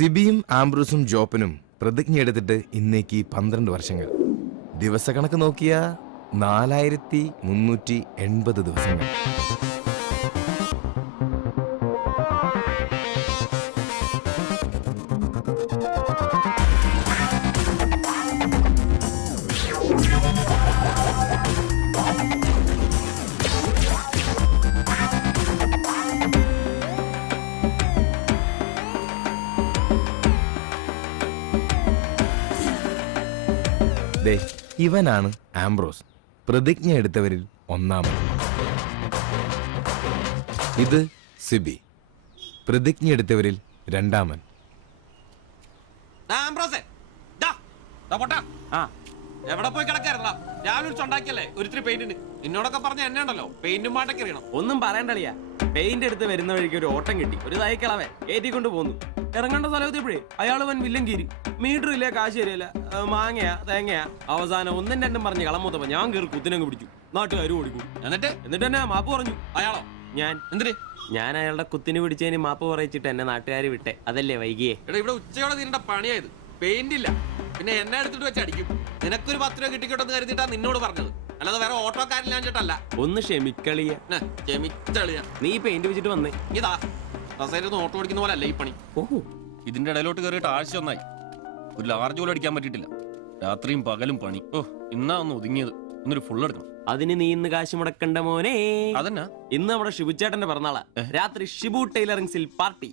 സിബിയും ആംബ്രൂസും ജോപ്പനും പ്രതിജ്ഞ എടുത്തിട്ട് ഇന്നേക്ക് 12 വർഷങ്ങൾ. ദിവസക്കണക്ക് നോക്കിയ 4380 ദിവസങ്ങൾ. ഇവനാണ് ആംബ്രോസ്, പ്രതിജ്ഞ എടുത്തവരിൽ ഒന്നാമൻ. ഇത് സിബി, പ്രതിജ്ഞ എടുത്തവരിൽ രണ്ടാമൻ. എവിടെ പോയി കിടക്കായിരുന്നാ? രാവിലെ വിളിച്ചുണ്ടാക്കിയല്ലേ ഒരിത്തിരി പെയിന്റിന്. നിന്നോടൊക്കെ പറഞ്ഞ എന്നെ ഉണ്ടല്ലോ പെയിന്റും പാട്ടൊക്കെ അറിയണം. ഒന്നും പറയണ്ടളിയാ, പെയിന്റ് എടുത്ത് വരുന്ന വഴിക്ക് ഒരു ഓട്ടം കിട്ടി. ഒരു തൈക്കളവേ ഏറ്റിക്കൊണ്ട് പോന്നു. ഇറങ്ങേണ്ട സ്ഥലത്തെപ്പോഴേ അയാൾ വൻ വില്ലൻ കീരി. മീറ്റർ ഇല്ല, കാശ് തരില്ല, മാങ്ങയാ തേങ്ങയാ. അവസാനം ഒന്നും രണ്ടും പറഞ്ഞ് കളമൂത്തപ്പോ ഞാൻ കയറി കുത്തിനങ്ങ് പിടിച്ചു. നാട്ടുകാരും ഓടിക്കും. എന്നിട്ട് തന്നെ മാപ്പ് പറഞ്ഞു. അയാളോ? ഞാൻ. എന്തിന്? ഞാൻ അയാളുടെ കുത്തിന് പിടിച്ചതിന് മാപ്പ് പറയിച്ചിട്ട് എന്നെ നാട്ടുകാർ വിട്ടെ. അതല്ലേ വൈകിയേ? എടാ, ഇവിടെ ഉച്ചയോടെ നിന്റെ പണിയായത്. പെയിന്റ് ഇല്ല, പിന്നെ എന്നെ എടുത്തിട്ട് വെച്ച് അടിക്കും. നിനക്കൊരു 10 രൂപ കിട്ടിക്കോട്ടെന്ന് കരുതിട്ടാ നിന്നോട് പറഞ്ഞത്, അല്ലാതെ വേറെ ഓട്ടോക്കാരില്ലാഞ്ഞിട്ടല്ല. ഒന്ന് ക്ഷമിക്കളിയ, ക്ഷമിച്ചളിയാ. നീ പെയിന്റ് വെച്ചിട്ട് വന്നേ. ഇതാ കസേരന്ന് ഓട്ടോ ഓടിക്കുന്ന പോലെ അല്ല ഈ പണി. ഓഹോ, ഇതിന്റെ ഇടയിലോട്ട് കയറിയിട്ട് ആഴ്ച ഒന്നായി. ഒരു ലാർജ് പോലും അടിക്കാൻ പറ്റിയിട്ടില്ല. രാത്രിയും പകലും പണി. ഓ, ഇന്നാ ഒന്ന് ഒതുങ്ങിയത്. ഇന്നൊരു ഫുൾ എടുക്കണം. അതിന് നീ ഇന്ന് കാശ് മുടക്കണ്ട മോനെ. അതന്നാ? ഇന്ന് നമ്മുടെ ഷിബുച്ചേട്ടന്റെ പിറന്നാളാ. രാത്രി ഷിബു ടൈലറിംഗ്സിൽ പാർട്ടി.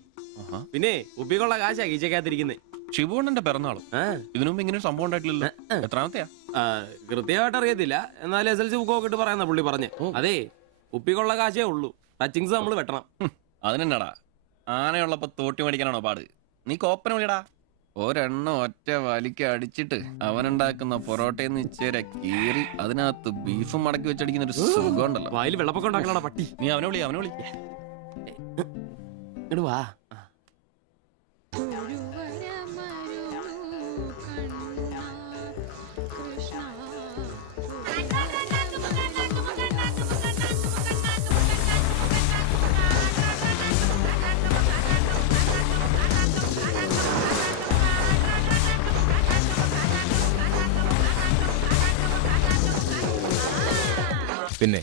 പിന്നെ ഉപ്പിക്കുള്ള കാശാ കീച്ചക്കാത്തിരിക്കുന്നേ. ഷിബുണ്ണന്റെ പിറന്നാളും ഇതിനു മുമ്പ് ഇങ്ങനെ ഒരു സംഭവം ഉണ്ടായിട്ടില്ലല്ലോ. എത്രാമത്തെയാ? കൃത്യമായിട്ട് അറിയത്തില്ല, എന്നാലും SLC ബുക്കൊക്കെ ഇട്ട് പറയുന്ന പുള്ളി പറഞ്ഞേ. അതെ, ഉപ്പിക്കുള്ള കാശേ ഉള്ളൂ, ടച്ചിങ്സ് നമ്മൾ വെട്ടണം. അതിനെന്നാടാ, ആനയുള്ളപ്പോ തോട്ടി മേടിക്കാനാണോ പാട്? നീ കോപ്പന വിളിയടാ. ഒരെണ്ണം ഒറ്റ വലിക്ക് അടിച്ചിട്ട് അവനുണ്ടാക്കുന്ന പൊറോട്ടയെന്ന് ഇച്ചേരെ കീറി അതിനകത്ത് ബീഫും മടക്കി വെച്ചടിക്കുന്ന ഒരു സുഖം ഉണ്ടല്ലോ. വായിൽ വെള്ളപ്പൊക്കം ഉണ്ടാക്കണ പട്ടി. നീ അവനെ വിളി. ഇങ്ങട് വാ. പിന്നെ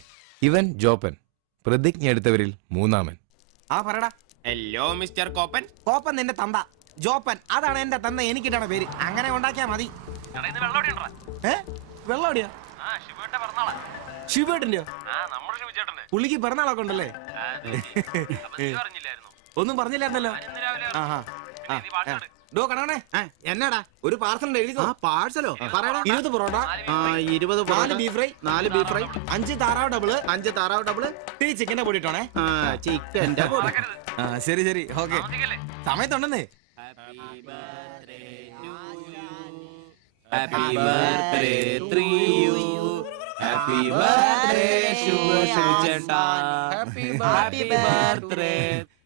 ഇവൻ ജോപ്പൻ, പ്രതിജ്ഞ എടുത്തവരിൽ മൂന്നാമൻ. ആ പറടാ. Hello mister കോപ്പൻ. കോപ്പൻ നിന്റെ തന്ത, ജോപ്പൻ അതാണ് എന്റെ തന്ത. എനിക്കിട്ടാണ് പേര്, അങ്ങനെ ഉണ്ടാക്കിയാ മതി. വെള്ളോടിയാ? ശിവേട്ടന്റെയോ? പുള്ളിക്ക് പിറന്നാളൊക്കെ ഉണ്ടല്ലേ? ഒന്നും പറഞ്ഞില്ലായിരുന്നല്ലോ. കണക്കണേ, എന്നാടാ ഒരു പാർസൽ എഴുതി. പാഴ്സലോ? 20 parotta, 20 4 beef fry, 4 beef fry, 5 താറാവ് ഡബിള്, 5 താറാവ് ഡബിള്, ഈ ചിക്കന്റെ പൊടി ഇട്ടോണേ. ചിക്കന്റെ പൊടി. ശരി ശരി, ഓക്കെ. സമയത്തുണ്ടെന്നേ. Happy birthday to you. Happy birthday ശുഭചേട്ടാ. Happy birthday.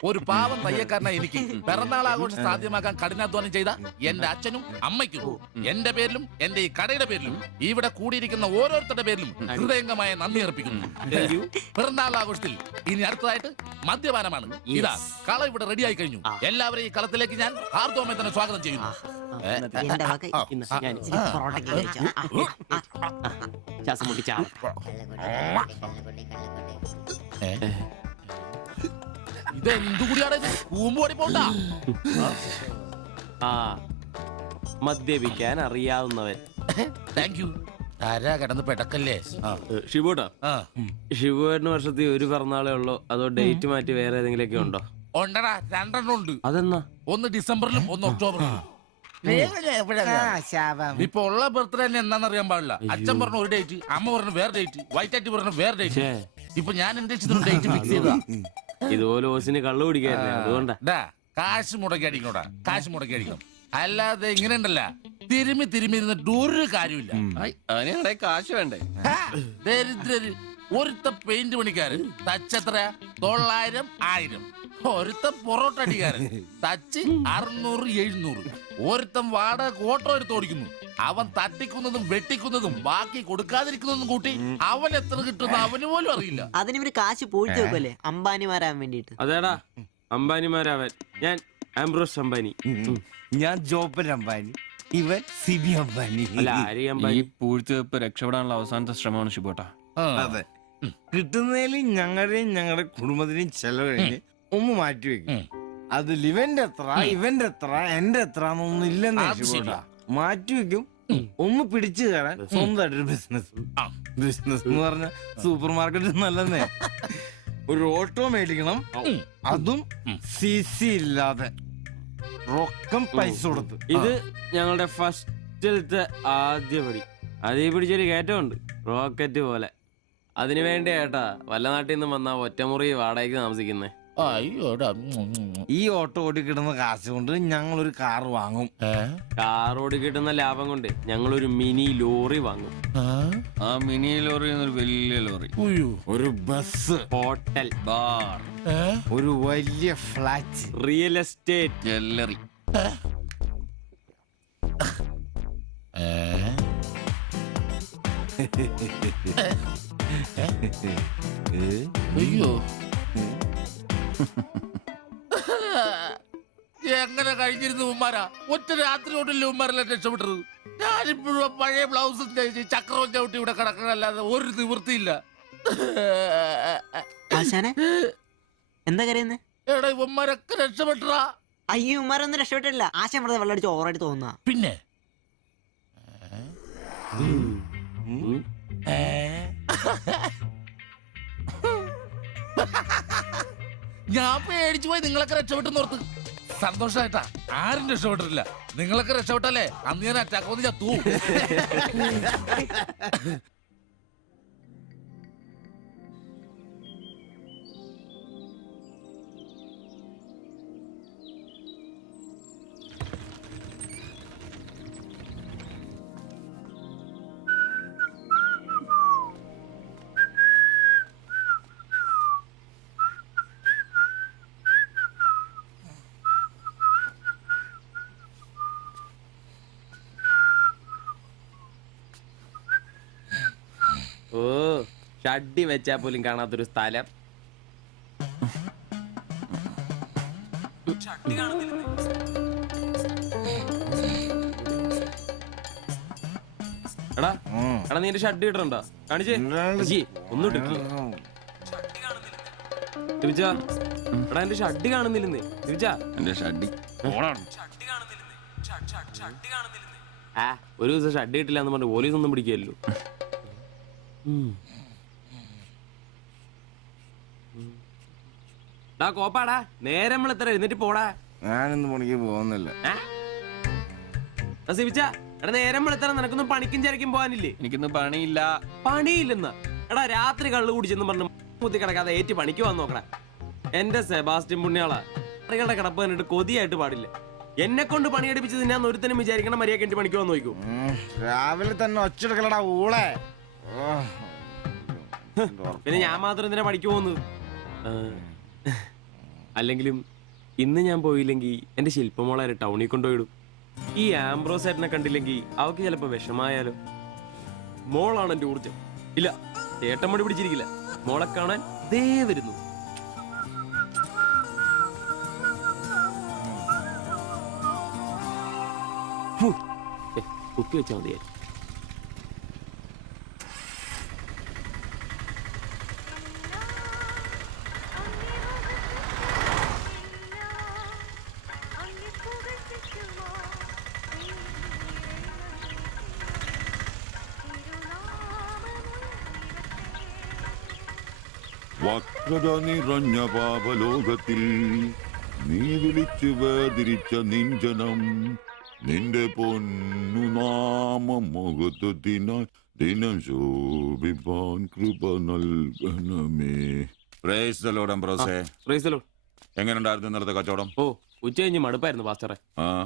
ഒരു പാവം തയ്യക്കാരനായ എനിക്ക് പിറന്നാൾ ആഘോഷം സാധ്യമാക്കാൻ കഠിനാധ്വാനം ചെയ്ത എന്റെ അച്ഛനും അമ്മയ്ക്കും എന്റെ പേരിലും എന്റെ ഈ കടയുടെ പേരിലും ഇവിടെ കൂടിയിരിക്കുന്ന ഓരോരുത്തരുടെ പേരിലും ഹൃദയംഗമായ നന്ദി അർപ്പിക്കുന്നു. പിറന്നാൾ ആഘോഷത്തിൽ ഇനി അടുത്തതായിട്ട് മദ്യപാനമാണ്. ഇതാ കള ഇവിടെ റെഡിയായി കഴിഞ്ഞു. എല്ലാവരെയും ഈ കളത്തിലേക്ക് ഞാൻ ഹാർദവമായി തന്നെ സ്വാഗതം ചെയ്യുന്നു. ശ്വാസം മുട്ടിച്ചാ. ഇതെന്തുകൂടിയാണ് ഇത്? കൂമ്പോടി പോണ്ട. ആ, മദ്യപിക്കാൻ അറിയാവുന്നവൻ. Thank you. ആരാ കിടന്ന് പെടക്കല്ലേ? ഷിബുട്ടാ, ഷിബുവേട്ടന് വർഷത്തിൽ ഒരു പിറന്നാളേ ഉള്ളൂ, അതോ ഡേറ്റ് മാറ്റി വേറെ ഏതെങ്കിലുമൊക്കെ ഉണ്ടോ? ഉണ്ടടാ, 2 ഉണ്ട്. അതെന്നാ? ഒന്ന് ഡിസംബറിലും ഒന്ന് ഒക്ടോബറിലും. ഇപ്പൊ ഉള്ള ബർത്ത്ഡേ തന്നെ എന്താണെന്ന് അറിയാൻ പാടില്ല. അച്ഛൻ പറഞ്ഞു ഒരു ഡേറ്റ്, അമ്മ പറഞ്ഞു വേറെ ഡേറ്റ്, വൈറ്റാറ്റി പറഞ്ഞു വേറെ ഡേറ്റ്. ഇപ്പൊ ഞാൻ എന്റെ ഡേറ്റ് ഫിക്സ് ചെയ്താ. ഇതുപോലെ ഓസിന് കള്ളു കുടിക്കാറില്ല, അതുകൊണ്ടാ. കാശ് മുടക്കി അടിക്കണോടാ, കാശ് മുടക്കി അടിക്കണം. അല്ലാതെ ഇങ്ങനെ ഉണ്ടല്ല തിരുമി ഇരുന്നിട്ട് ഒരു കാര്യമില്ല. അതിനെ കാശ് വേണ്ടേ? ദരിദ്രര്. ഒരുത്ത പെയിന്റ് പണിക്കാരൻ തച്ചെത്ര 900 1000. ഒരുത്ത പൊറോട്ട അടിക്കാരൻ തച്ച് 600 700. ഒരുത്തം വാടക ഓട്ടോ എടുത്ത് ഓടിക്കുന്നു. അവൻ തട്ടിക്കുന്നതും വെട്ടിക്കുന്നതും ബാക്കി കൊടുക്കാതിരിക്കുന്നതും കൂട്ടി അവൻ എത്ര കിട്ടുന്ന അവന് പോലും അറിയില്ല. അതിന് കാശ് പൂഴ്ത്തി വെക്കല്ലേ അംബാനിമാരാൻ വേണ്ടിട്ട്. അതേടാ, അംബാനിമാരാവൻ. ഞാൻ ആംബ്രോസ് അംബാനി. ഞാൻ ജോപ്പൻ അംബാനി, ഇവൻ സിബി അംബാനി. അല്ല ആര്യ ഈ അംബാനി. പൂഴ്ത്തിവെപ്പ് രക്ഷപ്പെടാനുള്ള അവസാനത്തെ ശ്രമമാണ് ശിബോട്ടാ. അതെ, കിട്ടുന്നതിൽ ഞങ്ങളുടെയും ഞങ്ങളുടെ കുടുംബത്തിന്റെയും ചെലവ് കഴിഞ്ഞ് ഒന്ന് മാറ്റി വെക്കും. അതിൽ ഇവന്റെ എത്ര ഇവന്റെ എത്ര എന്റെ എത്ര എന്നൊന്നും ഇല്ലെന്ന് അത് ശരിയാ. മാറ്റി വെക്കും. ഒന്ന് പിടിച്ചു കയറാൻ സ്വന്തമായിട്ടൊരു ബിസിനസ്. ബിസിനസ് എന്ന് പറഞ്ഞ സൂപ്പർ മാർക്കറ്റ് നല്ലതേ. ഒരു ഓട്ടോ മേടിക്കണം, അതും CC ഇല്ലാതെ റൊക്കം പൈസ കൊടുത്ത്. ഇത് ഞങ്ങളുടെ ഫസ്റ്റിലത്തെ ആദ്യ പടി. അതീ പിടിച്ചൊരു കയറ്റമുണ്ട്, റോക്കറ്റ് പോലെ. അതിനു വേണ്ടി ഏട്ടാ വല്ല നാട്ടിൽ നിന്ന് വന്ന ഒറ്റമുറി വാടകയ്ക്ക് താമസിക്കുന്നേ. അയ്യോടാ. ഈ ഓട്ടോ ഓടി കിട്ടുന്ന കാശ് കൊണ്ട് ഞങ്ങൾ ഒരു കാർ വാങ്ങും. കാർ ഓടി കിട്ടുന്ന ലാഭം കൊണ്ട് ഞങ്ങളൊരു മിനി ലോറി വാങ്ങും. ആ മിനി ലോറി എന്നൊരു വലിയ ലോറി, ഒരു ബസ്, ഹോട്ടൽ, ബാർ, ഒരു വലിയ ഫ്ലാറ്റ്, റിയൽ എസ്റ്റേറ്റ്, ജ്വല്ലറി. അയ്യോ, എങ്ങനെ കഴിഞ്ഞിരുന്നു ഉമ്മാരാ? ഒറ്റ രാത്രി കൊണ്ടല്ലേ ഉമ്മാരെല്ലാം രക്ഷപ്പെട്ടത്. ഞാനിപ്പോഴും പഴയ ബ്ലൗസും ചക്രവും ചവിട്ടി ഇവിടെ കിടക്കണല്ലാതെ ഒരു നിവൃത്തിയില്ല. ആശാനെ എന്താ കരയുന്നേ? എടാ ഉമ്മാരൊക്കെ രക്ഷപ്പെട്ടടാ. അയ്യോ ഉമ്മാരൊന്നും രക്ഷപ്പെട്ടില്ല. ആശാൻ വെറുതെ വെള്ളടിച്ച് ഓവറായിട്ട് തോന്നുക. പിന്നെ ഞാൻ പേടിച്ചു പോയി. നിങ്ങളൊക്കെ രക്ഷപ്പെട്ടെന്ന് ഓർത്ത് സന്തോഷായിട്ടാ. ആരും രക്ഷപ്പെട്ടിട്ടില്ല. നിങ്ങളൊക്കെ രക്ഷപ്പെട്ടല്ലേ അന്ന് ഞാൻ അറ്റാക്ക് വന്ന് ചത്തു. ഓ ഷഡ്ഡി വെച്ചാ പോലും കാണാത്തൊരു സ്ഥലം. എടാ എടാ നീ എന്റെ ഷഡ്ഡി ഇട്ടിട്ടുണ്ടോ? കാണിച്ചേ. ഒന്നും ഇട്ടിട്ടില്ല. എടാ എന്റെ ഷഡ്ഡി കാണുന്നില്ലെന്നേ. എന്റെ ഷഡ്ഡി ആ ഒരു ദിവസം ഷഡ്ഡി ഇട്ടില്ല എന്ന് പറഞ്ഞ് പോലീസ് ഒന്നും പിടിക്കുകയല്ലോ. കോപ്പാടാ നേരെ നമ്മൾ എത്ര എഴുന്നേറ്റ് പോടാ. ഞാനിന്ന് പണിക്ക് പോകുന്നില്ല. എടാ നേരം എത്ര നിനക്കൊന്നും പണിക്കും ചരക്കും പോകാനില്ലേ? എനിക്കിന്ന് പണിയില്ല. പണിയില്ലെന്നാ? എടാ രാത്രി കള്ളു കുടിച്ചെന്ന് പറഞ്ഞ് കുത്തി കിടക്കാതെ ഏറ്റി പണിക്ക് വന്ന് നോക്കടാ. എന്റെ സെബാസ്റ്റ്യൻ പുണ്യാളാ, കറികളുടെ കിടപ്പ് കണ്ടിട്ട് കൊതിയായിട്ട് പാടില്ല. എന്നെ കൊണ്ട് പണിയടിപ്പിച്ചത് ഞാൻ ഒരുത്തനും വിചാരിക്കണം മര്യാദ എന്റെ പണിക്ക് വന്ന് നോക്കൂ. രാവിലെ തന്നെ ഒച്ചെടുക്കലടാ ഊളെ. പിന്നെ ഞാൻ മാത്രം എന്തിനാ പണിക്ക് പോകുന്നത്? അല്ലെങ്കിലും ഇന്ന് ഞാൻ പോയില്ലെങ്കിൽ എന്റെ ശില്പമോളെ ടൗണിൽ കൊണ്ടുപോയിടും. ഈ ആംബ്രോസ് ഏട്ടനെ കണ്ടില്ലെങ്കിൽ അവക്ക് ചിലപ്പോ വിഷമായാലോ. മോളാണ് എന്റെ ഊർജം. ഇല്ല ചേട്ടൻ മടി പിടിച്ചിരിക്കില്ല. മോളെ കാണാൻ ദേ വരുന്നു. കുത്തി വെച്ചാൽ മതിയായി. വക്രത നിറഞ്ഞ പാപലോകത്തിൽ നീ വിളിച്ചു വേദിരിച്ച നിഞ്ജനം നിന്റെ പൊന്നു നാമം മുഖത്തിനായി ദിനം ശോഭിപ്പാൻ കൃപ നൽകണമേ. പ്രൈസ് ദി ലോർഡ് അംബ്രോസേ. Praise the Lord. എങ്ങനെയുണ്ടായിരുന്നു ഇന്നലത്തെ കച്ചവടം? ഓ ഉച്ച കഴിഞ്ഞ് മടുപ്പായിരുന്നു പാസ്റ്ററെ.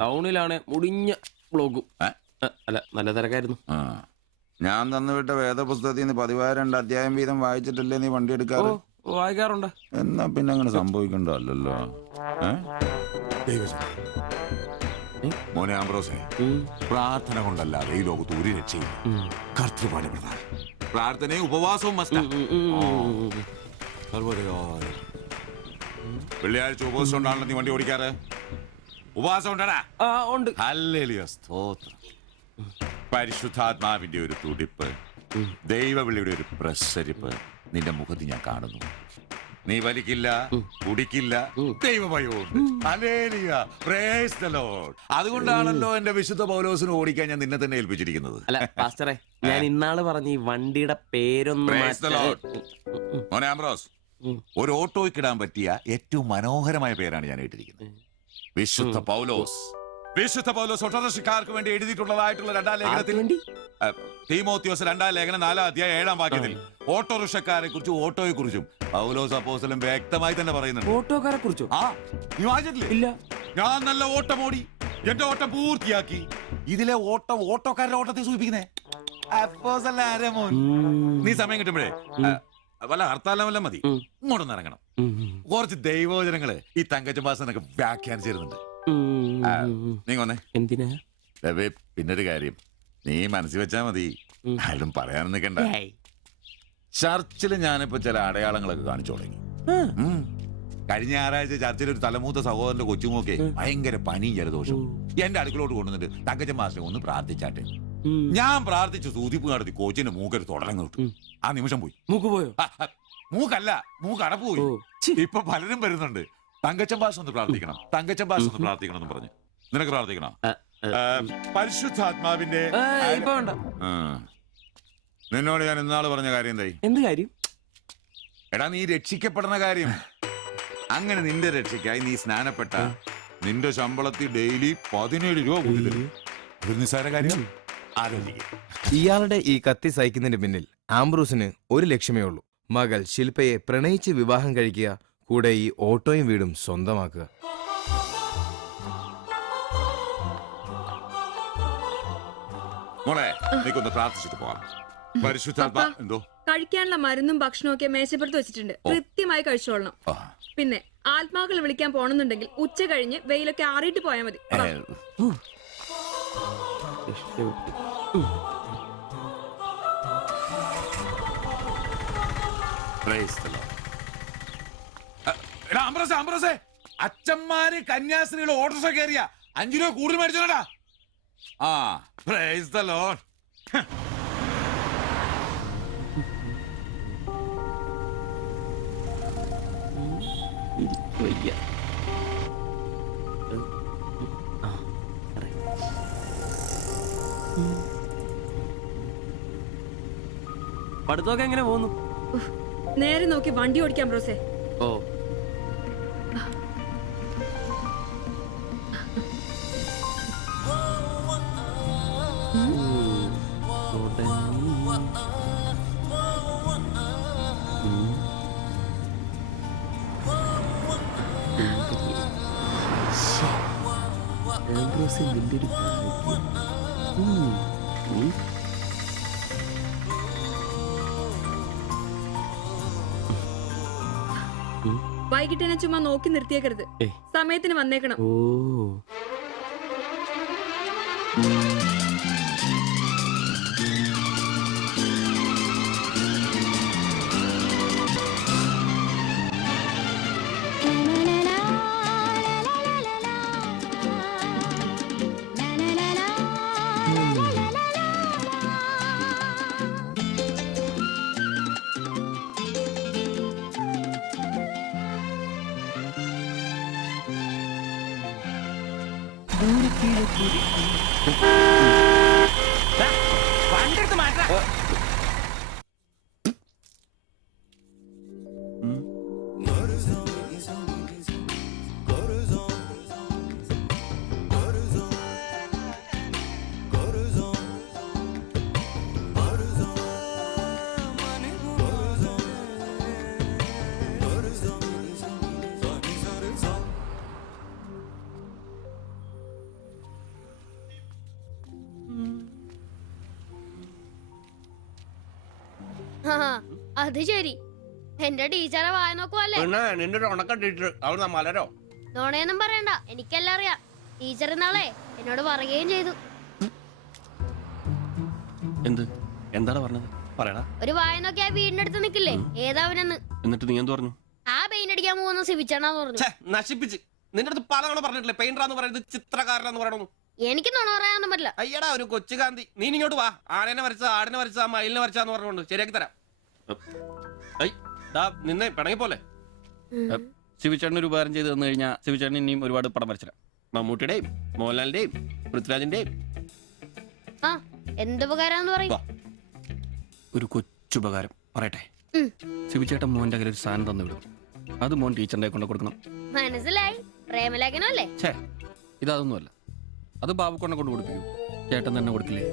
ടൗണിലാണ് മുടിഞ്ഞ ബ്ലോഗും. അല്ല നല്ല തിരക്കായിരുന്നു. ഞാൻ തന്നുവിട്ട വേദപുസ്തകത്തിൽ നിന്ന് 12 അധ്യായം വീതം വായിച്ചിട്ടല്ലേ നീ വണ്ടി എടുക്കാറ്? വായിക്കാറുണ്ട്. എന്നാ പിന്നെ അങ്ങനെ സംഭവിക്കണ്ടല്ലോ. മോനെ ആംബ്രോസേ, പ്രാർത്ഥന കൊണ്ടല്ലാതെ ഈ ലോകത്ത് ഒരു രക്ഷയില്ല. കർത്തൃപാട് പ്രധാനം. പ്രാർത്ഥനയും ഉപവാസവും വെള്ളിയാഴ്ച ഉപവാസം കൊണ്ടാണല്ലോ നീ വണ്ടി ഓടിക്കാറ്. ഉപവാസം ഉണ്ടടാ? ആ ഉണ്ട്. ഹല്ലേലൂയ, സ്തോത്രം. പരിശുദ്ധാത്മാവിന്റെ ഒരു തുടിപ്പ്, ദൈവവിളിയുടെ ഒരു പ്രസരിപ്പ് നിന്റെ മുഖത്ത് ഞാൻ കാണുന്നു. നീ വലിക്കില്ല, കുടിക്കില്ല, ദൈവഭയമുണ്ട്. Hallelujah, praise the Lord. അതുകൊണ്ടാണല്ലോ എന്റെ വിശുദ്ധ പൗലോസിനെ ഓടിക്കാൻ ഞാൻ നിന്നെ തന്നെ ഏൽപ്പിച്ചിരിക്കുന്നത്. അല്ല പാസ്റ്ററെ, ഞാൻ ഇന്നാള് പറഞ്ഞ ഈ വണ്ടിയുടെ പേരൊന്നും Praise the Lord. മോനെ ആംബ്രോസ്, ഒരു ഓട്ടോയ്ക്കിടാൻ പറ്റിയ ഏറ്റവും മനോഹരമായ പേരാണ് ഞാൻ ഇട്ടിരിക്കുന്നത്. വിശുദ്ധ പൗലോസ്. വിശുദ്ധ പൗലോസ് ഓട്ടോറിക്ഷക്കാർക്ക് വേണ്ടി എഴുതിയിട്ടുള്ളതായിട്ടുള്ള 2-ാം ലേഖനത്തിൽ, തീമോത്തിയോസ് 2-ാം ലേഖനം 4-ാം അധ്യായം 7-ാം വാക്യത്തിൽ ഓട്ടോറിക്ഷക്കാരെ കുറിച്ചും ഓട്ടോയെ കുറിച്ചും പൗലോസ് അപ്പോസ്തലൻ വ്യക്തമായി തന്നെ പറയുന്നുണ്ട്. ഓട്ടോക്കാരെ കുറിച്ചോ? ആ, നീ വായിച്ചിട്ടില്ലേ? ഇല്ല. ഞാൻ നല്ല ഓട്ടമോടി എന്റെ ഓട്ടം പൂർത്തിയാക്കി. ഇതിലെ ഓട്ടം ഓട്ടോക്കാരുടെ ഓട്ടത്തെ സൂചിപ്പിക്കുന്നേ. അപ്പോസ്തലൻ ആരാ മോൻ? നീ സമയം കിട്ടുമ്പോഴേ വല്ല ഹർത്താലം വല്ല മതി, ഇങ്ങോട്ടൊന്ന് ഇറങ്ങണം. കുറച്ച് ദൈവവചനങ്ങള് ഈ തങ്കച്ചമ്പാസനൊക്കെ വ്യാഖ്യാനിച്ചിരുന്നുണ്ട്. നീ കൊന്നേ. എന്തിനാ? പിന്നൊരു കാര്യം നീ മനസ്സിൽ വെച്ചാ മതി, ആരും പറയാനും നിൽക്കണ്ട. ചർച്ചിൽ ഞാനിപ്പോ ചില അടയാളങ്ങളൊക്കെ കാണിച്ചു തുടങ്ങി. കഴിഞ്ഞ ഞായറാഴ്ച ചർച്ചിൽ ഒരു തലമൂത്ത സഹോദരന്റെ കൊച്ചുമോക്കെ ഭയങ്കര പനിയും ജലദോഷം എന്റെ അടുക്കളോട്ട് കൊണ്ടുവന്നിട്ട് തങ്കച്ചൻ മാസ്റ്റർ ഒന്ന് പ്രാർത്ഥിച്ചാട്ടെ. ഞാൻ പ്രാർത്ഥിച്ചു, സൂതിപ്പ് നടത്തി, കോച്ചിന്റെ മൂക്കൊരു തുടരങ്ങ് വിട്ടു. ആ നിമിഷം പോയി. മൂക്ക് പോയോ? മൂക്കല്ല, മൂക്ക് അടപ്പ് പോയി. ഇപ്പൊ പലരും വരുന്നുണ്ട്, തങ്കച്ചൻ ഭാഷ ഒന്ന് പ്രാർത്ഥിക്കണം, തങ്കച്ചൻ ഭാഷ ഒന്ന് പ്രാർത്ഥിക്കണം എന്ന് പറഞ്ഞു. നിനക്ക് പ്രാർത്ഥിക്കണോ? പരിശുദ്ധാത്മാവിന്റെ ഇപ്പൊ വേണ്ട. നിന്നോട് ഞാൻ ഇന്നാള് പറഞ്ഞ കാര്യം എന്തായി? എന്ത് കാര്യം? എടാ, നീ രക്ഷിക്കപ്പെടുന്ന കാര്യം. അങ്ങനെ നിന്റെ രക്ഷയ്ക്കായി നീ സ്നാനപ്പെട്ട നിന്റെ ശമ്പളത്തിൽ ഡെയിലി 17 രൂപ കൂടി തരും. ഒരു നിസ്സാര കാര്യം ആലോചിക്കുക. ഇയാളുടെ ഈ കത്തി സഹിക്കുന്നതിന് പിന്നിൽ ആംബ്രൂസിന് ഒരു ലക്ഷ്യമേ ഉള്ളൂ: മകൾ ശില്പയെ പ്രണയിച്ച് വിവാഹം കഴിക്കുക, കൂടെ ഈ ഓട്ടോയും വീടും സ്വന്തമാക്കുക. മോളെ, നീക്കൊന്ന് പ്രാർത്ഥിച്ചിട്ട് പോവാം. പരിശുദ്ധാത്മാ. എന്തോ? കഴിക്കാനുള്ള മരുന്നും ഭക്ഷണവും ഒക്കെ മേശപ്പുറത്ത് വെച്ചിട്ടുണ്ട്, കൃത്യമായി കഴിച്ചോളണം. പിന്നെ ആത്മാക്കൾ വിളിക്കാൻ പോണെന്നുണ്ടെങ്കിൽ ഉച്ച കഴിഞ്ഞ് വെയിലൊക്കെ ആറിയിട്ട് പോയാൽ മതി. അച്ഛന്മാര് കന്യാസ്ത്രീകൾ ഓട്ടോറിക്ഷ കയറിയ 5 രൂപ കൂടുതൽ മേടിച്ചോടാ. ആ, പ്രൈസ് ദി ലോർഡ്. പഠിത്തമൊക്കെ എങ്ങനെ പോകുന്നു? നേരെ നോക്കി വണ്ടി ഓടിക്കാൻ ബ്രോസേ. ഓ, വൈകിട്ട് എന്നെ ചുമ്മാ നോക്കി നിർത്തിയേക്കരുത്, സമയത്തിന് വന്നേക്കണം. ഓ. വണ്ടെടുത്ത് മാറ്റാ. അത് ശരി, എന്റെ ടീച്ചറെ വായ നോക്കുവല്ലേ? നിന്റെ ഒരു ഉണക്കം ടീച്ചർ അവിടെ മലരോ? നോണയൊന്നും പറയണ്ട, എനിക്കെല്ലാം അറിയാം. ടീച്ചർ നാളെ എന്നോട് പറയുകയും ചെയ്തു. എന്ത്? എന്താണ് പറഞ്ഞത്? പറയടാ. ഒരു വായ നോക്കി ആ വീടിന്റെ അടുത്ത് നിക്കില്ലേ, ഏതാവനെന്ന്. എന്നിട്ട് നീ എന്ത് പറഞ്ഞു? ആ പെയിന്റ് അടിക്കാൻ പോകുന്ന സിവിച്ചാണെന്ന് പറഞ്ഞു. നശിപ്പിച്ച് നിന്റെ അടുത്ത് പലതവണ പറഞ്ഞിട്ടില്ലേ പെയിന്ററാന്ന് പറയുന്നത് ചിത്രകാരനാന്ന് പറയണമെന്ന്. എനിക്ക് നുണ പറയാനൊന്നും പറ്റില്ല. അയ്യടാ ഒരു കൊച്ചു കാന്തി, നീ ഇങ്ങോട്ട് വാ. ആനേനെ വരച്ച, ആടിനെ വരച്ച, മയിലിനെ വരച്ചാന്ന് പറഞ്ഞുകൊണ്ട് ശരിയാക്കി തരാം. നിന്നെ പിണങ്ങിപ്പോലെ. ശിവചേട്ടന് ഒരു ഉപകാരം ചെയ്ത് തന്നു കഴിഞ്ഞാൽ ശിവചേട്ടൻ ഇനിയും ഒരുപാട് പടം വരച്ചിടാം. മമ്മൂട്ടിയുടെയും മോഹൻലാലിന്റെയും പൃഥ്വിരാജിന്റെയും. ആ എന്തുപകാരാന്ന് പറയും. ഒരു കൊച്ചുപകാരം പറയട്ടെ. ശിവചേട്ടൻ മോന്റെ കയ്യിൽ ഒരു സാധനം തന്നു വിടും. അത് മോൻ ടീച്ചറിന്റെ കൊണ്ട് കൊടുക്കണം. മനസ്സിലായി, പ്രേമലേഖനല്ലേ? ഛേ, ഇതൊന്നുമല്ല. അത് ബാബുക്കൊണ്ടെ കൊണ്ട് കൊടുപ്പിക്കൂ. ചേട്ടൻ തന്നെ കൊടുക്കില്ലേ?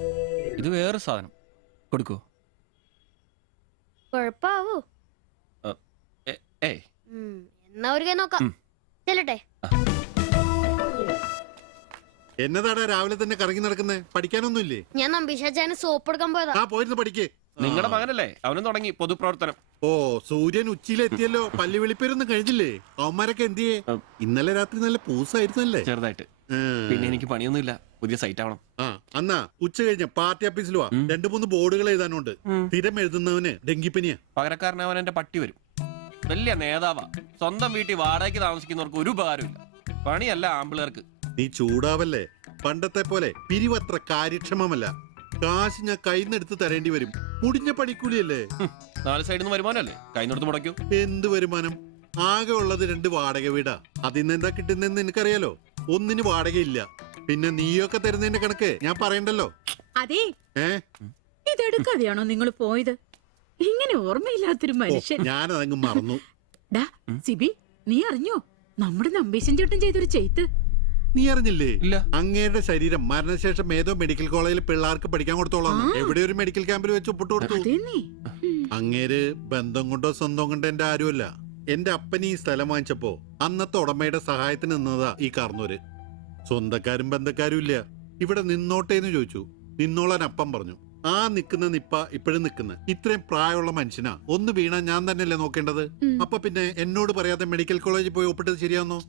ഇത് വേറെ സാധനം. കൊടുക്കോ? കൊഴപ്പാവൂ? ഏയ്, എന്നാ ഒരു കൈ നോക്കാം. ചെല്ലട്ടെ. എന്നതാടാ രാവിലെ തന്നെ കറങ്ങി നടക്കുന്നേ? പഠിക്കാനൊന്നുമില്ലേ? ഞാൻ നമ്പീശാച്ചാന് സോപ്പ് എടുക്കാൻ പോയതാ. ആ പോയിരുന്നു പഠിക്കേ. നിങ്ങളുടെ മകനല്ലേ, അവനും തുടങ്ങി പൊതുപ്രവർത്തനം. ഓ സൂര്യൻ ഉച്ചയിലെത്തിയല്ലോ. പല്ലി വിളിപ്പേരൊന്നും കഴിഞ്ഞില്ലേ? അവന്മാരൊക്കെ എന്തിയേ? ഇന്നലെ രാത്രി നല്ല പൂസായിരുന്നല്ലേ? ചെറുതായിട്ട്. പിന്നെ എനിക്ക് പണിയൊന്നുമില്ല, പുതിയ സൈറ്റ് ആവണം. ആ എന്നാ ഉച്ച കഴിഞ്ഞ പാർട്ടി ഓഫീസിൽ വാ. 2-3 ബോർഡുകൾ എഴുതാനുണ്ട്. സ്ഥിരം എഴുതുന്നവന് ഡെങ്കിപ്പനിയാ. പകരക്കാരനവൻ എന്റെ പട്ടി വരും. വലിയ നേതാവാ. സ്വന്തം വീട്ടിൽ വാടകയ്ക്ക് താമസിക്കുന്നവർക്ക് ഒരു ഉപകാരമില്ല. പണിയല്ല ആമ്പിളേർക്ക്. നീ ചൂടാവല്ലേ. പണ്ടത്തെ പോലെ പിരിവത്ര കാര്യക്ഷമമല്ല. കാശ് ഞാൻ കൈന്നെടുത്ത് തരേണ്ടി വരും. മുടിഞ്ഞ പണിക്കൂലിയല്ലേ? 4 സൈഡിൽ നിന്ന് വരുമാനമല്ലേ, കൈന്നെടുത്ത് മുടക്കൂ. എന്ത് വരുമാനം? ആകെ ഉള്ളത് 2 വാടക വീടാ. അതിന്ന് എന്താ കിട്ടുന്നെന്ന് നിനക്കറിയാലോ. ഒന്നിന് വാടകയില്ല. പിന്നെ നീയൊക്കെ തരുന്നതിന്റെ കണക്ക് ഞാൻ പറയണ്ടല്ലോ. അതെ, ഇതെടുക്കാതെയാണോ നിങ്ങൾ പോയത്? ഇങ്ങനെ ഓർമ്മയില്ലാത്തൊരു മനുഷ്യൻ. ഞാനതങ്ങ് മറന്നു. ഡാ സിബി, നീ അറിഞ്ഞോ നമ്മുടെ നമ്പീശൻ ചേട്ടൻ ചെയ്തൊരു ചെയ്ത്ത്? നീ അറിഞ്ഞില്ലേ? ഇല്ല. അങ്ങയുടെ ശരീരം മരണശേഷം ഏതോ മെഡിക്കൽ കോളേജിൽ പിള്ളേർക്ക് പഠിക്കാൻ കൊടുത്തോളാം. എവിടെ ഒരു മെഡിക്കൽ ക്യാമ്പിൽ വെച്ച് ഒപ്പിട്ട് കൊടുത്തു. അങ്ങേര് ബന്ധം കൊണ്ടോ സ്വന്തം കൊണ്ടോ എന്റെ ആരുമല്ല. എന്റെ അപ്പൻ ഈ സ്ഥലം വാങ്ങിച്ചപ്പോ അന്നത്തെ ഉടമയുടെ സഹായത്തിന് നിന്നതാ ഈ കാർന്നൂര്. സ്വന്തക്കാരും ബന്ധക്കാരും ഇല്ല. ഇവിടെ നിന്നോട്ടേന്ന് ചോദിച്ചു. നിന്നോളാൻ അപ്പം പറഞ്ഞു. ആ നിക്കുന്ന നിപ്പ ഇപ്പോഴും നിക്കുന്ന ഇത്രയും പ്രായമുള്ള മനുഷ്യനാ. ഒന്ന് വീണാ ഞാൻ തന്നെയല്ലേ നോക്കേണ്ടത്? അപ്പൊ പിന്നെ എന്നോട് പറയാതെ മെഡിക്കൽ കോളേജിൽ പോയി ഒപ്പിട്ടത് ശരിയാന്നോ?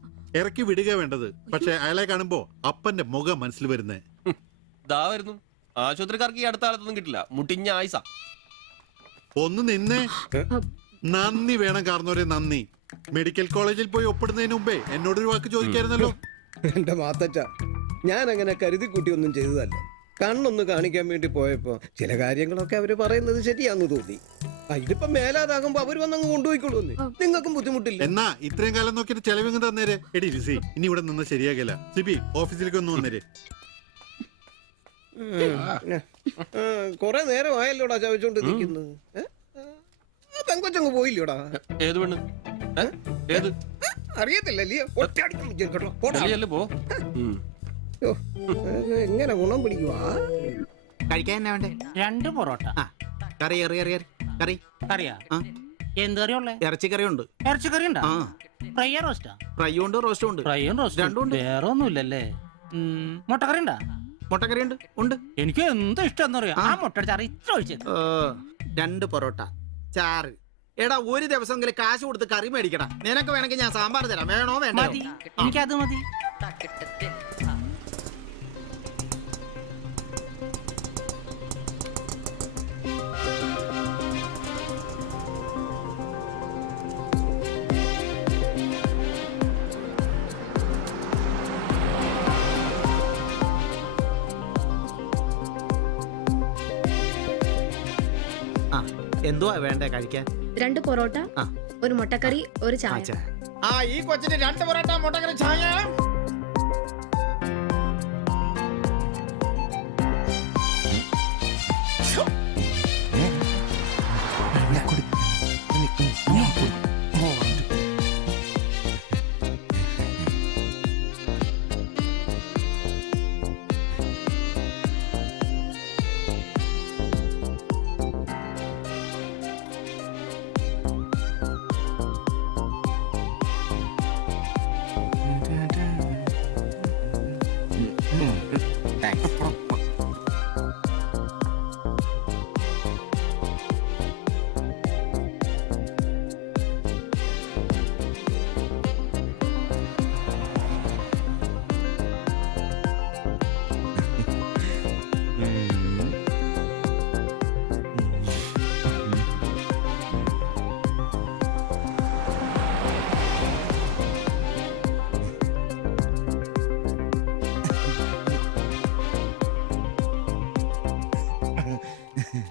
ഇറക്കി വിടുക വേണ്ടത്. പക്ഷെ അയാളെ കാണുമ്പോ അപ്പന്റെ മുഖം മനസ്സിൽ വരുന്നേ. ദാ വരുന്നു. ആശുപത്രിക്കാർക്ക് ഈ അടുത്ത കാലത്തൊന്നും കിട്ടില്ല. മുട്ടിഞ്ഞ ആയിസ. ഒന്ന് നിന്നേ. നന്ദി വേണം കാർന്നോരെ, നന്ദി. മെഡിക്കൽ കോളേജിൽ പോയി ഒപ്പിടുന്നതിന് മുമ്പേ എന്നോടൊരു വാക്ക് ചോദിക്കായിരുന്നല്ലോ. എന്റെ മാത്തച്ച, ഞാൻ അങ്ങനെ കരുതി കൂട്ടി ഒന്നും ചെയ്തതല്ല. കണ്ണൊന്ന് കാണിക്കാൻ വേണ്ടി പോയപ്പോ ചില കാര്യങ്ങളൊക്കെ അവര് പറയുന്നത് ശരിയാന്ന് തോന്നി. ഇതിപ്പോ മേലാതാകുമ്പോ അവര് വന്നങ്ങ് കൊണ്ടുപോയിക്കോളൂ. നിങ്ങൾക്കും ബുദ്ധിമുട്ടില്ല. എന്നാ ഇത്രയും കാലം നോക്കിയിട്ട് ചെലവിങ് തന്നേരെ. എടി ലിസി, ഇനി ഇവിടെ നിന്ന് ശരിയാകില്ല. സിബി ഓഫീസിലേക്ക് ഒന്ന് വന്നേരെ. കൊറേ നേരം ആയല്ലോടാ ചവച്ചോണ്ട് നിൽക്കുന്നത്. പെങ്കൊച്ചങ്ങ് പോയില്ലോടാ. ഏത് പെണ്ണ്? ഏത് അറിയത്തില്ലല്ലേ? പോ. എങ്ങനെ ഗുണം പിടിക്കുവാ? കഴിക്കാൻ എന്നാ വേണ്ടേ? 2 പൊറോട്ട. കറി കറി കറി കറി കറിയാ? എന്ത് കറിയുള്ളേ? ഇറച്ചിക്കറി ഉണ്ട്. ഇറച്ചിക്കറി ഉണ്ടാ? ഫ്രൈ റോസ്റ്റാ? ഫ്രൈ ഉണ്ട്, റോസ്റ്റും ഉണ്ട്. ഫ്രൈയും റോസ്റ്റും രണ്ടും ഉണ്ട്. വേറെ ഒന്നുമില്ലല്ലേ? മുട്ടക്കറി ഉണ്ടാ? മുട്ടക്കറി ഉണ്ട്. ഉണ്ട്. എനിക്ക് എന്ത് ഇഷ്ടം അറിയാം. ആ മുട്ട ചാറ് ഇത്ര ഒഴിച്ചത്. 2 പൊറോട്ട, ചാറ്. എടാ ഒരു ദിവസമെങ്കിലും കാശ് കൊടുത്ത് കറി മേടിക്കടാ. നിനക്ക് വേണമെങ്കിൽ ഞാൻ സാമ്പാർ തരാം. വേണോ വേണ്ടോ? മതി, എനിക്കത് മതി. എന്തുവാ വേണ്ടേ കഴിക്കാൻ? 2 പൊറോട്ട, ഒരു മുട്ടക്കറി, ഒരു ചായ. ഈ കൊച്ചിന് 2 പൊറോട്ട, മുട്ടക്കറി, ചായ.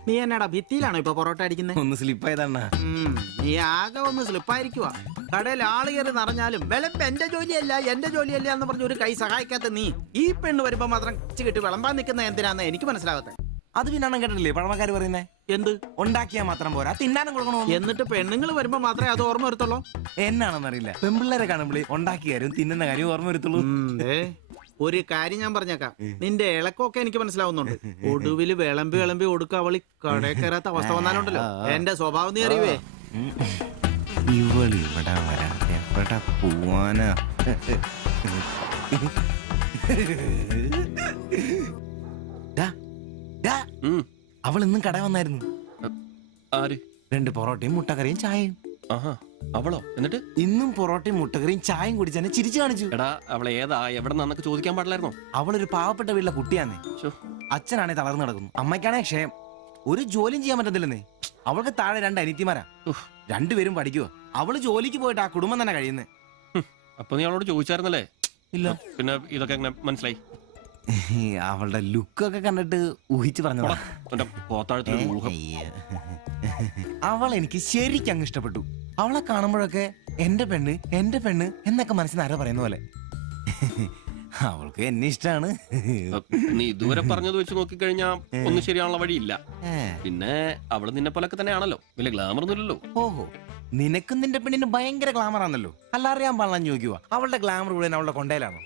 നീ എന്നാടാ ഭിത്തിയിലാണോ ഇപ്പൊ പൊറോട്ട അടിക്കുന്നത്? ഒന്ന് സ്ലിപ്പായതാണ്. നീ ആകെ ഒന്ന് സ്ലിപ്പായിരിക്കുവാ. കടയിൽ ആള് കയറി നിറഞ്ഞാലും വിളമ്പ് എന്റെ ജോലിയല്ല എന്ന് പറഞ്ഞ ഒരു കൈ സഹായിക്കാത്ത നീ ഈ പെണ്ണ് വരുമ്പോ മാത്രം കിട്ടി വിളമ്പാൻ നിൽക്കുന്ന എന്തിനാന്ന് എനിക്ക് മനസ്സിലാകത്തെ. അത് പിന്നെ കേട്ടില്ലേ പഴമക്കാര് പറയുന്നേ? എന്ത് ഉണ്ടാക്കിയാ മാത്രം പോരാ, തിന്നാനും കൊടുക്കണോ? എന്നിട്ട് പെണ്ണുങ്ങൾ വരുമ്പോ മാത്രമേ അത് ഓർമ്മ വരുത്തുള്ളൂ. എന്നാണെന്നറിയില്ല, പെൺപിള്ളേരെ കാണുമ്പോഴേ ഉണ്ടാക്കിയ കാര്യം തിന്നുന്ന കാര്യം ഓർമ്മ വരുത്തുള്ളൂ. ഒരു കാര്യം ഞാൻ പറഞ്ഞേക്കാം, നിന്റെ ഇളക്കമൊക്കെ എനിക്ക് മനസ്സിലാവുന്നുണ്ട്. ഒടുവില് വിളമ്പി കൊടുക്ക അവളി കടയിൽ കയറാത്ത അവസ്ഥ വന്നാലുണ്ടല്ലോ എന്റെ സ്വഭാവം നീ അറിയുവേ. ഇവളിവിടെ വരാ, എവിടെ പോവാനാ? അവൾ ഇന്നും കട വന്നായിരുന്നു. ആര്? 2 പൊറോട്ടയും മുട്ടക്കറിയും ചായയും. അവളോ? എന്നിട്ട് ഇന്നും പൊറോട്ടയും മുട്ടക്കറിയും ചായയും കുടിച്ചെന്നെ ചിരിച്ചു കാണിച്ചു. എടാ അവളെ ഏതാ എവിടെ നിന്നൊക്കെ ചോദിക്കാൻ പാടില്ലായിരുന്നോ? അവളൊരു പാവപ്പെട്ട വീട്ടിലെ കുട്ടിയാന്നേ. അച്ഛനാണെ തളർന്നു നടക്കുന്നു, അമ്മയ്ക്കാണെ ക്ഷയം. ഒരു ജോലിയും ചെയ്യാൻ പറ്റത്തില്ലെന്നേ. അവൾക്ക് താഴെ 2 അനിയത്തിമാരാ, 2 പേരും പഠിക്കുക. അവള് ജോലിക്ക് പോയിട്ട് ആ കുടുംബം തന്നെ കഴിയുന്നേ. അപ്പൊ നീ അവളോട് ചോദിച്ചായിരുന്നല്ലേ? ഇല്ല. പിന്നെ ഇതൊക്കെ എങ്ങനെ മനസ്സിലായി? അവളുടെ ലുക്കൊക്കെ കണ്ടിട്ട് ഊഹിച്ചു പറഞ്ഞതാ. അവൾ എനിക്ക് ശരിക്കും അങ്ങ് ഇഷ്ടപ്പെട്ടു. അവളെ കാണുമ്പോഴൊക്കെ എന്റെ പെണ്ണ് എന്നൊക്കെ മനസ്സിൽ ആരോ പറയുന്ന പോലെ. അവൾക്ക് എന്നെ ഇഷ്ടാണ്. നീ ഇതുവരെ പറഞ്ഞത് വെച്ച് നോക്കിക്കഴിഞ്ഞാ ഒന്നും ശരിയാണുള്ള വഴിയില്ല. പിന്നെ അവള് നിന്നെ പോലൊക്കെ തന്നെയാണല്ലോ, വലിയ ഗ്ലാമർ ഒന്നുമില്ലല്ലോ. ഓഹോ, നിനക്കും നിന്റെ പെണ്ണിന് ഭയങ്കര ഗ്ലാമർ ആണല്ലോ. അല്ലറിയാൻ പാടില്ല ചോദിക്കുക, അവളുടെ ഗ്ലാമർ മുഴുവൻ അവളുടെ കൊണ്ടയിലാണോ?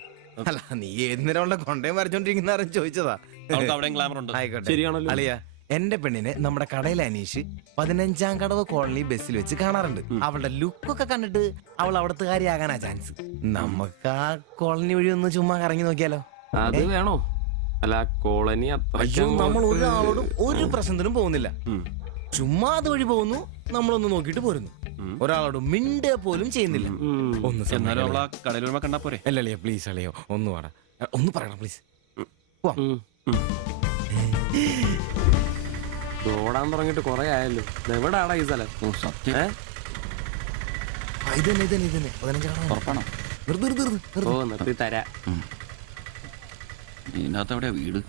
അല്ല, നീ ഏതിനേരം അവളുടെ കൊണ്ടയും വരച്ചോണ്ടിരിക്കുന്ന ചോദിച്ചതാ. ആയിക്കോട്ടെ, ശരിയാണല്ലോ. അളിയ, എന്റെ പെണ്ണിനെ നമ്മുടെ കടയിലെ അനീഷ് 15-ാം കടവ് കോളനി ബസ്സിൽ വെച്ച് കാണാറുണ്ട്. അവളുടെ ലുക്കൊക്കെ കണ്ടിട്ട് അവൾ അവിടുത്തെ കാര്യമാകാനാ ചാൻസ്. നമുക്ക് ആ കോളനി വഴി ഒന്ന് ചുമ്മാ കറങ്ങി നോക്കിയാലോ? അത് വേണോ? അല്ല, കോളനി നമ്മൾ ഒരാളോടും ഒരു പ്രശ്നത്തിനും പോകുന്നില്ല. ചുമ്മാ അത് വഴി പോകുന്നു, നമ്മളൊന്ന് നോക്കിയിട്ട് പോരുന്നു. ഒരാളോട് മിണ്ട പോലും ചെയ്യുന്നില്ല. കടയിൽ കണ്ടാ പോരെ? അല്ലളിയോ, പ്ലീസ് അളിയോ, ഒന്ന് വാടാ, ഒന്ന് പറയണം പ്ലീസ്. ഓടാൻ തുടങ്ങിട്ട് കൊറേ ആയല്ലോ. എവിടാടാ ഈ സ്ഥലം? നിർത്തി തരാ. ഇതിനകത്ത് എവിടെയാ വീട്?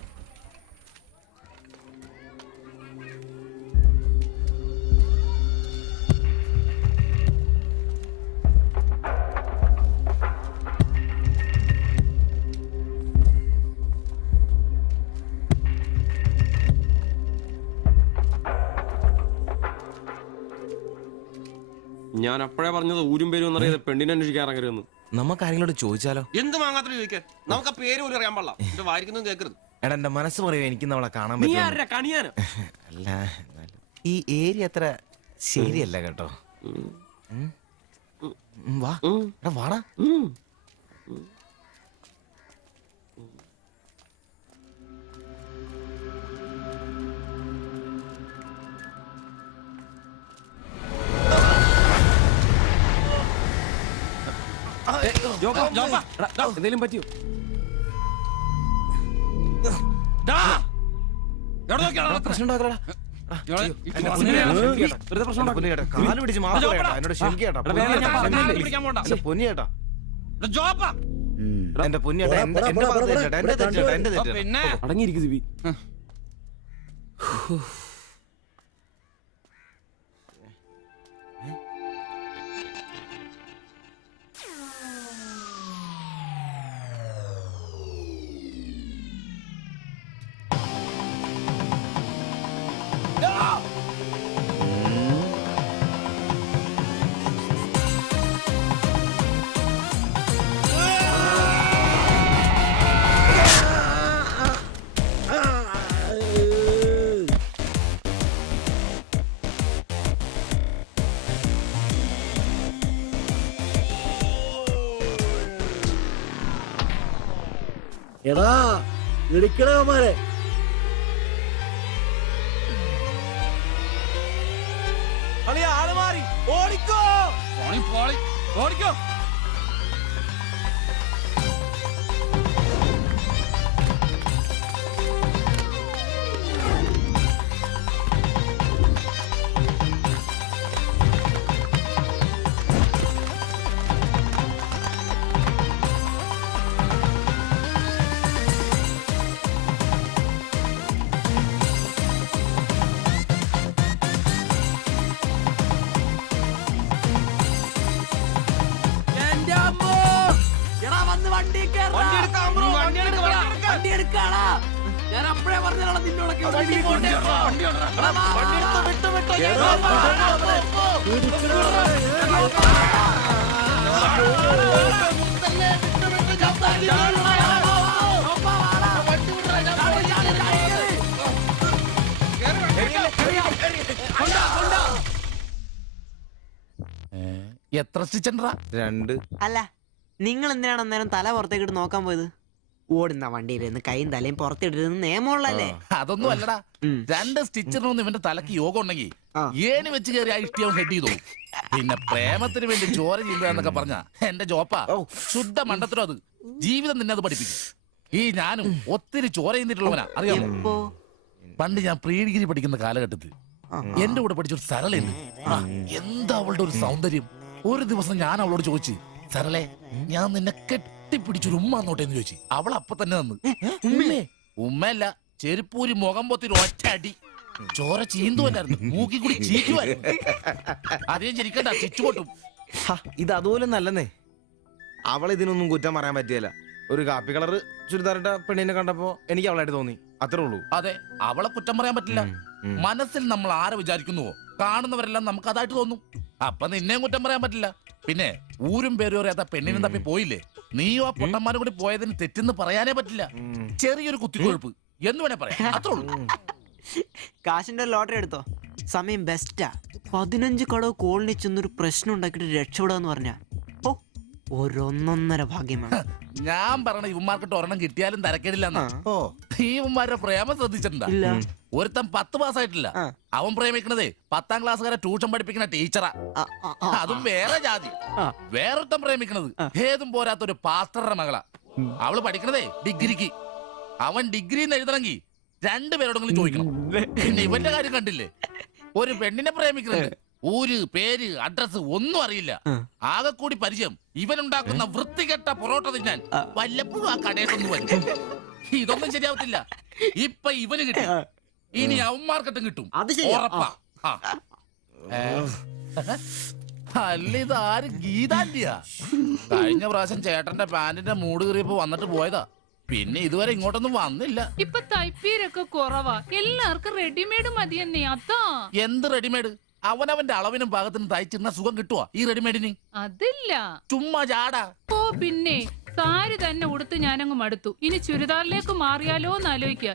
ഞാൻ അപ്പോഴേ പറഞ്ഞത് ഊരും പേരും എന്നറിയാതെ പെണ്ണിനെ അന്വേഷിക്കാൻ ഇറങ്ങരുതെന്ന്. നമുക്ക് ആരെങ്കിലും ചോദിച്ചാലോ? എന്ത് മാങ്ങാത്ര ചോദിക്കാൻ? നമുക്ക് ആ പേര് പോലും അറിയാൻ പാടില്ല. എന്റെ വായിരിക്കുന്നു കേൾക്കരുത്. എടാ, എന്റെ മനസ്സ് പറയൂ, എനിക്ക് നമ്മളെ കാണാൻ നീ പറ്റും. ആരാ കണിയാനോ? അല്ല, ഈ ഏരിയ അത്ര ശരിയല്ല കേട്ടോ. വാ, എടാ വാടാ. എന്തേലും പറ്റിയോ? പ്രശ്നം ഉണ്ടാക്കലടാ. കാല് പിടിച്ച് മാത്രം എന്നോട് ക്ഷമിക്കേട്ടാ. പൊന്നിയേട്ടാ, എന്റെ പൊന്നിയേട്ടാ, എന്റെ ഭാഗത്ത് തെറ്റേട്ടാ, എന്റെ തെറ്റേട്ടാ, എന്റെ തെറ്റേട്ടാ. അടങ്ങിയിരിക്കും സിബി. എടാ, ഇടിക്കണമാരെ ആള് മാറി, ഓടിക്കോ. ഓടിക്കോ. വന്ന് വണ്ടി വണ്ടി എടുക്കാടാ. ഞാൻ അപ്പഴേ പറഞ്ഞാണ് നിന്നോടൊക്കെ എത്ര സ്റ്റിച്ചണ്ടാ? 2. അല്ല നിങ്ങൾ എന്തിനാണ് അന്നേരം തല പുറത്തേക്കിട്ട് നോക്കാൻ പോയത്? ഓടുന്ന വണ്ടിയിലിരുന്ന് കൈയും തലയും പുറത്തിട്ടിരുന്ന് നിയമമുള്ളല്ലേ? അതൊന്നും അല്ലടാ. 2 സ്റ്റിച്ചറിനൊന്നും ഇവന്റെ തലക്ക് യോഗം ഉണ്ടെങ്കിൽ ഏണി വെച്ച് കയറി ആ ഇഷ്ടിയം ഹെഡ് ചെയ്തു. പിന്നെ പ്രേമത്തിന് വേണ്ടി ചോര ചെയ്യുന്നതൊക്കെ പറഞ്ഞ എന്റെ ജോപ്പാ ശുദ്ധ മണ്ടത്തരം. അത് ജീവിതം നിന്നെ അത് പഠിപ്പിക്കും. ഈ ഞാനും ഒത്തിരി ചോര ചെയ്യുന്നിട്ടുള്ളവനാ, അറിയാമോ? പണ്ട് ഞാൻ പ്രീ ഡിഗ്രി പഠിക്കുന്ന കാലഘട്ടത്തിൽ എന്റെ കൂടെ പഠിച്ചൊരു സരളുണ്ട്. എന്താ അവളുടെ ഒരു സൗന്ദര്യം! ഒരു ദിവസം ഞാൻ അവളോട് ചോദിച്ചു, സരളെ ഞാൻ നിന്നെ കെട്ടിപ്പിടിച്ചൊരു ഉമ്മ എന്നോട്ടെ എന്ന് ചോദിച്ചു. അവൾ അപ്പൊ തന്നെ തന്നു. ഉമ്മയല്ല, ചെരുപ്പൂരി മുഖം പൊത്തി ഒറ്റ അടി. ചോര ചീന്തുവല്ലായിരുന്നു, മൂക്കി കൂടി ചീറ്റുമായിരുന്നു. അതേ ചിരിക്കണ്ട, ചിച്ചു പൊട്ടും. ഇത് അതുപോലെ നല്ലെന്നേ. അവളിതിനൊന്നും കുറ്റം പറയാൻ പറ്റിയല്ല. ഒരു കാപ്പി കളർ ചുരിദാറിട്ട പെണ്ണിനെ കണ്ടപ്പോ എനിക്ക് അവളായിട്ട് തോന്നി, അത്രേ ഉള്ളൂ. അതെ, അവളെ കുറ്റം പറയാൻ പറ്റില്ല. മനസ്സിൽ നമ്മൾ ആരെ വിചാരിക്കുന്നുവോ കാണുന്നവരെല്ലാം നമുക്ക് അതായിട്ട് തോന്നും. അപ്പൊ നിന്നെയും കുറ്റം പറയാൻ പറ്റില്ല. പിന്നെ ഊരും പേരും അറിയാത്ത പെണ്ണിനും തപ്പി പോയില്ലേ, നീയോ ആ പൊട്ടന്മാരും കൂടി പോയതിന് തെറ്റെന്ന് പറയാനേ പറ്റില്ല. ചെറിയൊരു കുത്തിക്കൊഴുപ്പ് എന്ന് വേണേ പറയാം, അത്രേ ഉള്ളൂ. കാശിന്റെ ലോട്ടറി എടുത്തോ, സമയം ബെസ്റ്റാ. 15 കടവ് കോളിനി ചെന്നൊരു പ്രശ്നം ഉണ്ടാക്കിട്ട് രക്ഷപ്പെടാന്ന് പറഞ്ഞ ഒരൊന്നൊന്നര ഭാഗ്യമാണ്. ഞാൻ പറഞ്ഞ ഇവന്മാർക്കിട്ട് ഒരെണ്ണം കിട്ടിയാലും തരക്കേടില്ലെന്നാ. ഇവന്മാരുടെ പ്രേമം ശ്രദ്ധിച്ചിട്ടുണ്ടാ? ഒരുത്തൻ 10 പാസ്സായിട്ടില്ല. അവൻ പ്രേമിക്കണതേ 10ാം ക്ലാസ്സുകാരെ ട്യൂഷൻ പഠിപ്പിക്കുന്ന ടീച്ചറാ. അതും വേറെ ജാതി. വേറൊരുത്തൻ പ്രേമിക്കണത് ഏതും പോരാത്തൊരു പാസ്റ്ററുടെ മകളാ. അവള് പഠിക്കണതേ ഡിഗ്രിക്ക്. അവൻ ഡിഗ്രി എഴുതണമെങ്കിൽ 2 പേരോടെങ്കിലും ചോദിക്കണം. പിന്നെ ഇവന്റെ കാര്യം കണ്ടില്ലേ, ഒരു പെണ്ണിനെ പ്രേമിക്കുന്നുണ്ട്, ഊര് പേര് അഡ്രസ് ഒന്നും അറിയില്ല. ആകെ കൂടി പരിചയം ഇവനുണ്ടാക്കുന്ന വൃത്തികെട്ട പൊറോട്ട തിന്നാൻ വല്ലപ്പോഴും ആ കടയിട്ടൊന്നും വരും. ഇതൊന്നും ശരിയാവത്തില്ല. ഇപ്പൊ ഇവന് കിട്ടി, ഇനി അവന്മാർക്കിട്ടും കിട്ടും, ഉറപ്പാ. അല്ല, ഇത് ആര് ഗീതാന്റിയാ? കഴിഞ്ഞ പ്രാവശ്യം ചേട്ടന്റെ പാന്റിന്റെ മൂട് കീറിയപ്പോ വന്നിട്ട് പോയതാ. പിന്നെ ഇതുവരെ ഇങ്ങോട്ടൊന്നും വന്നില്ല. ഇപ്പൊ തയ്പ്പീരൊക്കെ കുറവാ, എല്ലാവർക്കും റെഡിമെയ്ഡ് മതി തന്നെ. അതാ. എന്ത് റെഡിമെയ്ഡ്? അവനവന്റെ അളവിനും പാകത്തിനും തയ്ച്ചിരുന്ന സുഖം കിട്ടുവാ ഈ റെഡിമെയ്ഡിന്? അതില്ല, ചുമ്മാ ജാടാ. ഓ പിന്നെ സാരി തന്നെ ഉടുത്ത് ഞാനങ്ങ് മടുത്തു. ഇനി ചുരിദാറിലേക്ക് മാറിയാലോ എന്ന് ആലോചിക്കുക.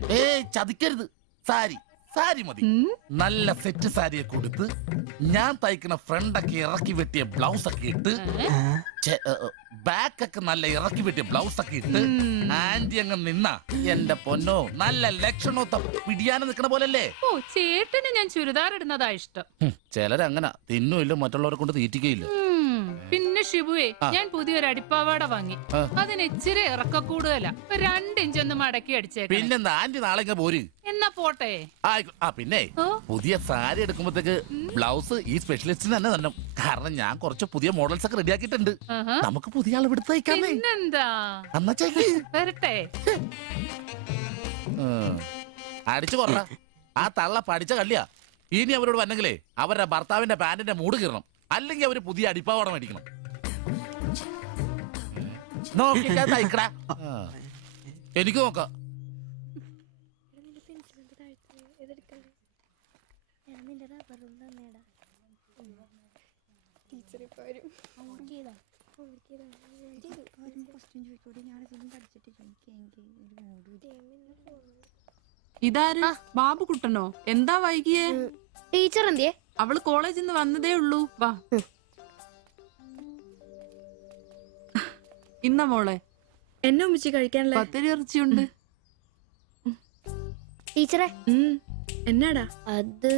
ചതിക്കരുത്. സാരി സാരി മതി. നല്ല സെറ്റ് സാരിയെ കൊടുത്ത് ഞാൻ തയ്ക്കുന്ന ഫ്രണ്ടൊക്കെ ഇറക്കി വെട്ടിയ ബ്ലൗസ് ഒക്കെ ഇട്ട്, ബാക്ക് ഒക്കെ നല്ല ഇറക്കി വെട്ടിയ ബ്ലൗസ് ഒക്കെ ഇട്ട് ആന്റി അങ്ങ് നിന്ന എന്റെ പൊന്നോ നല്ല ലക്ഷണത്തെ പിടിയാനും നിക്കണ പോലല്ലേ. ഓ, ചേട്ടന് ഞാൻ ചുരിദാർ ഇടുന്നതാ ഇഷ്ടം. ചിലരങ്ങനെ തിന്നുമില്ല, മറ്റുള്ളവരെ കൊണ്ട് തീറ്റിക്കയില്ല. പിന്നെ ഷിബുവേ, ഞാൻ പുതിയൊരു അടിപ്പാവാട വാങ്ങി. അതിന് ഇച്ചിരി ഇറക്ക കൂടുതലാ. 2 ഇഞ്ച് ഒന്ന് മടക്കി അടിച്ചേക്കാം. പിന്നെന്താ, ആന്റി നാളെ പോര്. എന്നാ പോട്ടെ. പിന്നെ പുതിയ സാരി എടുക്കുമ്പോഴത്തേക്ക് ബ്ലൗസ് ഈ സ്പെഷ്യലിസ്റ്റിന് തന്നെ തന്നെ. കാരണം ഞാൻ കുറച്ച് പുതിയ മോഡൽസ് ഒക്കെ റെഡിയാക്കിയിട്ടുണ്ട്. നമുക്ക് പുതിയ ആൾ എടുത്ത് തയ്ക്കാം. പിന്നെന്താ, വരട്ടെ. അടിച്ചു കൊറ. ആ തള്ള പഠിച്ച കള്ളിയാ. ഇനി അവരോട് വന്നെങ്കിലേ അവരുടെ ഭർത്താവിന്റെ പാന്റിന്റെ മൂട് കീറണം, അല്ലെങ്കിൽ അവര് പുതിയ അടിപ്പാവാട മേടിക്കണം. നോക്കിക്കാ തയ്ക്കടാ. എനിക്ക് നോക്കാം. ഇതാര്? ബാബുക്കുട്ടനോ? എന്താ വൈകിയേ? ടീച്ചർ എന്തിയെ? അവള് കോളേജിൽ നിന്ന് വന്നതേ ഉള്ളൂ. വാ. ഇന്ന മോളെ എന്നെ ഉമ്മിച്ച് കഴിക്കാനുള്ള പത്തിരി ഇറച്ചിയുണ്ട്. ടീച്ചറെ എന്നാടാ അത്?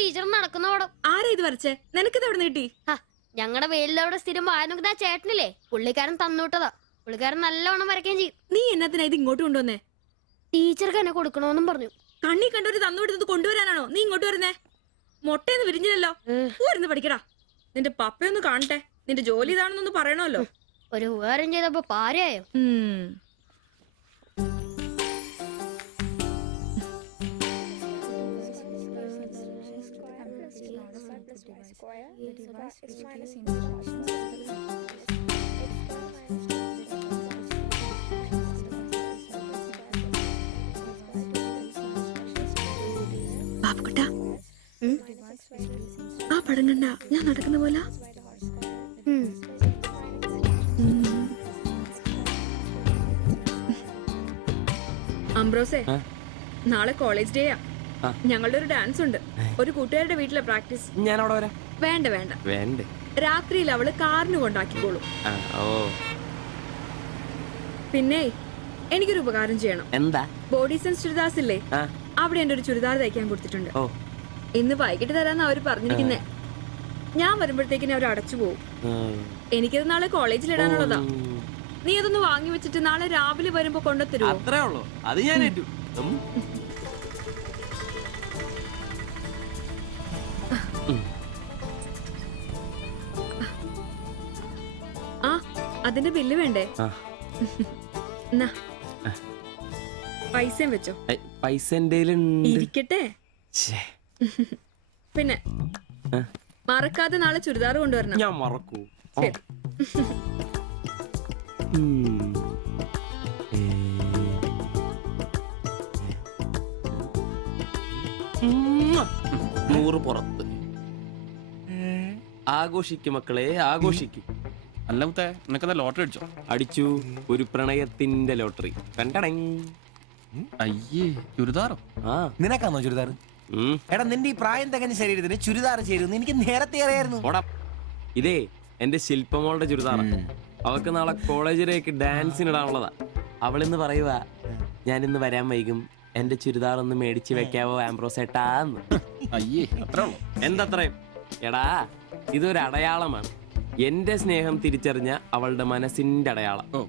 ടീച്ചർ നടക്കുന്ന പടം. ആരാ ഇത് വരച്ചേ? നിനക്കിത് എവിടെ കിട്ടി? ഞങ്ങളുടെ വെയിലവിടെ സ്ഥിരം വായനക്കുന്ന ചേട്ടനില്ലേ, പുള്ളിക്കാരൻ തന്നുവിട്ടതാ. പുള്ളിക്കാരൻ നല്ലവണ്ണം വരയ്ക്കുകയും ചെയ്യും. നീ എന്നാത്തിനാ ഇത് ഇങ്ങോട്ട് കൊണ്ടുവന്നേ? ടീച്ചർക്ക് എന്നെ കൊടുക്കണോന്നും പറഞ്ഞു. കണ്ണി കണ്ടൊരു തന്നുവിടുന്നത് കൊണ്ടുവരാനാണോ നീ ഇങ്ങോട്ട് വരുന്നേ? മൊട്ടയെന്ന് വിരിഞ്ഞില്ലല്ലോ. പോരുന്ന് പഠിക്കടാ. നിന്റെ പപ്പയൊന്ന് കാണട്ടെ. നിന്റെ ജോലി ഇതാണെന്നൊന്ന് പറയണമല്ലോ. ഒരു ഉപകാരം ചെയ്തപ്പോ പാരയായോ? ബാബുക്കുട്ടാ, ആ പടം കണ്ട ഞാൻ നടക്കുന്ന പോലെ. അംബ്രോസേ, നാളെ കോളേജ് ഡേയാ. ഞങ്ങളുടെ ഒരു ഡാൻസ് ഉണ്ട്. ഒരു കൂട്ടുകാരുടെ വീട്ടിലെ പ്രാക്ടീസ്. ഞാൻ അവിടെ വരാം. വേണ്ട വേണ്ട, വേണ്ടേ? രാത്രിയിൽ അവള് കാറിന് കൊണ്ടാക്കിക്കോളും. ഓ, പിന്നെ എനിക്കൊരു ഉപകാരം ചെയ്യണം. എന്താ? ബോഡി സെൻസ് ചുരിദാർസ് ഇല്ലേ, അവിടെ എന്റെ ഒരു ചുരിദാർ തയ്ക്കാൻ കൊടുത്തിട്ടുണ്ട്. ഇന്ന് വൈകിട്ട് തരാന്ന് അവര് പറഞ്ഞിരിക്കുന്നേ. ഞാൻ വരുമ്പോഴത്തേക്കിന് അവർ അടച്ചു പോകും. എനിക്കത് നാളെ കോളേജിൽ ഇടാനുള്ളതാ. നീ അതൊന്ന് വാങ്ങി വെച്ചിട്ട് നാളെ രാവിലെ വരുമ്പോ കൊണ്ടുത്തരുമോ? അത്രേ ഉള്ളൂ. അത് ഞാൻ ഏറ്റു. ആ, അതിന്റെ ബില്ല് വേണ്ടേ? എന്നാ, പൈസയും വെച്ചോ. പൈസ എന്റെ ഇരിക്കട്ടെ. പിന്നെ മറക്കാതെ നാളെ ചുരിദാർ കൊണ്ടുവരണം. ഞാൻ മറക്കൂ. ശരി. നൂറ് പുറത്ത്. ആഘോഷിക്കും മക്കളെ, ആഘോഷിക്കും. അല്ല മുത്തേ, നിനക്കെന്താ ലോട്ടറി അടിച്ചോ? അടിച്ചു. ഒരു പ്രണയത്തിന്റെ ലോട്ടറി. അയ്യേ, ചുരിദാറോ? നിനക്കാന്നോ ചുരിദാർ? എടാ, നിന്റെ ഈ പ്രായം തികഞ്ഞ ശരീരത്തിന് ചുരിദാർ ചേരുന്നു എനിക്ക് നേരത്തെ അറിയായിരുന്നു. ഇതേ എന്റെ ശില്പമോളുടെ ചുരിദാറാ. അവൾക്ക് നാളെ കോളേജിലേക്ക് ഡാൻസിനിടാനുള്ളതാ. അവളിന്ന് പറയുവാ, ഞാനിന്ന് വരാൻ വൈകും, എന്റെ ചുരിദാർ ഒന്ന് മേടിച്ച് വെക്കാവോ ആംബ്രോസേട്ടാന്ന്. അയ്യേ, അത്രേ ഉള്ളൂ. എന്തത്രയും? എടാ, ഇതൊരു അടയാളമാണ്. എന്റെ സ്നേഹം തിരിച്ചറിഞ്ഞ അവളുടെ മനസ്സിന്റെ അടയാളം. ഓ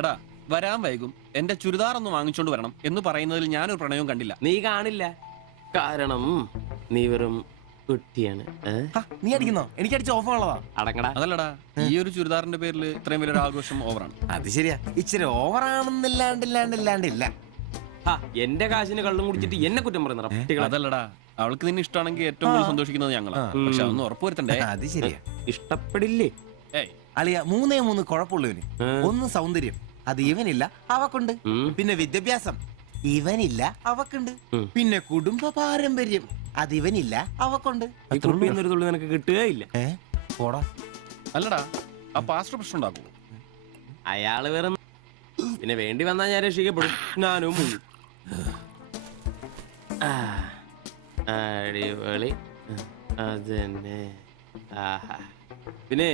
എടാ, വരാൻ വൈകും, എന്റെ ചുരിദാർ ഒന്ന് വാങ്ങിച്ചോണ്ട് വരണം എന്ന് പറയുന്നതിൽ ഞാനൊരു പ്രണയവും കണ്ടില്ല. നീ കാണില്ല, കാരണം നീ വെറും കുട്ടിയാണ്. നീ അടിക്കുന്നോ? എനിക്ക് അടിച്ച ഓഫറുള്ളതാ. അടങ്ങടാ. അതല്ലടാ, ഈ ഒരു ചുരിദാറിന്റെ പേരിൽ ഇത്രയും വലിയൊരു ആഘോഷം ഓവറാണ്. അത് ശരിയാ, ഇച്ചിരി ഓവറാണെന്നില്ലാണ്ടില്ല. എന്റെ കാശിന് കള്ളും കുടിച്ചിട്ട് എന്നെ കുറ്റം പറയുന്ന. അതല്ലടാ, അവൾക്ക് നിന്നെ ഇഷ്ടമാണെങ്കിൽ ഏറ്റവും കൂടുതൽ സന്തോഷിക്കുന്നത് ഞങ്ങളാ. പക്ഷെ അതൊന്ന് ഉറപ്പുവരുത്തണ്ടേ. അത് ശരിയാ. ഇഷ്ടപ്പെടില്ലേ? അളിയ, 3 കുഴപ്പമുള്ളവന്. ഒന്ന് സൗന്ദര്യം, അത് ഇവനില്ല, അവക്കുണ്ട്. പിന്നെ വിദ്യാഭ്യാസം, ഇവനില്ല, അവക്കുണ്ട്. പിന്നെ കുടുംബ പാരമ്പര്യം, അത് ഇവനില്ല, അവക്കുണ്ട്. നിനക്ക് കിട്ടുകയില്ല. അല്ലടാ, ആ പാസ്റ്റർ പ്രശ്നം ഉണ്ടാക്കുമോ? അയാള് വേറെ. പിന്നെ വേണ്ടി വന്നാൽ ഞാൻ രക്ഷിക്കപ്പെടും. ഞാനും അടിപൊളി. അതന്നെ. ആഹാ. പിന്നെ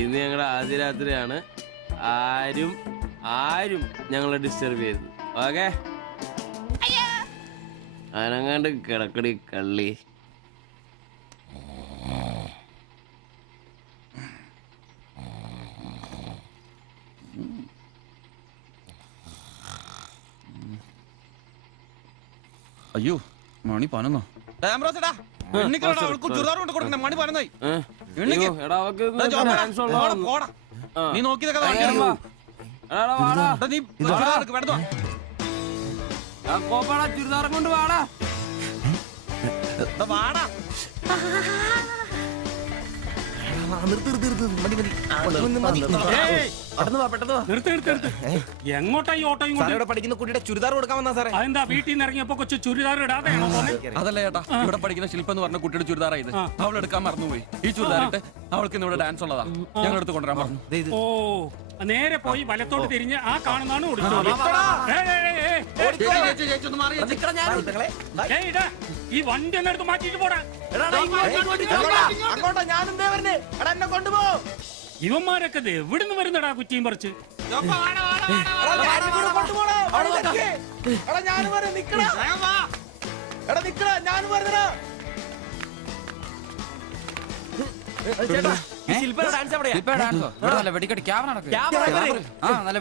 ഇന്ന് ഞങ്ങളുടെ ആദ്യ രാത്രിയാണ്. ആരും ഞങ്ങളെ ഡിസ്റ്റർബ് ചെയ്തു. ഓക്കെ, അനങ്ങാണ്ട് കിടക്കടി കള്ളി. അയ്യോ, മണി 11. നീ നോക്കിയതൊക്കെ ചുരിദാറും കൊണ്ട് വാടാ. എങ്ങോട്ടാ ഈ ഓട്ടോയും പഠിക്കുന്ന കുട്ടിയുടെ ചുരിദാർ കൊടുക്കാൻ വന്നാ സാറേ. അതെന്താ വീട്ടിൽ നിന്ന് ഇറങ്ങിയപ്പോ കൊച്ചു ചുരിദാർ ഇടാതെ? അതല്ല ചേട്ടാ, ഇവിടെ പഠിക്കുന്ന ശില്പം എന്ന് പറഞ്ഞ കുട്ടിയുടെ ചുരിദാറാ ഇത്. അവൾ എടുക്കാൻ മറന്നുപോയി. ഈ ചുരിദാറിട്ട് അവൾക്ക് ഇന്ന് ഇവിടെ ഡാൻസ് ഉള്ളതാ. ഞങ്ങൾ എടുത്ത് കൊണ്ടുവരാൻ പറഞ്ഞു. ഓ, നേരെ പോയി വലത്തോട്ട് തിരിഞ്ഞ് ആ കാണുന്നതാണ് ഈ വണ്ടി ഒന്ന് എടുത്ത് മാറ്റിട്ട് പോടാ. ഇവന്മാരൊക്കെ എവിടുന്ന് വരുന്നടാ കുറ്റിയും പറിച്ച്? നല്ല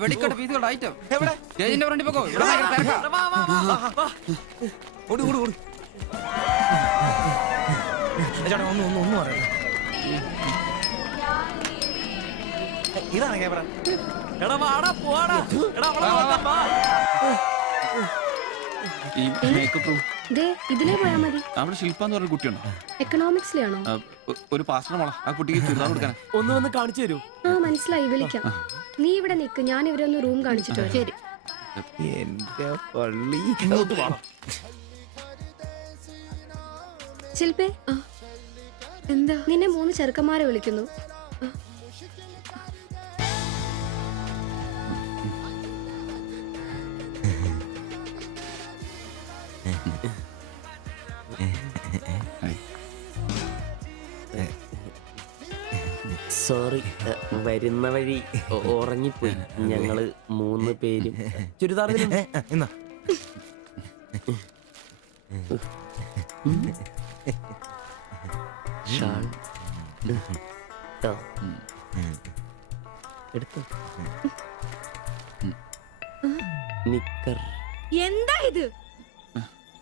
വെടിക്കെട്ട് പീസുകളുടെ ഐറ്റം സ്റ്റേജിന്റെ ഫ്രണ്ടിൽ പോകോ. ഓടി ചേട്ടാ ഒന്ന് പറയാം. ഇതാണ് ക്യാമറ. എടാ വാടാ പോവാടാ. എടാ അവളെ നോക്കാം, വാ. ഈ മേക്കപ്പ് റൂം ഇതിലേ പോയാ മതി. അവിടെ ശില്പ എന്ന് പറഞ്ഞ കുട്ടിയുണ്ടോ? എക്കണോമിക്സിലാണോ? ഒരു പാസ്റ്റർ മോളാ ആ കുട്ടിക്ക് ചുരിദാർ കൊടുക്കാൻ. ഒന്ന് വന്ന് കാണിച്ചു തരൂ. ആ മനസ്സിലായി, വിളിക്കാം. നീ ഇവിടെ നിക്ക്, ഞാൻ ഇവരൊന്ന് റൂം കാണിച്ചിട്ട് വരാം. ശരി. എന്റെ പള്ളി. ശില്പേ, എന്താ? നിന്നെ 3 ചെറുക്കന്മാരെ വിളിക്കുന്നു. സോറി, വരുന്ന വഴി ഉറങ്ങിപ്പോയി. ഞങ്ങള് 3 പേരും ചുരിദാർ എന്നാ എടുത്തു. നിക്കർ എന്താ ഇത്?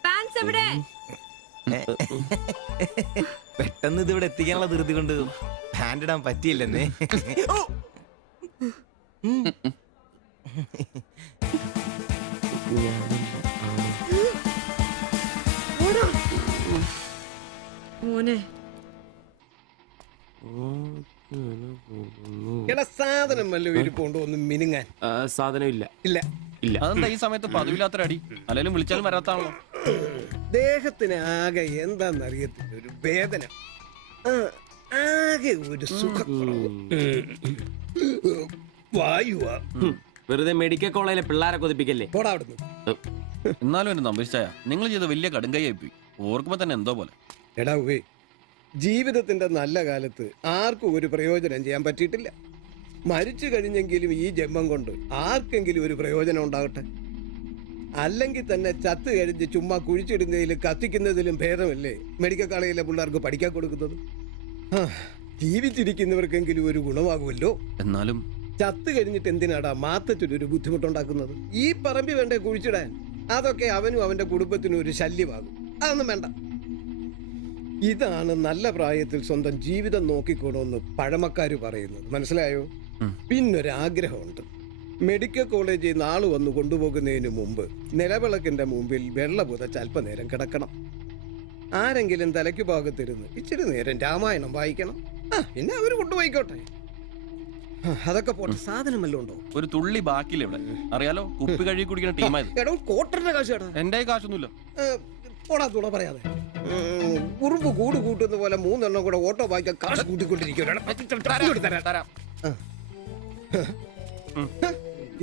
പാൻസ് എവിടെ? പെട്ടെന്ന് ഇത് ഇവിടെ എത്തിക്കാനുള്ള ധൃതി കൊണ്ട് ഹാൻഡ് ഇടാൻ പറ്റിയില്ലെന്നേ. മോനെ സാധനം വല്ല ഇരിപ്പുണ്ടോ? ഒന്ന് മിനുങ്ങാൻ സാധനം ഇല്ല. ഇല്ല ഇല്ല. അതെന്താ ഈ സമയത്ത് പതിവില്ലാത്തൊരടി? അല്ലെങ്കിലും വിളിച്ചാലും വരാത്താണല്ലോ. ദേഹത്തിന് ആകെ എന്താന്നറിയത്തില്ല, ഒരു വേദന, ആകെ ഒരു സുഖം. വായുവാ. വെറുതെ മെഡിക്കൽ കോളേജിലെ പിള്ളേരെ കൊതിപ്പിക്കല്ലേ. പോടാ അവിടുന്ന്. എന്നാലും എന്നെ നമ്പരിച്ചായ നിങ്ങൾ ചെയ്ത വലിയ കടുങ്കൈയായി പോയി. ഓർക്കുമ്പോ തന്നെ എന്തോ പോലെ. എടാ ഉവേ, ജീവിതത്തിന്റെ നല്ല കാലത്ത് ആർക്കും ഒരു പ്രയോജനം ചെയ്യാൻ പറ്റിയിട്ടില്ല. മരിച്ചു കഴിഞ്ഞെങ്കിലും ഈ ജന്മം കൊണ്ട് ആർക്കെങ്കിലും ഒരു പ്രയോജനം ഉണ്ടാകട്ടെ. അല്ലെങ്കിൽ തന്നെ ചത്ത് കഴിഞ്ഞ് ചുമ്മാ കുഴിച്ചിടുന്നതിലും കത്തിക്കുന്നതിലും ഭേദമല്ലേ മെഡിക്കൽ കോളേജിലെ പിള്ളേർക്ക് പഠിക്കാൻ കൊടുക്കുന്നത്? ജീവിച്ചിരിക്കുന്നവർക്കെങ്കിലും ഒരു ഗുണമാകുമല്ലോ. എന്നാലും ചത്ത് കഴിഞ്ഞിട്ട് എന്തിനാടാ മാത്തച്ചൊരു ബുദ്ധിമുട്ടുണ്ടാക്കുന്നത്? ഈ പറമ്പി വേണ്ടേ കുഴിച്ചിടാൻ? അതൊക്കെ അവനും അവന്റെ കുടുംബത്തിനും ഒരു ശല്യമാകും. അതൊന്നും വേണ്ട. ഇതാണ് നല്ല പ്രായത്തിൽ സ്വന്തം ജീവിതം നോക്കിക്കോണമെന്ന് പഴമക്കാര് പറയുന്നത്. മനസ്സിലായോ? പിന്നൊരാഗ്രഹമുണ്ട്. മെഡിക്കൽ കോളേജിൽ നാള് വന്ന് കൊണ്ടുപോകുന്നതിന് മുമ്പ് നിലവിളക്കിന്റെ മുമ്പിൽ വെള്ള പുതച്ച് അല്പനേരം കിടക്കണം. ആരെങ്കിലും തലയ്ക്ക് ഭാഗത്തിരുന്ന് ഇച്ചിരി നേരം രാമായണം വായിക്കണം. പിന്നെ അവര് കൊണ്ടുപോയിക്കോട്ടെ. അതൊക്കെ പോട്ടെ, സാധനം വല്ലതും ഉണ്ടോ? ഒരു തുള്ളി ബാക്കിയില്ല ഇവിടെ. അറിയാലോ, കുപ്പി കഴുകി കുടിക്കുന്ന ടീമായത്. എടോ, കോട്ടറിന്റെ കാശ് കേട്ടോ. എന്റെ കാശൊന്നുമില്ല. പോടാ തുണ പറയാതെ. ഉറുമ്പ് കൂട് കൂട്ടുന്ന പോലെ 3 എണ്ണം കൂടെ ഓട്ടോ വായിക്കാൻ കാശ് കൂട്ടിക്കൊണ്ടിരിക്കും.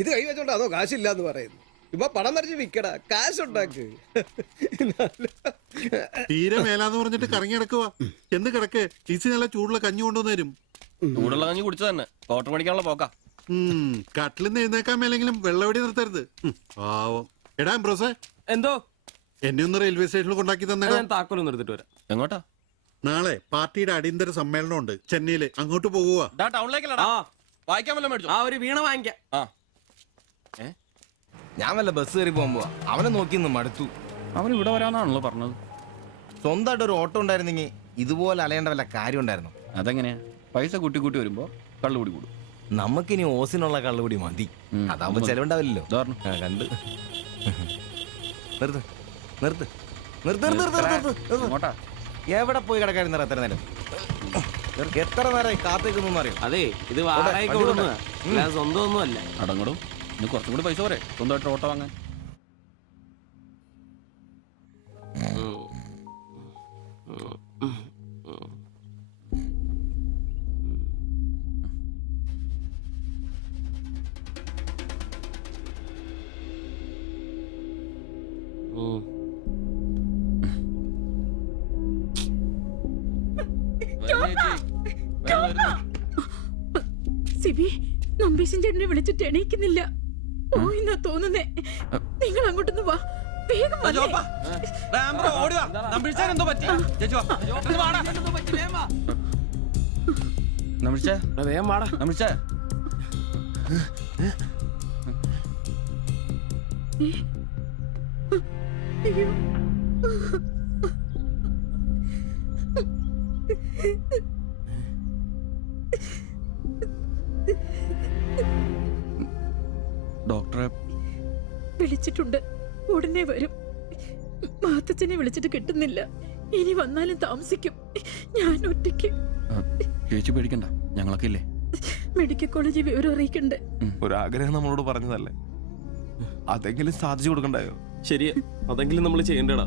ഇത് കൈവച്ചോണ്ട് അതോ കാശില്ല എന്ന് പറയുന്നു. ഇപ്പൊ പണം നിറച്ച് വിക്കടാ, കാശുണ്ടാക്ക്. തീരെ മേലാന്ന് പറഞ്ഞിട്ട് കറങ്ങി കിടക്കുക. എന്ത് കിടക്ക്? ഈസി നല്ല ചൂടുള്ള കഞ്ഞി കൊണ്ടുവന്ന് തരും. ചൂടുള്ള കഞ്ഞി കുടിച്ചു തന്നെ കോട്ടർ മേടിക്കാനുള്ള പോക്കാ. കട്ടിലിന്ന് എഴുന്നേക്കാൻ മേലെങ്കിലും വെള്ളവടി നിർത്തരുത്. പാവം. എടാ ബ്രോസേ, എന്തോ എന്നെ ഒന്ന് റെയിൽവേ സ്റ്റേഷനിൽ കൊണ്ടാക്കി തന്നെ. ഞാൻ താക്കോലൊന്നും എടുത്തിട്ട് വരാം. എങ്ങോട്ടാ? നാളെ പാർട്ടിയുടെ അടിയന്തര സമ്മേളനം ഉണ്ട് ചെന്നൈയില്. അങ്ങോട്ട് പോകുക. ടൗണിലേക്കല്ലടാ. വായിക്കാൻ വല്ല മേടിച്ചോ? ഒരു വീണ വാങ്ങിക്കാം. ഞാൻ വല്ല ബസ് കയറി പോകുമ്പോ അവനെ നോക്കി നിന്ന് മടുത്തു. അവൻ ഇവിടെ വരാന്നാണല്ലോ പറഞ്ഞത്. സ്വന്തമായിട്ട് ഒരു ഓട്ടോ ഉണ്ടായിരുന്നെങ്കിൽ ഇതുപോലെ അലയേണ്ട വല്ല കാര്യം ഉണ്ടായിരുന്നു. അതെങ്ങനെയാ? പൈസ കൂട്ടി കൂട്ടി വരുമ്പോ കള്ളുകൂടി കൂടും. നമുക്കിനി ഓസിനുള്ള കള്ളുകൂടി മതി. അതാവുമ്പോ ചെലവുണ്ടാവില്ലല്ലോ. കണ്ട് നിർത്ത് നിർത്ത് നിർത്ത് നിർത്ത്. എവിടെ പോയി കിടക്കായിരുന്നു എത്ര നേരം? എത്ര നേരം കാത്തേക്കൊന്നും അറിയാം. അതെ, ഇത് വാടകയ്ക്ക് കൊടുക്കുന്നതാ, സ്വന്തം ഒന്നും അല്ല. അടങ്ങടും. ഇനി കുറച്ചും കൂടി പൈസ പോരെ സ്വന്തമായിട്ട് ഓട്ടോ വാങ്ങാൻ. സിബി, നമ്പീശൻ ചേട്ടനെ വിളിച്ചിട്ട് എണീക്കുന്നില്ല. പോയിന്നാ തോന്നുന്നേ. നിങ്ങൾ അങ്ങോട്ടൊന്ന് വാ, വേഗം ഡോക്ടറെ വിളിച്ചിട്ടുണ്ട്, ഉടനെ വരും. മാത്തച്ഛനെ വിളിച്ചിട്ട് കിട്ടുന്നില്ല. ഇനി വന്നാലും താമസിക്കും. ഞാൻ ഒറ്റയ്ക്ക്. ചേച്ചി പേടിക്കണ്ട, ഞങ്ങളൊക്കെ ഇല്ലേ. മെഡിക്കൽ കോളേജിൽ വിവരം അറിയിക്കണ്ടേ? ഒരാഗ്രഹം നമ്മളോട് പറഞ്ഞതല്ലേ, അതെങ്കിലും സാധിച്ചു കൊടുക്കണ്ടായോ? ശരിയാ, അതെങ്കിലും നമ്മൾ ചെയ്യണ്ടടാ.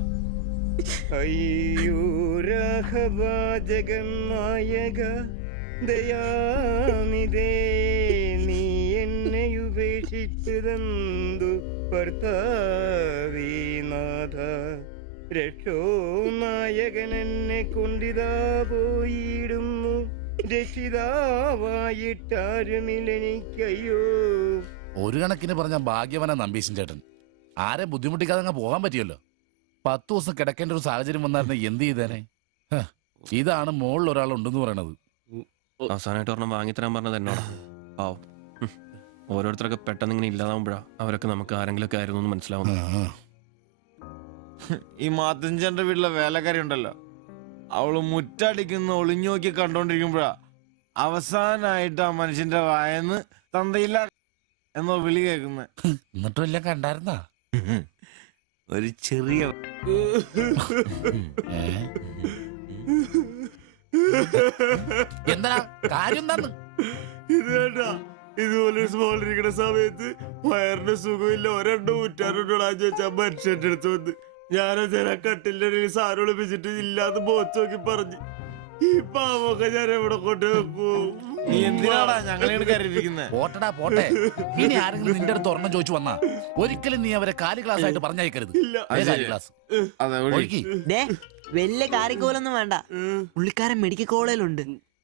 ജഗന്നായക ദയാനിധേ നീ എന്നെ ഉപേക്ഷിച്ചതെന്തു ഭർത്താവീനാഥ രക്ഷോ നായകൻ എന്നെ കൊണ്ടിതാ പോയിടുന്നു രക്ഷിതാവായിട്ടാരുമില്ലെനിക്കയ്യോ. ഒരു കണക്കിന് പറഞ്ഞ ഭാഗ്യവന നമ്പീശൻ ചേട്ടൻ. ആരെ ബുദ്ധിമുട്ടിക്കാതെ അങ്ങ് പോകാൻ പറ്റിയല്ലോ. 10 ദിവസം കിടക്കേണ്ട ഒരു സാഹചര്യം വന്നായിരുന്നു എന്ത് ചെയ്തേനെ. ഇതാണ് മുകളിൽ ഒരാളുണ്ടെന്ന് പറയണത്. അവസാനമായിട്ട് ഒരെണ്ണം വാങ്ങിത്തരാൻ പറഞ്ഞത് എന്നോടാ. പാവം. ഓരോരുത്തരൊക്കെ പെട്ടെന്ന് ഇങ്ങനെ ഇല്ലാതാവുമ്പോഴാ അവരൊക്കെ നമുക്ക് ആരെങ്കിലുമൊക്കെ ആയിരുന്നു എന്ന് മനസ്സിലാവുന്നത്. ഈ മാത്തഞ്ചന്റെ വീട്ടിലെ വേലക്കാരി ഉണ്ടല്ലോ, അവള് മുറ്റടിക്കുന്ന ഒളിഞ്ഞു നോക്കി കണ്ടോണ്ടിരിക്കുമ്പോഴാ അവസാനായിട്ട് ആ മനുഷ്യന്റെ വായന്ന് തന്തയില്ല എന്നോ വിളി കേൾക്കുന്നത്. എന്നിട്ടും എല്ലാം കണ്ടായിരുന്നാ? ഒരു ചെറിയ എന്താ കാര്യം? എന്താന്ന് ഇത് വേണ്ട. ഇതുപോലെ സ്മോൾ ഇരിക്കുന്ന സമയത്ത് വയറിന് സുഖമില്ല, ഒരെണ്ണം ഊറ്റാറുണ്ടോടാന്ന് ചോദിച്ചാ മനുഷ്യന്റെ അടുത്ത് വന്ന് ഞാനത് കട്ടിലിന്റെ ഇടയിൽ സാരം ഒളിപ്പിച്ചിട്ട് ഇല്ലാതെ ബോച്ച് നോക്കി പറഞ്ഞു. ഈ പാവൊക്കെ ഞാൻ എവിടെ കൊണ്ട് വെക്കൂ? നീ എന്തിനാടാ ഞങ്ങളെയാണ് കരുതിക്കുന്നത്? പോട്ടടാ പോട്ടെ. ഇനി ആരെങ്കിലും നിന്റെ അടുത്ത് ഒരെണ്ണം ചോദിച്ചു വന്നാ ഒരിക്കലും നീ അവരെ കാലി ക്ലാസ് ആയിട്ട് പറഞ്ഞയക്കരുത്. ക്ലാസ് വലിയ കാരിക്കോലൊന്നും വേണ്ട. പുള്ളിക്കാരൻ മെഡിക്കൽ കോളേജിലുണ്ട്.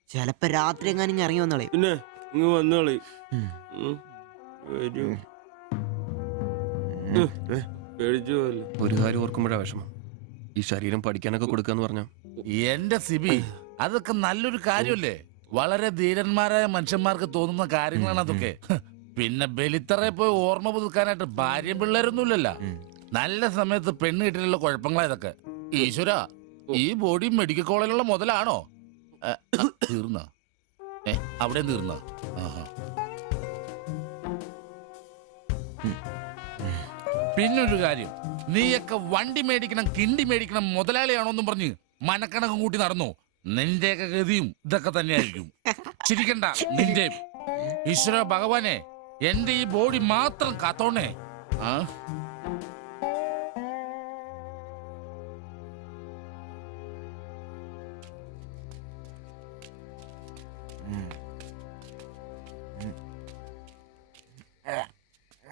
ചിലപ്പോ രാത്രി എങ്ങാനും ഇറങ്ങി വന്നോളെ. പിന്നെ ഇങ്ങ് വന്നോളി. ഒരു കാര്യം ഓർക്കുമ്പോഴാ വിഷമം. ഈ ശരീരം പഠിക്കാനൊക്കെ കൊടുക്കാന്ന് പറഞ്ഞ എന്റെ സിബി, അതൊക്കെ നല്ലൊരു കാര്യമല്ലേ? വളരെ ധീരന്മാരായ മനുഷ്യന്മാർക്ക് തോന്നുന്ന കാര്യങ്ങളാണ് അതൊക്കെ. പിന്നെ ബലിത്തറെ പോയി ഓർമ്മ പുതുക്കാനായിട്ട് ഭാര്യയും പിള്ളേരൊന്നുമില്ലല്ലോ. നല്ല സമയത്ത് പെണ്ണ് കിട്ടിയുള്ള കുഴപ്പങ്ങളാ ഇതൊക്കെ. ഈശ്വര, ഈ ബോഡി മെഡിക്കൽ കോളേജിലുള്ള മുതലാണോ? തീർന്ന അവിടെ തീർന്ന. പിന്നൊരു കാര്യം, നീയൊക്കെ വണ്ടി മേടിക്കണം കിണ്ടി മേടിക്കണം മുതലാളിയാണോന്നും പറഞ്ഞ് മനക്കണക്കും കൂട്ടി നടന്നു. നിന്റെയൊക്കെ ഗതിയും ഇതൊക്കെ തന്നെയായിരിക്കും. ചിരിക്കണ്ട നിന്റെ. ഈശ്വര ഭഗവാനെ, എന്റെ ഈ ബോഡി മാത്രം കാത്തോണേ.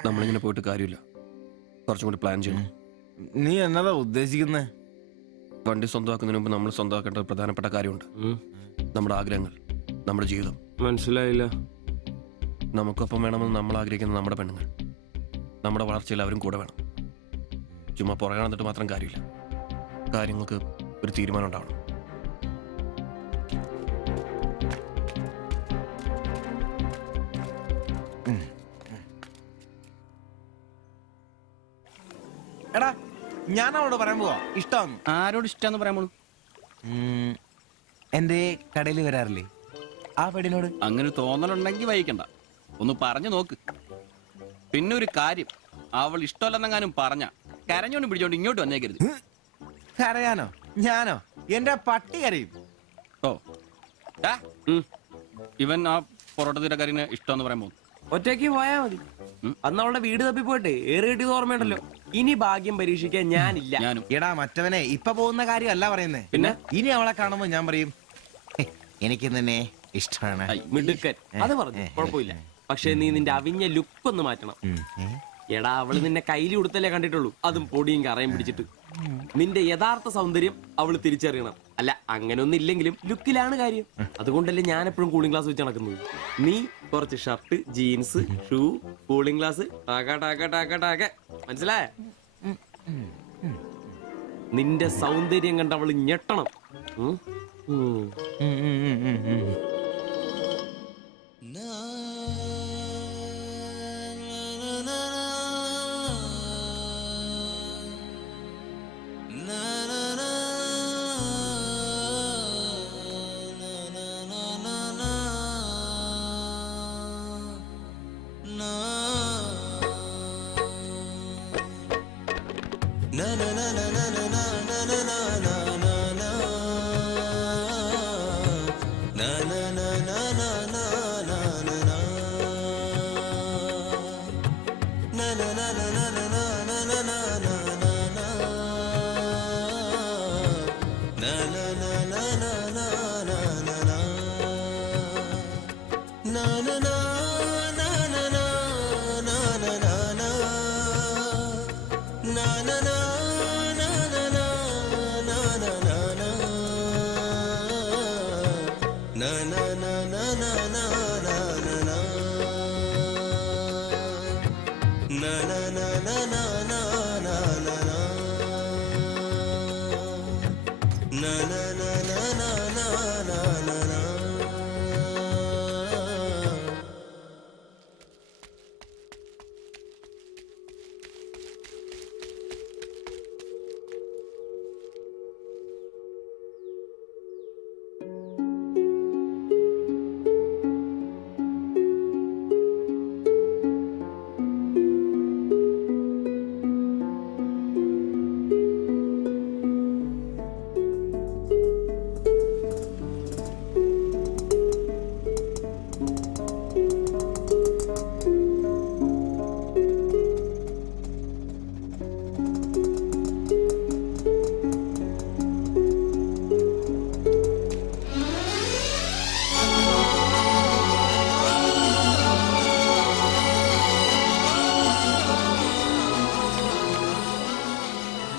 നമ്മളിങ്ങനെ പോയിട്ട് കാര്യമില്ല, കുറച്ചും കൂടി പ്ലാൻ ചെയ്യണം. നീ എന്നതാ ഉദ്ദേശിക്കുന്നേ? വണ്ടി സ്വന്തമാക്കുന്നതിന് മുമ്പ് നമ്മൾ സ്വന്തമാക്കേണ്ട ഒരു പ്രധാനപ്പെട്ട കാര്യമുണ്ട്. നമ്മുടെ ആഗ്രഹങ്ങൾ, നമ്മുടെ ജീവിതം. മനസ്സിലായില്ല. നമുക്കൊപ്പം വേണമെന്ന് നമ്മൾ ആഗ്രഹിക്കുന്ന നമ്മുടെ പെണ്ണുങ്ങൾ. നമ്മുടെ വളർച്ചയിൽ അവരും കൂടെ വേണം. ചുമ്മാ പുറകെ നടന്നിട്ട് മാത്രം കാര്യമില്ല. കാര്യങ്ങൾക്ക് ഒരു തീരുമാനം ഉണ്ടാവണം. എടാ, ഞാൻ അവളോട് പറയാൻ പോവാ ഇഷ്ടം. ആരോട് ഇഷ്ടാന്ന് പറയാൻ പോണു? എന്റെ കടയിൽ വരാറില്ലേ ആ പെടിനോട്? അങ്ങനെ തോന്നലുണ്ടെങ്കിൽ വഹിക്കണ്ട, ഒന്ന് പറഞ്ഞു നോക്ക്. പിന്നെ ഒരു കാര്യം, അവൾ ഇഷ്ടമല്ലെന്നെങ്ങാനും പറഞ്ഞ കരഞ്ഞോണ്ട് പിടിച്ചോണ്ട് ഇങ്ങോട്ട് വന്നേക്കരുത്. കരയാനോ? ഞാനോ? എന്റെ പട്ടി കരയും. ഓ, ഇവൻ ആ പൊറോട്ട തീരക്കാരിനെ ഇഷ്ടമെന്ന് പറയാൻ പോകും. ഒറ്റയ്ക്ക് പോയാ മതി. അന്ന് അവളുടെ വീട് തപ്പി പോയിട്ട് ഏറ് കിട്ടിയത് ഓർമ്മയുണ്ടല്ലോ. ഇനി ഭാഗ്യം പരീക്ഷിക്കാൻ ഞാനില്ല. ഞാനും. എടാ മറ്റവനെ ഇപ്പൊ പോകുന്ന കാര്യമല്ല പറയുന്നേ. പിന്നെ ഇനി അവളെ കാണുമ്പോ ഞാൻ പറയും എനിക്ക് നിന്നെ ഇഷ്ടമാണ്. മിടുക്കൻ, അത് പറഞ്ഞു കുഴപ്പമില്ല. പക്ഷെ നീ നിന്റെ അവിഞ്ഞ ലുക്ക് ഒന്ന് മാറ്റണം. എടാ, അവള് നിന്നെ കയ്യിൽ കൊടുത്തല്ലേ കണ്ടിട്ടുള്ളൂ, അതും പൊടിയും കറയും പിടിച്ചിട്ട്. നിന്റെ യഥാർത്ഥ സൗന്ദര്യം അവള് തിരിച്ചറിയണം. അല്ല, അങ്ങനൊന്നും ഇല്ലെങ്കിലും ലുക്കിലാണ് കാര്യം. അതുകൊണ്ടല്ലേ ഞാൻ എപ്പോഴും കൂളിംഗ് ഗ്ലാസ് വെച്ച് നടക്കുന്നത്. നീ കുറച്ച് shirt, jeans, shoe, cooling glass, മനസ്സിലായ? നിന്റെ സൗന്ദര്യം കണ്ട് അവള് ഞെട്ടണം.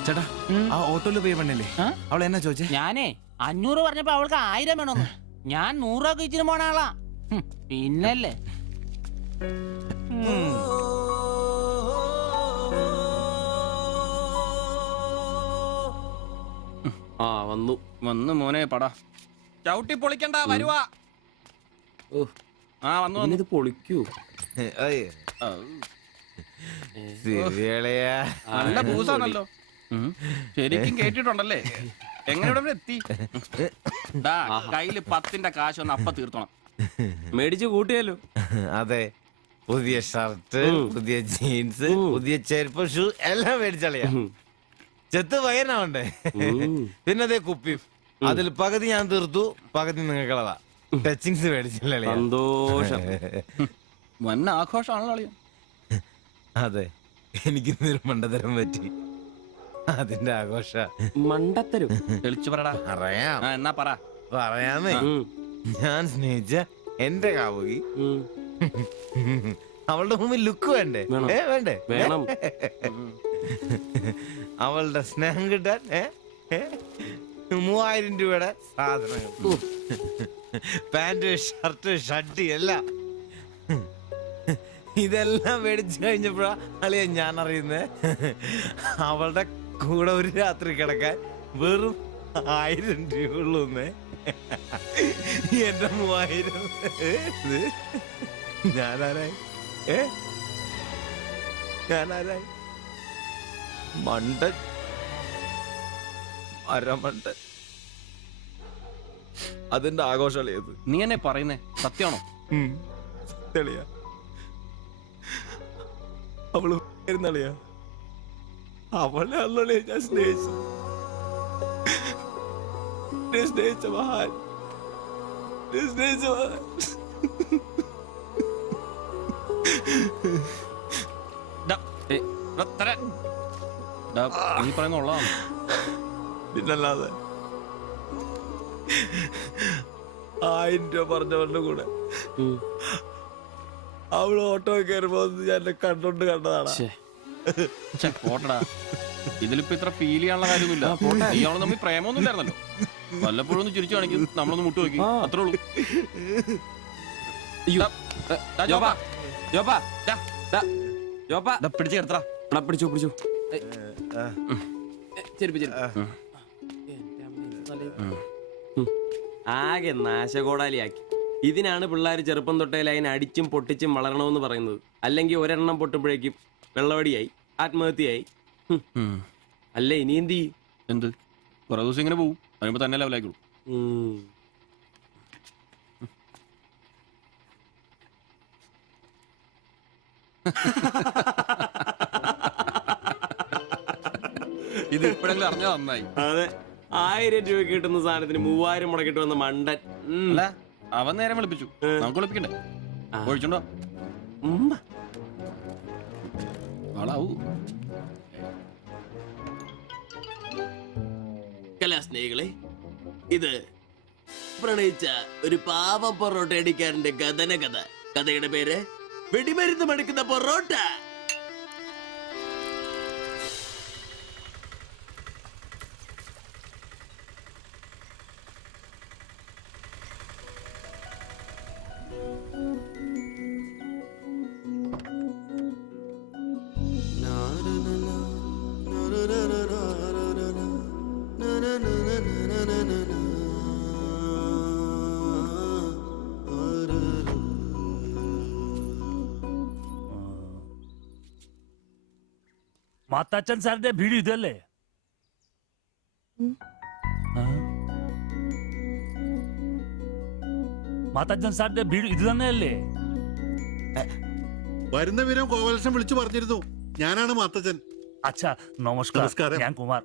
ചേട്ടാ ആ ഓട്ടോയില് പോയി പെണ്ണല്ലേ അവൾ എന്നാ ചോദിച്ചേ? ഞാനേ 500 പറഞ്ഞപ്പോ അവൾക്ക് 1000 വേണമെന്ന്. ഞാൻ 100 ഒക്കെ ഇച്ചിരി പോണ ആളാ. പിന്നല്ലേ ആ വന്നു വന്നു മോനെ പടാ ചവിട്ടി പൊളിക്കണ്ട വരുവാ. ആ വന്നു വന്നു. ഇത് പൊളിക്കൂ. നല്ല പൂസാണല്ലോ. ശരിക്കും കേട്ടിട്ടുണ്ടല്ലേ? എങ്ങനെ ഇവിടെ വരെ എത്തി? ദാ, കയ്യില് 10ന്റെ കാശ് ഒന്ന് അപ്പ തീർത്തോണം. മേടിച്ച് കൂട്ടിയല്ലോ. അതെ, പുതിയ ഷർട്ട്, പുതിയ ജീൻസ്, പുതിയ ചെരുപ്പ്, ഷൂ എല്ലാം മേടിച്ചളിയാ. ചെത്ത് പയ്യനാവണ്ടേ? പിന്നെ അതേ കുപ്പി, അതിൽ പകുതി ഞാൻ തീർത്തു, പകുതി നിങ്ങൾക്കുള്ളതാ. ടച്ചിങ്സ് മേടിച്ചില്ലേ? സന്തോഷം. വൻ ആഘോഷമാണല്ലോ അളിയാ. അതെ, എനിക്ക് ഇന്നൊരു മണ്ടത്തരം പറ്റി, അതിന്റെ ആഘോഷ. മണ്ടത്തരും തെളിച്ചു പറടാ. അറിയാം. എന്നാ പറ. പറയാമേ, ഞാൻ സ്നേഹിച്ച എന്റെ കാമുകി അവളുടെ മുമ്പിൽ ലുക്ക് വേണ്ടേ? വേണ്ടേ? വേണം. അവളുടെ സ്നേഹം കിട്ടാൻ 3000 രൂപയുടെ സാധനങ്ങൾ, പാന്റ്, ഷർട്ട്, ഷഡ്ഡി എല്ലാം. ഇതെല്ലാം മേടിച്ചു കഴിഞ്ഞപ്പോഴാ അളിയ ഞാൻ അറിയുന്നേ, അവളുടെ കൂടെ ഒരു രാത്രി കിടക്കാൻ വെറും 1000 രൂപ ഉള്ളൂന്നേ. എന്റെ 3000 ഞാനാരായി? ഞാനാരായി? മണ്ടൻ, അരമണ്ടൻ. അതിന്റെ ആഘോഷമല്ലേ? നീ എന്നെ പറയുന്നേ സത്യമാണോ? തെളിയാ, അവള് ളിയാ, അവളെ അല്ലേ ഞാൻ സ്നേഹിച്ചു. സ്നേഹിച്ച മഹാൻ, സ്നേഹിച്ച മഹാൻ. നീ പറയുന്ന ഉള്ളതാണ്. പിന്നല്ലാതെ 1000 രൂപ പറഞ്ഞവരുടെ കൂടെ അവള് ഓട്ടോ കയറുമ്പോ ഞാൻ കണ്ടോണ്ട് കണ്ടതാണ്. പോട്ടടാ, ഇതിലിപ്പോ ഇത്ര ഫീൽ ചെയ്യാനുള്ള കാര്യമൊന്നുമില്ല. നീ അവള് തമ്മിൽ പ്രേമൊന്നും ഇല്ലായിരുന്നല്ലോ. വല്ലപ്പോഴും ഒന്ന് ചിരിച്ചു കാണിക്കും, നമ്മളൊന്ന് മുട്ടു നോക്കി, അത്രേ ഉള്ളൂ. പിടിച്ചു കിടത്തടാ. പിടിച്ചു പിടിച്ചു. ആകെ നാശകോടാലിയാക്കി. ഇതിനാണ് പിള്ളേർ ചെറുപ്പം തൊട്ടേ ലൈൻ അടിച്ചും പൊട്ടിച്ചും വളരണമെന്ന് പറയുന്നത്. അല്ലെങ്കിൽ ഒരെണ്ണം പൊട്ടുമ്പോഴേക്കും വെള്ളവടിയായി, ആത്മഹത്യയായി. അല്ലേ, ഇനി എന്ത് ചെയ്യും? എന്ത്, കുറെ ദിവസം ഇങ്ങനെ പോവും, വരുമ്പോ തന്നെ ലെവലായിക്കോളൂ. ഇത് ഇപ്പോഴെങ്കിലും അറിഞ്ഞാ നന്നായി. അതെ, 1000 രൂപ കിട്ടുന്ന സാധനത്തിന് 3000 മുടക്കിട്ട് വന്ന മണ്ടൻ. അല്ല, അവൻ നേരം വിളിപ്പിച്ചു, നമുക്ക് വിളിപ്പിക്കണ്ടേ? ഒഴിച്ചുണ്ടോ? ആളാവൂ. കലാസ്നേഹികളെ, ഇത് പ്രണയിച്ച ഒരു പാവ പൊറോട്ട അടിക്കാരന്റെ കഥന കഥ. കഥയുടെ പേര് വെടിമരുന്ന് മടുക്കുന്ന പൊറോട്ട. മാത്താച്ചൻ സാറിന്റെ വീട് ഇതല്ലേ? ആ? മാത്താച്ചൻ സാറിന്റെ വീട് ഇത് തന്നെയല്ലേ? വരുന്ന വിവരം ഗോപാലകൃഷ്ണൻ വിളിച്ചു പറഞ്ഞിരുന്നു. ഞാനാണ് മാത്തച്ഛൻ. അച്ഛാ നമസ്കാരം. നമസ്കാരം. ഞാൻ കുമാർ.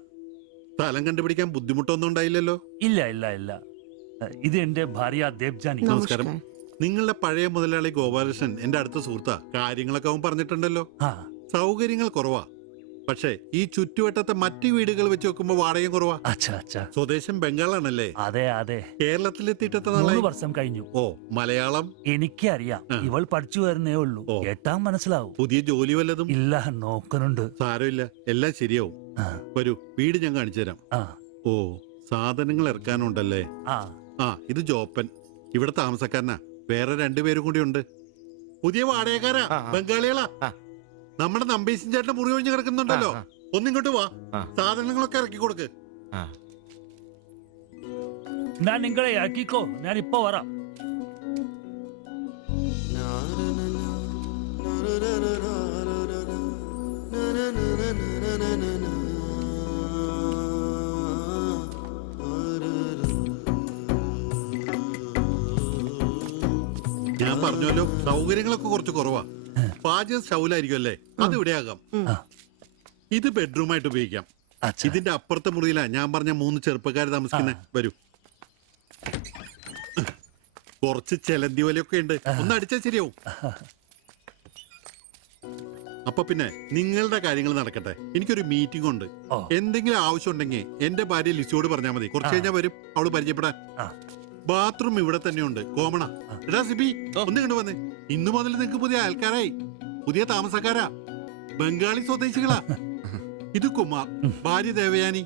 സ്ഥലം കണ്ടുപിടിക്കാൻ ബുദ്ധിമുട്ടൊന്നും ഉണ്ടായില്ലല്ലോ? ഇല്ല ഇല്ല ഇല്ല. ഇത് എന്റെ ഭാര്യ ദേവ്ജാനി. നമസ്കാരം. നിങ്ങളുടെ പഴയ മുതലാളി ഗോപാലകൃഷ്ണൻ എന്റെ അടുത്ത സുഹൃത്താ. കാര്യങ്ങളൊക്കെ അവൻ പറഞ്ഞിട്ടുണ്ടല്ലോ. സൗകര്യങ്ങൾ കുറവാ, പക്ഷേ ഈ ചുറ്റുവട്ടത്തെ മറ്റു വീടുകൾ വെച്ച് നോക്കുമ്പോ വാടകയും കുറവാ. സ്വദേശം ബംഗാളാണല്ലേ? അതെ അതെ. കേരളത്തിലെത്തിയിട്ട് 3 വർഷം കഴിഞ്ഞു. ഓ, മലയാളം എനിക്കറിയാം. ഇവൾ പഠിച്ചു വരുന്നേ ഉള്ളൂ. കേട്ടാ മനസ്സിലാവും. പുതിയ ജോലി വല്ലതും? ഇല്ല, നോക്കുന്നുണ്ട്. സാരമില്ല, എല്ലാം ശരിയാവും. വരൂ, വീട് ഞാൻ കാണിച്ചു തരാം. ഓ, സാധനങ്ങൾ ഇറക്കാനുണ്ടല്ലേ? ഇത് ജോപ്പൻ, ഇവിടെ താമസക്കാരനാ. വേറെ 2 പേരും കൂടി ഉണ്ട്. പുതിയ വാടകക്കാരാ, ബംഗാളികളാ. നമ്മുടെ നമ്പീശൻ ചേട്ടന്റെ മുറി ഒഴിഞ്ഞ് കിടക്കുന്നുണ്ടല്ലോ, ഒന്നിങ്ങോട്ട് വാ, സാധനങ്ങളൊക്കെ ഇറക്കി കൊടുക്ക്. ഞാൻ നിങ്ങളെ ഇറക്കിക്കോ, ഞാൻ ഇപ്പൊ വരാം. ഞാൻ പറഞ്ഞല്ലോ, സൗകര്യങ്ങളൊക്കെ കുറച്ച് കുറവാ. പാചകം സ്റ്റൗലായിരിക്കും അല്ലേ? അത് ഇവിടെയാകാം. ഇത് ബെഡ്റൂമായിട്ട് ഉപയോഗിക്കാം. ഇതിന്റെ അപ്പുറത്തെ മുറിയിലാ ഞാൻ പറഞ്ഞ 3 ചെറുപ്പക്കാർ താമസിക്കുന്നത്. വരൂ. കുറച്ച് ചെലന്തി വലയൊക്കെ ഉണ്ട്, ഒന്ന് അടിച്ചാൽ ശരിയാവും. അപ്പൊ പിന്നെ നിങ്ങളുടെ കാര്യങ്ങൾ നടക്കട്ടെ. എനിക്കൊരു മീറ്റിംഗ് ഉണ്ട്. എന്തെങ്കിലും ആവശ്യം ഉണ്ടെങ്കിൽ എന്റെ ഭാര്യ ലിസിയോട് പറഞ്ഞാൽ മതി. കുറച്ച് കഴിഞ്ഞാൽ വരും, അവള് പരിചയപ്പെടാൻ. ബാത്റൂം ഇവിടെ തന്നെയുണ്ട്, കോമണാ. എടാ സിബി, ഒന്ന് കണ്ടു വന്നേ. ഇന്നു മുതൽ നിങ്ങൾക്ക് പുതിയ ആൾക്കാരായി, പുതിയ താമസക്കാരാ, ബംഗാളി സ്വദേശികളാ. ഇത് കുമാർ, ഭാര്യ ദേവയാനി.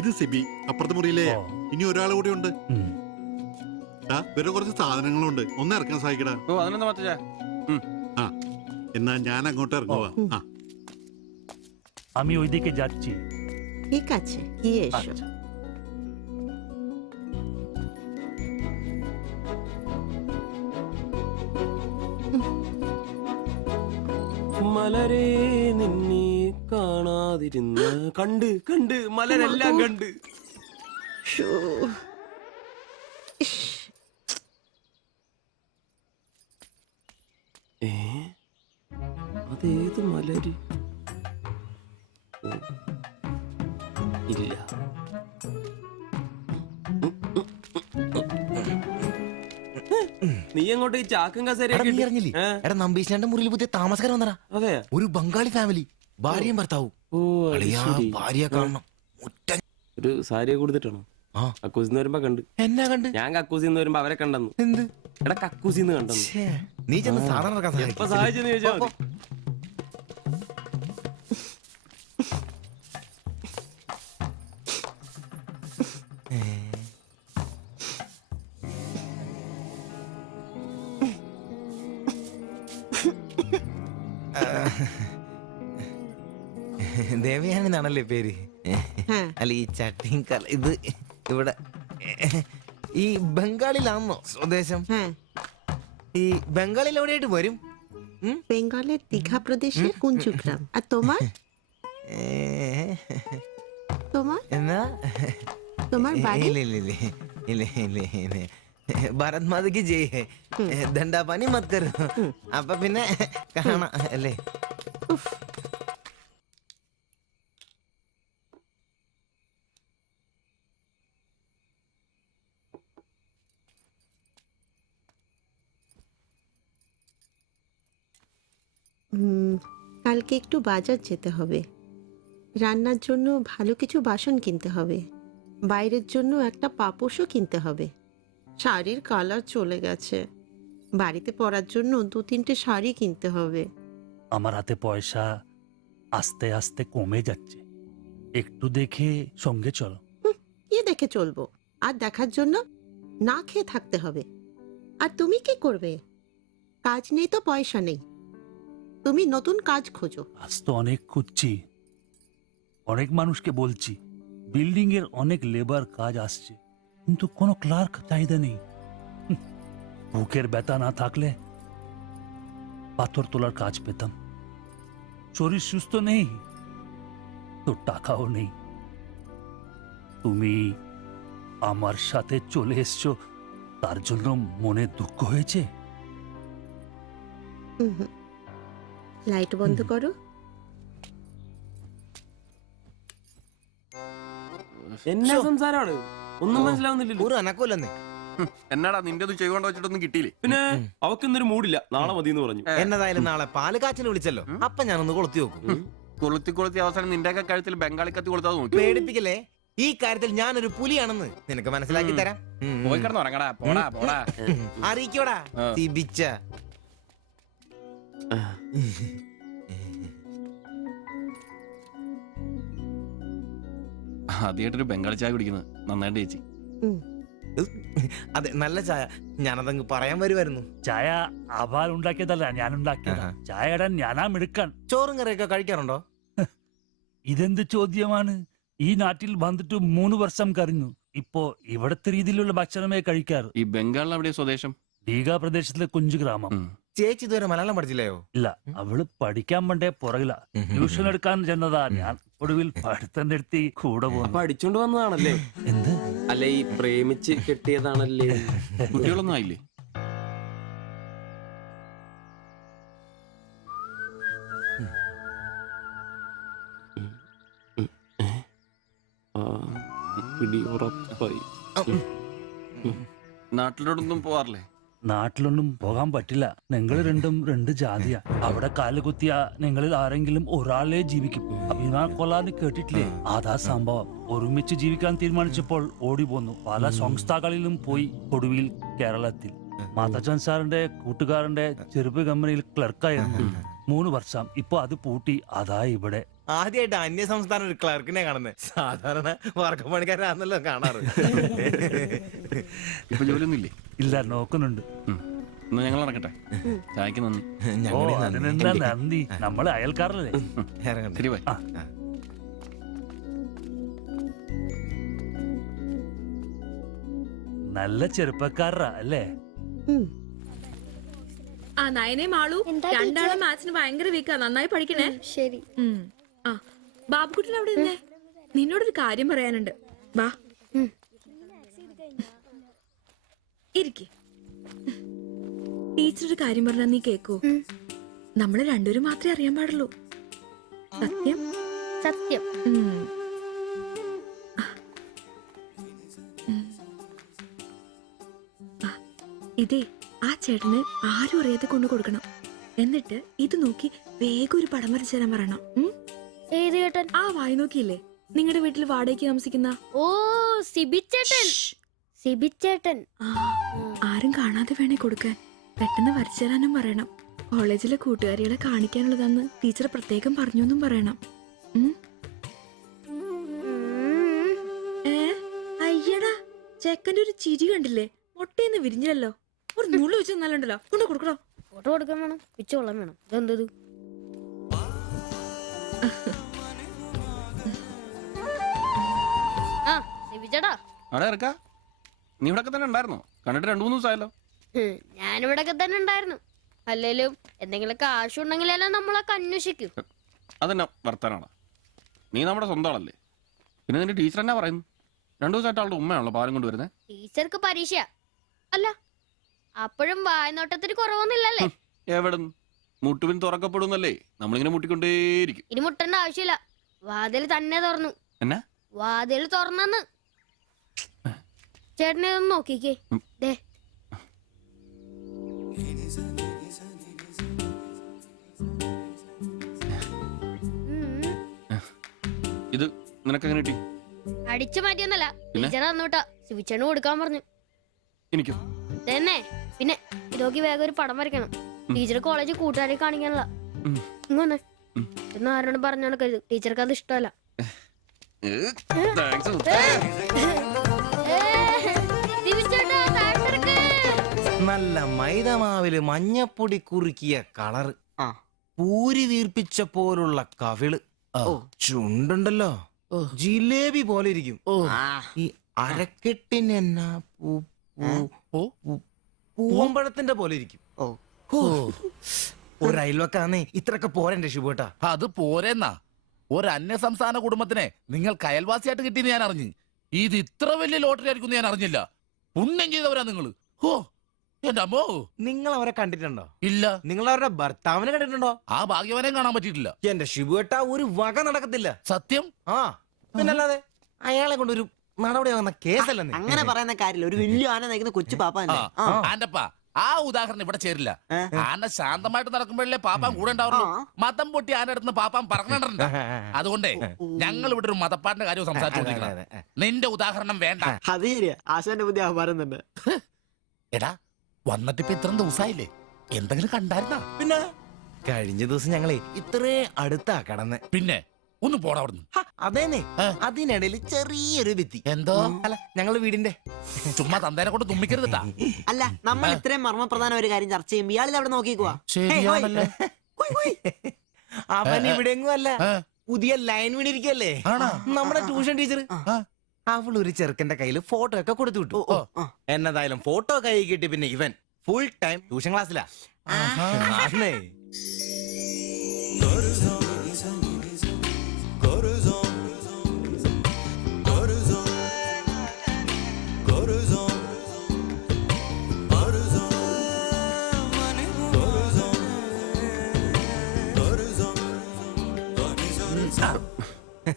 ഇത് സിബി, അപ്പുറത്തെ മുറിയിലെ. ഇനി ഒരാൾ കൂടി ഉണ്ട്. വേറെ കുറച്ച് സാധനങ്ങളുണ്ട്, ഒന്ന് ഇറക്കാൻ സഹായിക്കടാ. എന്നാ ഞാൻ അങ്ങോട്ട് ഇറങ്ങുവാ. আমি ওইদিকে যাচ্ছি। ঠিক আছে, গিয়ে এসো। മലരെ നിന്നെ കാണാതിരുന്ന കണ്ട് കണ്ട് മലരെല്ലാം കണ്ട്. അതേത് മലര്? ഇല്ല. നീ അങ്ങോട്ട് ഈ ചാക്കും കസേരയൊക്കെ എടാ, നമ്പീശന്റെ മുറിയിൽ പുതിയ താമസക്കാരൻ വന്നടാ. അതെ, ഒരു ബംഗാളി ഫാമിലി, ഭാര്യയും ഭർത്താവും. ഭാര്യ കാണണം. ഒരു സാരിയെ കൊടുത്തിട്ടാണോ? കക്കൂസിന്ന് വരുമ്പോ കണ്ട്. എന്നാ കണ്ട്? ഞാൻ കക്കൂസിന്ന് വരുമ്പോ അവരെ കണ്ടെന്നു. എന്ത്? എടാ, കക്കൂസിന്ന് കണ്ടെന്നു. നീ ചെന്ന് സാധനം എപ്പോ സഹായിച്ചെന്ന് ചോദിച്ചാ മതി. ദേവയാനി എന്നാണല്ലേ പേര്? അല്ല, ഈ ചട്ടിയും ഇത് ഇവിടെ ഈ ബംഗാളിലാണോ സ്വദേശം? ഈ ബംഗാളിൽ എവിടെയായിട്ട് വരും? বেঙ্গলের দীঘা প্রদেশের কুঞ্জগ্রাম। আর তোমার? তোমার എന്നാ তোমার বাড়ি? ഭാരത് മാതയ്ക്ക് ജയ്. ദണ്ഡാപാനി മത് കരോ. അപ്പൊ പിന്നെ കാണാം അല്ലേ? কালকে একটু বাজার যেতে হবে। রান্নার জন্য ভালো কিছু বাসন কিনতে হবে। বাইরের জন্য একটা পাপোশও কিনতে হবে। শাড়ির কালার চলে গেছে। বাড়িতে পরার জন্য 2-3টে শাড়ি কিনতে হবে। আমার হাতে পয়সা আস্তে আস্তে কমে যাচ্ছে, একটু দেখে সঙ্গে চলো। কি দেখে চলবো? আর দেখার জন্য না খেয়ে থাকতে হবে। আর তুমি কি করবে? কাজ নেই তো পয়সা নেই। তুমি নতুন কাজ খোঁজো। আজ তো অনেক খুঁজছি, অনেক মানুষকে বলছি, বিল্ডিং এর অনেক লেবার কাজ আসছে, কিন্তু কোনো ক্লার্ক চাহিদা নেই। বুকের ব্যথা না থাকলে পাথর তোলার কাজ পেতাম। শরীর সুস্থ নেই, তো টাকাও নেই। তুমি আমার সাথে চলে এসছো, তার জন্য মনে দুঃখ হয়েছে? লাইট বন্ধ করো। എന്നാ സംസാരമാണ് ഒന്നും മനസ്സിലാവുന്നില്ലല്ലോ. ഒരു അനക്കമില്ലെന്നേ. എന്നാടാ നിന്റെ ഒന്നും ചെയ്തുകൊണ്ട് വെച്ചിട്ടൊന്നും കിട്ടിയില്ലേ? പിന്നെ അവക്കൊന്നൊരു മൂടില്ല, നാളെ മതി എന്ന് പറഞ്ഞു. എന്നതായാലും നാളെ പാല് കാച്ചിന് വിളിച്ചല്ലോ, അപ്പൊ ഞാനൊന്ന് കൊളുത്തി നോക്കും. കൊളുത്തി അവസാനം നിന്റെയൊക്കെ കഴുത്തിൽ ബംഗാളി കത്തി കൊടുത്താൽ നോക്കി. പേടിപ്പിക്കല്ലേ, ഈ കാര്യത്തിൽ ഞാനൊരു പുലിയാണെന്ന് നിനക്ക് മനസ്സിലാക്കി തരാം. പോയി കിടന്ന് ഉറങ്ങടാ, പോടാ പോടാ. അറിയിക്കോടാ തിബിച്ച. ആദ്യമായിട്ടൊരു ബംഗാളി ചായ കുടിക്കുന്നത് നന്നായിട്ട് ചേച്ചി. അതെ, നല്ല ചായ. ഞാനതങ്ങ് പറയാൻ വരുമായിരുന്നു. ചായ അപാൽ ഉണ്ടാക്കിയതല്ല, ഞാൻ ഉണ്ടാക്കിയതാ. ചായ ഇടാൻ ഞാനാ മിടുക്കാൻ. ചോറും കറിയൊക്കെ കഴിക്കാറുണ്ടോ? ഇതെന്ത് ചോദ്യമാണ്? ഈ നാട്ടിൽ വന്നിട്ട് 3 വർഷം കഴിഞ്ഞു. ഇപ്പോ ഇവിടത്തെ രീതിയിലുള്ള ഭക്ഷണമേ കഴിക്കാറ്. ഈ ബംഗാളിൽ എവിടെയാ സ്വദേശം? ഡീഗ പ്രദേശത്തിലെ കുഞ്ചു ഗ്രാമം. ചേച്ചി ഇതുവരെ മലയാളം പഠിച്ചില്ലയോ? ഇല്ല, അവള് പഠിക്കാൻ വേണ്ടേ പുറകില. ട്യൂഷൻ എടുക്കാൻ ചെന്നതാ ഞാൻ. ഒടുവിൽ പഠിത്തം നിർത്തി കൂടെ പോകുന്നു. പഠിച്ചോണ്ട് വന്നതാണല്ലേ? എന്ത്? അല്ല, ഈ പ്രേമിച്ച് കെട്ടിയതാണല്ലേ? കുട്ടികളൊന്നും ആയില്ലേ? പിടി ഉറപ്പായി. നാട്ടിലോടൊന്നും പോവാറില്ലേ? നാട്ടിലൊന്നും പോകാൻ പറ്റില്ല. നിങ്ങൾ രണ്ടും 2 ജാതിയാ. അവിടെ കാലുകുത്തിയ നിങ്ങളിൽ ആരെങ്കിലും ഒരാളെ ജീവിക്കും. അഭിമാൻ കൊല്ലാന്ന് കേട്ടിട്ടില്ലേ? അതാ സംഭവം. ഒരുമിച്ച് ജീവിക്കാൻ തീരുമാനിച്ചപ്പോൾ ഓടി പോന്നു. പല സംസ്ഥകളിലും പോയി. ഒടുവിൽ കേരളത്തിൽ മാതച്ചൻ സാറിന്റെ കൂട്ടുകാരന്റെ ചെറുപ്പ് കമ്പനിയിൽ ക്ലർക്കായിരുന്നു 3 വർഷം. ഇപ്പൊ അത് പൂട്ടി. അതാ ഇവിടെ. ആദ്യമായിട്ട് അന്യ സംസ്ഥാന ഒരു ക്ലർക്കിനെ കാണുന്നത്. സാധാരണ വർഗപ്പണിക്കാരാണല്ലോ കാണാറ്. ഇപ്പൊ ജോലിയൊന്നും ഇല്ലേ? ഇല്ല, നോക്കുന്നുണ്ട്. എന്നാ ഞങ്ങൾ നടക്കട്ടെ. ചായക്ക് നന്ദി. ഓ, അതിനെന്താ നന്ദി, നമ്മള് അയൽക്കാരല്ലേ. ശരി ബൈ. നല്ല ചെറുപ്പക്കാരാ അല്ലേ? ആ നയനെ മാളു രണ്ടാളും മാത്സിന് ഭയങ്കര വീക്കാ. നന്നായി പഠിക്കണേ. ശരി. ആ ബാബുക്കുട്ടിൽ അവിടെ നിന്നേ, നിന്നോടൊരു കാര്യം പറയാനുണ്ട്. വാ ഇരിക്കെ. ടീച്ചർ ഒരു കാര്യം പറഞ്ഞാ നീ കേക്കോ? നമ്മള് രണ്ടുപേരും മാത്രമേ അറിയാൻ പാടുള്ളൂ. സത്യം സത്യം. ഇതേ ആ ചേട്ടന് ആരും അറിയാതെ കൊണ്ടു കൊടുക്കണം. എന്നിട്ട് ഇത് നോക്കി വേഗം ഒരു പടം വരച്ചു തരാൻ പറയണം. ഏത് ചേട്ടൻ? ആ വായി നോക്കിയില്ലേ, നിങ്ങളുടെ വീട്ടിൽ വാടകയ്ക്ക് താമസിക്കുന്ന? ഓ, സിബിച്ചേട്ടൻ. സിബിച്ചേട്ടൻ. ആരും കാണാതെ വേണേ കൊടുക്കാൻ. പെട്ടെന്ന് വരച്ചു തരാനും പറയണം. കോളേജിലെ കൂട്ടുകാരികളെ കാണിക്കാനുള്ളതാന്ന് ടീച്ചർ പ്രത്യേകം പറഞ്ഞു എന്നും പറയണം. അയ്യടാ, ചെക്കന്റെ ഒരു ചിരി കണ്ടില്ലേ? മുട്ടയെന്ന് വിരിഞ്ഞല്ലോ. ഒരു നുള്ളു വെച്ച് നല്ലുണ്ടല്ലോ. കൊണ്ട് കൊടുക്കണോ? ഫോട്ടോ കൊടുക്കാൻ വേണം, പിച്ചോളം വേണം. ഇതെന്തത്? ആ സിബിച്ചേട്ടാ. അവിടെ ഇറക്കാ. നീ ഇവിടെ തന്നെ ഉണ്ടായിരുന്നോ? കണ്ടിട്ട് 2-3 ദിവസമായല്ലോ. ഞാനിവിടെ തന്നെ ഉണ്ടായിരുന്നു. അല്ലേലും എന്തെങ്കിലും കാശുണ്ടെങ്കിലല്ലേ നമ്മളൊക്കെ അന്വേഷിക്കും. അതെന്നാ വർത്താനാണ്? നീ നമ്മുടെ സ്വന്തം ആളല്ലേ? പിന്നെ നിന്റെ ടീച്ചർ എന്നാ പറയുന്നു? 2 ദിവസമായിട്ട് അവളുടെ ഉമ്മയാണല്ലോ പാലും കൊണ്ടുവരുന്നത്. ടീച്ചർക്ക് പരീക്ഷ അല്ല, അപ്പോഴും വായനോട്ടത്തിന് കുറവൊന്നുമില്ലല്ലേ? എവിടെ മുട്ടുപിൻ തുറക്കപ്പെടുന്നല്ലേ? നമ്മളിങ്ങനെ മുട്ടിക്കൊണ്ടേയിരിക്കും. ഇനി മുട്ടേണ്ട ആവശ്യമില്ല. വാതിൽ തന്നെ തുറന്നു. എന്നാ വാതിൽ തുറന്നെന്ന്. ചേട്ടനെ ഒന്ന് നോക്കിക്കേ. ദേ ഇത് നിനക്കെങ്ങനെ കിട്ടി? അടിച്ചു മാറ്റിയൊന്നല്ല, ടീച്ചർ തന്നോട്ടാ. ശിവിച്ചേണ് കൊടുക്കാൻ പറഞ്ഞു. എനിക്കോ? തന്നെ. പിന്നെ ഇതൊക്കെ വേഗം ഒരു പടം വരയ്ക്കണം. ടീച്ചർ കോളേജിൽ കൂട്ടുകാരെ കാണിക്കാനുള്ള. ഇങ്ങനെ എന്ന് ആരോടും പറഞ്ഞു നടക്കരുത്. ടീച്ചർക്ക് അത് ഇഷ്ടമല്ല. നല്ല മൈദമാവില് മഞ്ഞപ്പൊടി കുറുക്കിയ കളറ്, പൂരി വീർപ്പിച്ച പോലുള്ള കവിള്, ചുണ്ടുണ്ടല്ലോ ജിലേബി പോലെ ഇരിക്കും. ഈ അരക്കെട്ടിന് എന്നാ പൂവമ്പഴത്തിന്റെ പോലെ ഇരിക്കും. ഒരു അയൽവക്കാന്നേ ഇത്രയൊക്കെ പോരെന്റെ ശുഭേട്ടാ. അത് പോരെന്നാ. ഒരു അന്യ സംസ്ഥാന കുടുംബത്തിനെ നിങ്ങൾക്ക് അയൽവാസിയായിട്ട് കിട്ടിയെന്ന് ഞാൻ അറിഞ്ഞു. ഇത് ഇത്ര വലിയ ലോട്ടറി ആയിരിക്കും ഞാൻ അറിഞ്ഞില്ല. പുണ്യം ചെയ്തവരാ നിങ്ങള്. ഓ എന്റെ അമ്മോ. നിങ്ങൾ അവരെ കണ്ടിട്ടുണ്ടോ? ഇല്ല. നിങ്ങൾ അവരുടെ ഭർത്താവിനെ കണ്ടിട്ടുണ്ടോ? ആ ഭാഗ്യവാനെയും കാണാൻ പറ്റിയിട്ടില്ല. എന്റെ ഷിബുവേട്ട ഒരു വക നടക്കത്തില്ല. സത്യം. ആ പിന്നല്ലാതെ അയാളെ കൊണ്ട് ഒരു നടപടി വന്ന കേസല്ലെന്ന്. അങ്ങനെ പറയുന്ന കാര്യമില്ല. ഒരു വലിയ ആന നയിക്കുന്ന കൊച്ചു പാപ്പ ആന്റപ്പ ആ ഉദാഹരണം ഇവിടെ ചേരില്ല. ആന ശാന്തമായിട്ട് നടക്കുമ്പോഴല്ലേ പാപ്പാൻ കൂടെ ഉണ്ടാവുള്ളൂ. മതം പൊട്ടി ആന അടുത്ത് പാപ്പാൻ പറഞ്ഞിട്ടുണ്ട്. അതുകൊണ്ടേ ഞങ്ങൾ ഇവിടെ ഒരു മതപ്പാടിന്റെ കാര്യം സംസാരിച്ചോണ്ടിരിക്കണം. നിന്റെ ഉദാഹരണം വേണ്ട. അത് ശരിയാ, ആശാന്റെ ബുദ്ധി ആഹാരം തന്നെ. എടാ വന്നിട്ട് ഇപ്പൊ ഇത്രയും ദിവസമായില്ലേ, എന്തെങ്കിലും കണ്ടായിരുന്നാ? പിന്നെ കഴിഞ്ഞ ദിവസം ഞങ്ങളെ ഇത്രേ അടുത്താ കടന്ന്. പിന്നെ ഒന്ന് പോടാ അവിടുന്ന്. അതേന്നെ, അതിനിടയിൽ ചെറിയൊരു ഭിത്തി. എന്തോ അല്ല ഞങ്ങള് വീടിന്റെ ചുമ്മാ തന്തേനെ കൊണ്ട് തുമ്മിക്കരുതട്ടാ. അല്ല, നമ്മൾ ഇത്രയും മർമ്മപ്രധാന ഒരു കാര്യം ചർച്ച ചെയ്യുമ്പോ ഇയാളിത് അവിടെ നോക്കിക്കുവാ. ശരിയാണല്ലോ. അവൻ ഇവിടെങ്ങും അല്ല, പുതിയ ലൈൻ വീണിരിക്കല്ലേ നമ്മുടെ ട്യൂഷൻ ടീച്ചർ. അവൾ ഒരു ചെറുക്കന്റെ കയ്യില് ഫോട്ടോ ഒക്കെ കൊടുത്തു വിട്ടു. എന്നതായാലും ഫോട്ടോ കൈ കിട്ടി. പിന്നെ ഇവൻ ഫുൾ ടൈം ട്യൂഷൻ ക്ലാസ്സിലാ.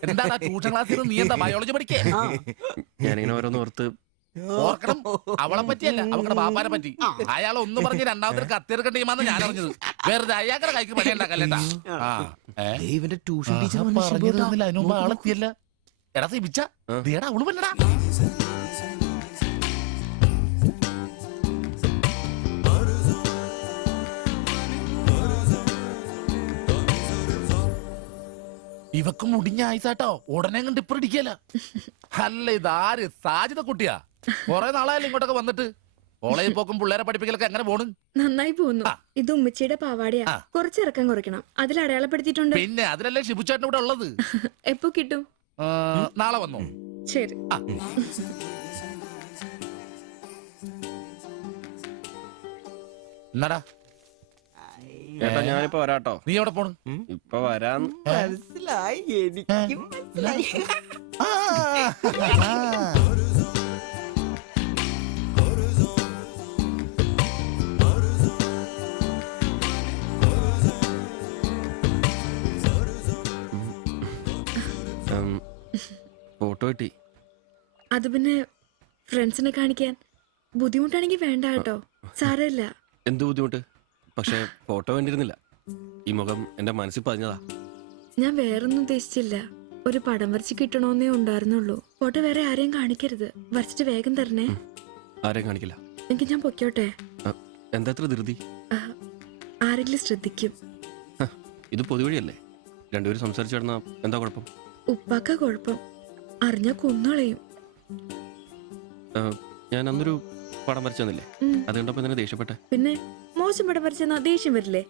എന്താണ് ട്യൂഷൻ ക്ലാസ്സിൽ നീ എന്താ ബയോളജി പഠിക്കേ? ഞാനിങ്ങനെ ഓരോന്ന് ഓർത്ത് ഓർക്കണം. അവളെ പറ്റിയല്ല, അവളുടെ ബാപ്പാനെ പറ്റി. അയാൾ ഒന്ന് പറഞ്ഞ് രണ്ടാമത്തെ കത്തിയെടുക്കേണ്ട ടീമാന്ന് ഞാൻ അറിഞ്ഞത്. വെറുതെ അയാളുടെ കൈക്ക് പണി ഉണ്ടാക്കല്ലേട്ടാ. ഇവന്റെ ട്യൂഷൻ ടീച്ചർ പറഞ്ഞിരുന്നില്ല, അതിനുമ്പ് ആളെത്തിയല്ല. എടാ സിബിച്ച ദേടാ അവള് പറ്റടാ. ഇവക്ക് മുടിഞ്ഞ ആയിസാട്ടോ, ഉടനെ കണ്ട് ഇപ്പൊ ഇടിക്കല. അല്ല ഇതാര് സാജിത കുട്ടിയാ? കൊറേ നാളായാലും ഇങ്ങോട്ടൊക്കെ വന്നിട്ട്. കോളേജിൽ പോക്കും പിള്ളേരെ പഠിപ്പിക്കലൊക്കെ എങ്ങനെ പോണ്? നന്നായി പോകുന്നു. ഇത് ഉമ്മച്ചിയുടെ പാവാടയാ, കുറച്ചിറക്കം കുറയ്ക്കണം. അതിൽ അടയാളപ്പെടുത്തിയിട്ടുണ്ട്. പിന്നെ അതിലല്ലേ ഷിബുച്ചേട്ടൻ ഇവിടെ ഉള്ളത്. എപ്പോ കിട്ടും? നാളെ വന്നോ? ശരി. എന്നടാ ചേട്ടാ ഞാനിപ്പോ വരാട്ടോ. നീ എവിടെ പോണ്? ഇപ്പൊ വരാന്ന്. മനസ്സിലായി, എനിക്കും മനസ്സിലായി. ഫോട്ടോ കിട്ടി. അത് പിന്നെ ഫ്രണ്ട്സിനെ കാണിക്കാൻ ബുദ്ധിമുട്ടാണെങ്കിൽ വേണ്ട കേട്ടോ, സാരമില്ല. എന്ത് ബുദ്ധിമുട്ട്? പക്ഷെ ഫോട്ടോ വേണ്ടിയിരുന്നില്ല. ഈ മുഖം എന്റെ മനസ്സിൽ പതിഞ്ഞതാ. ഞാൻ വേറൊന്നും ഉദ്ദേശിച്ചില്ല. ഒരു പടം വരച്ച് കിട്ടണോന്നേ ഉണ്ടായിരുന്നുള്ളൂ. ഫോട്ടോ വേറെ ആരെയും കാണിക്കരുത്. വരച്ചിട്ട് വേഗം തരണേ. ആരെയും കാണിക്കില്ല. എനിക്ക് ഞാൻ പൊക്കോട്ടെ? എന്താ ഇത്ര ധൃതി? ആരെങ്കിലും ശ്രദ്ധിക്കും. ഇത് പൊതുവഴിയല്ലേ, രണ്ടുപേരും സംസാരിച്ചു കിടന്നാ എന്താ കുഴപ്പം? ഉപ്പാക്ക കുഴപ്പം, അറിഞ്ഞ കൊന്നുകളയും. ഞാൻ അന്നൊരു പടം വരച്ചു തന്നില്ലേ, അത് കണ്ടപ്പോ എന്തിനാ ദേഷ്യപ്പെട്ടെ? പിന്നെ മോശം പടം വരച്ചെന്നാ ദേഷ്യം വരില്ലേ?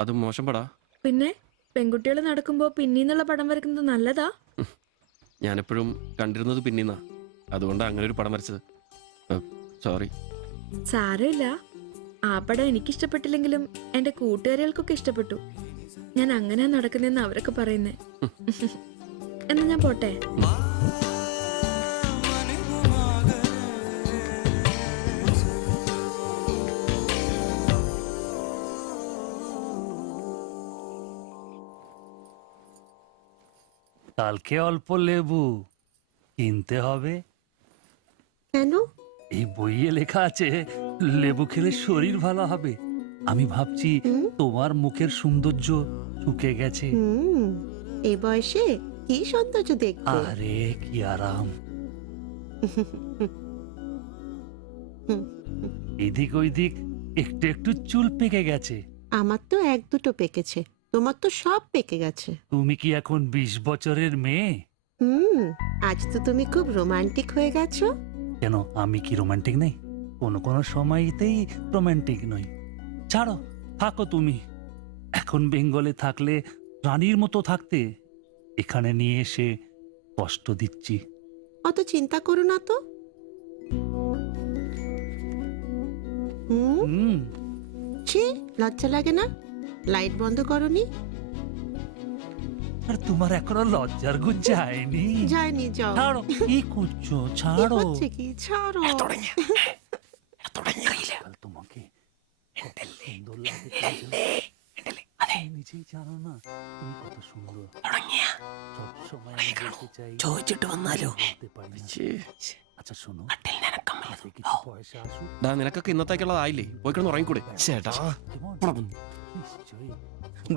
അത് മോശം പടാ. പിന്നെ പെൺകുട്ടികൾ നടക്കുമ്പോ പിന്നീന്നുള്ള പടം വരക്കുന്നത് നല്ലതാ. ഞാനെപ്പോഴും കണ്ടിരുന്നത് പിന്നീന്നാ, അതുകൊണ്ടാ അങ്ങനെ ഒരു പടം വരച്ചത്. സോറി. സാരമില്ല. ആ പടം എനിക്കിഷ്ടപ്പെട്ടില്ലെങ്കിലും എന്റെ കൂട്ടുകാരികൾക്കൊക്കെ ഇഷ്ടപ്പെട്ടു. ഞാൻ അങ്ങനെ നടക്കുന്നതെന്ന് അവരൊക്കെ പറയുന്നേ. എന്നാ ഞാൻ പോട്ടെ. কালকে অল্প লেবু কিনতে হবে। কেন? এই বইয়ে লেখা আছে লেবু খেলে শরীর ভালো হবে। আমি ভাবছি তোমার মুখের সৌন্দর্য শুকে গেছে। এ বয়সে কি সৌন্দর্য দেখবে? আরে কি আরাম। এদিক ওইদিক একটু একটু চুল পেকে গেছে। আমার তো এক দুটো পেকেছে, তোমার তো সব পেকে গেছে। তুমি কি এখন 20 বছরের মেয়ে? আজ তো তুমি খুব রোমান্টিক হয়ে গেছো। কেন আমি কি রোমান্টিক নেই? কোনো কোনো সময়তেই রোমান্টিক নই। ছাড়ো, থাকো তুমি। এখন বেঙ্গলে থাকলে রানীর মতো থাকতে, এখানে নিয়ে এসে কষ্ট দিচ্ছি। অত চিন্তা করো না তো। ছি, লজ্জা লাগে না? লাইট বন্ধ করনি? আর তোমার এখনো লজ্জার গুণ যায়নি। যায়নি, যাও। ছাড়ো কি করছো, ছাড়ো। হচ্ছে কি, ছাড়ো। কাল তোমাকে কত সুন্দর লাগে, তুমি নিজেই জানো না তুমি কত সুন্দর। সবসময় আমি বলতে চাই, ചോദിച്ചിട്ട് വന്നാലോ? বলতে পারি না। আচ্ছা শোনো, হাতে কিছু পয়সা আসুক, ഡാ നിനക്കൊക്കെ ഇന്നത്തേക്കുള്ളതായില്ലേ? പോയി കിടന്ന് ഉറങ്ങിക്കൂടെ? ചേട്ടാ নিশ্চয়ই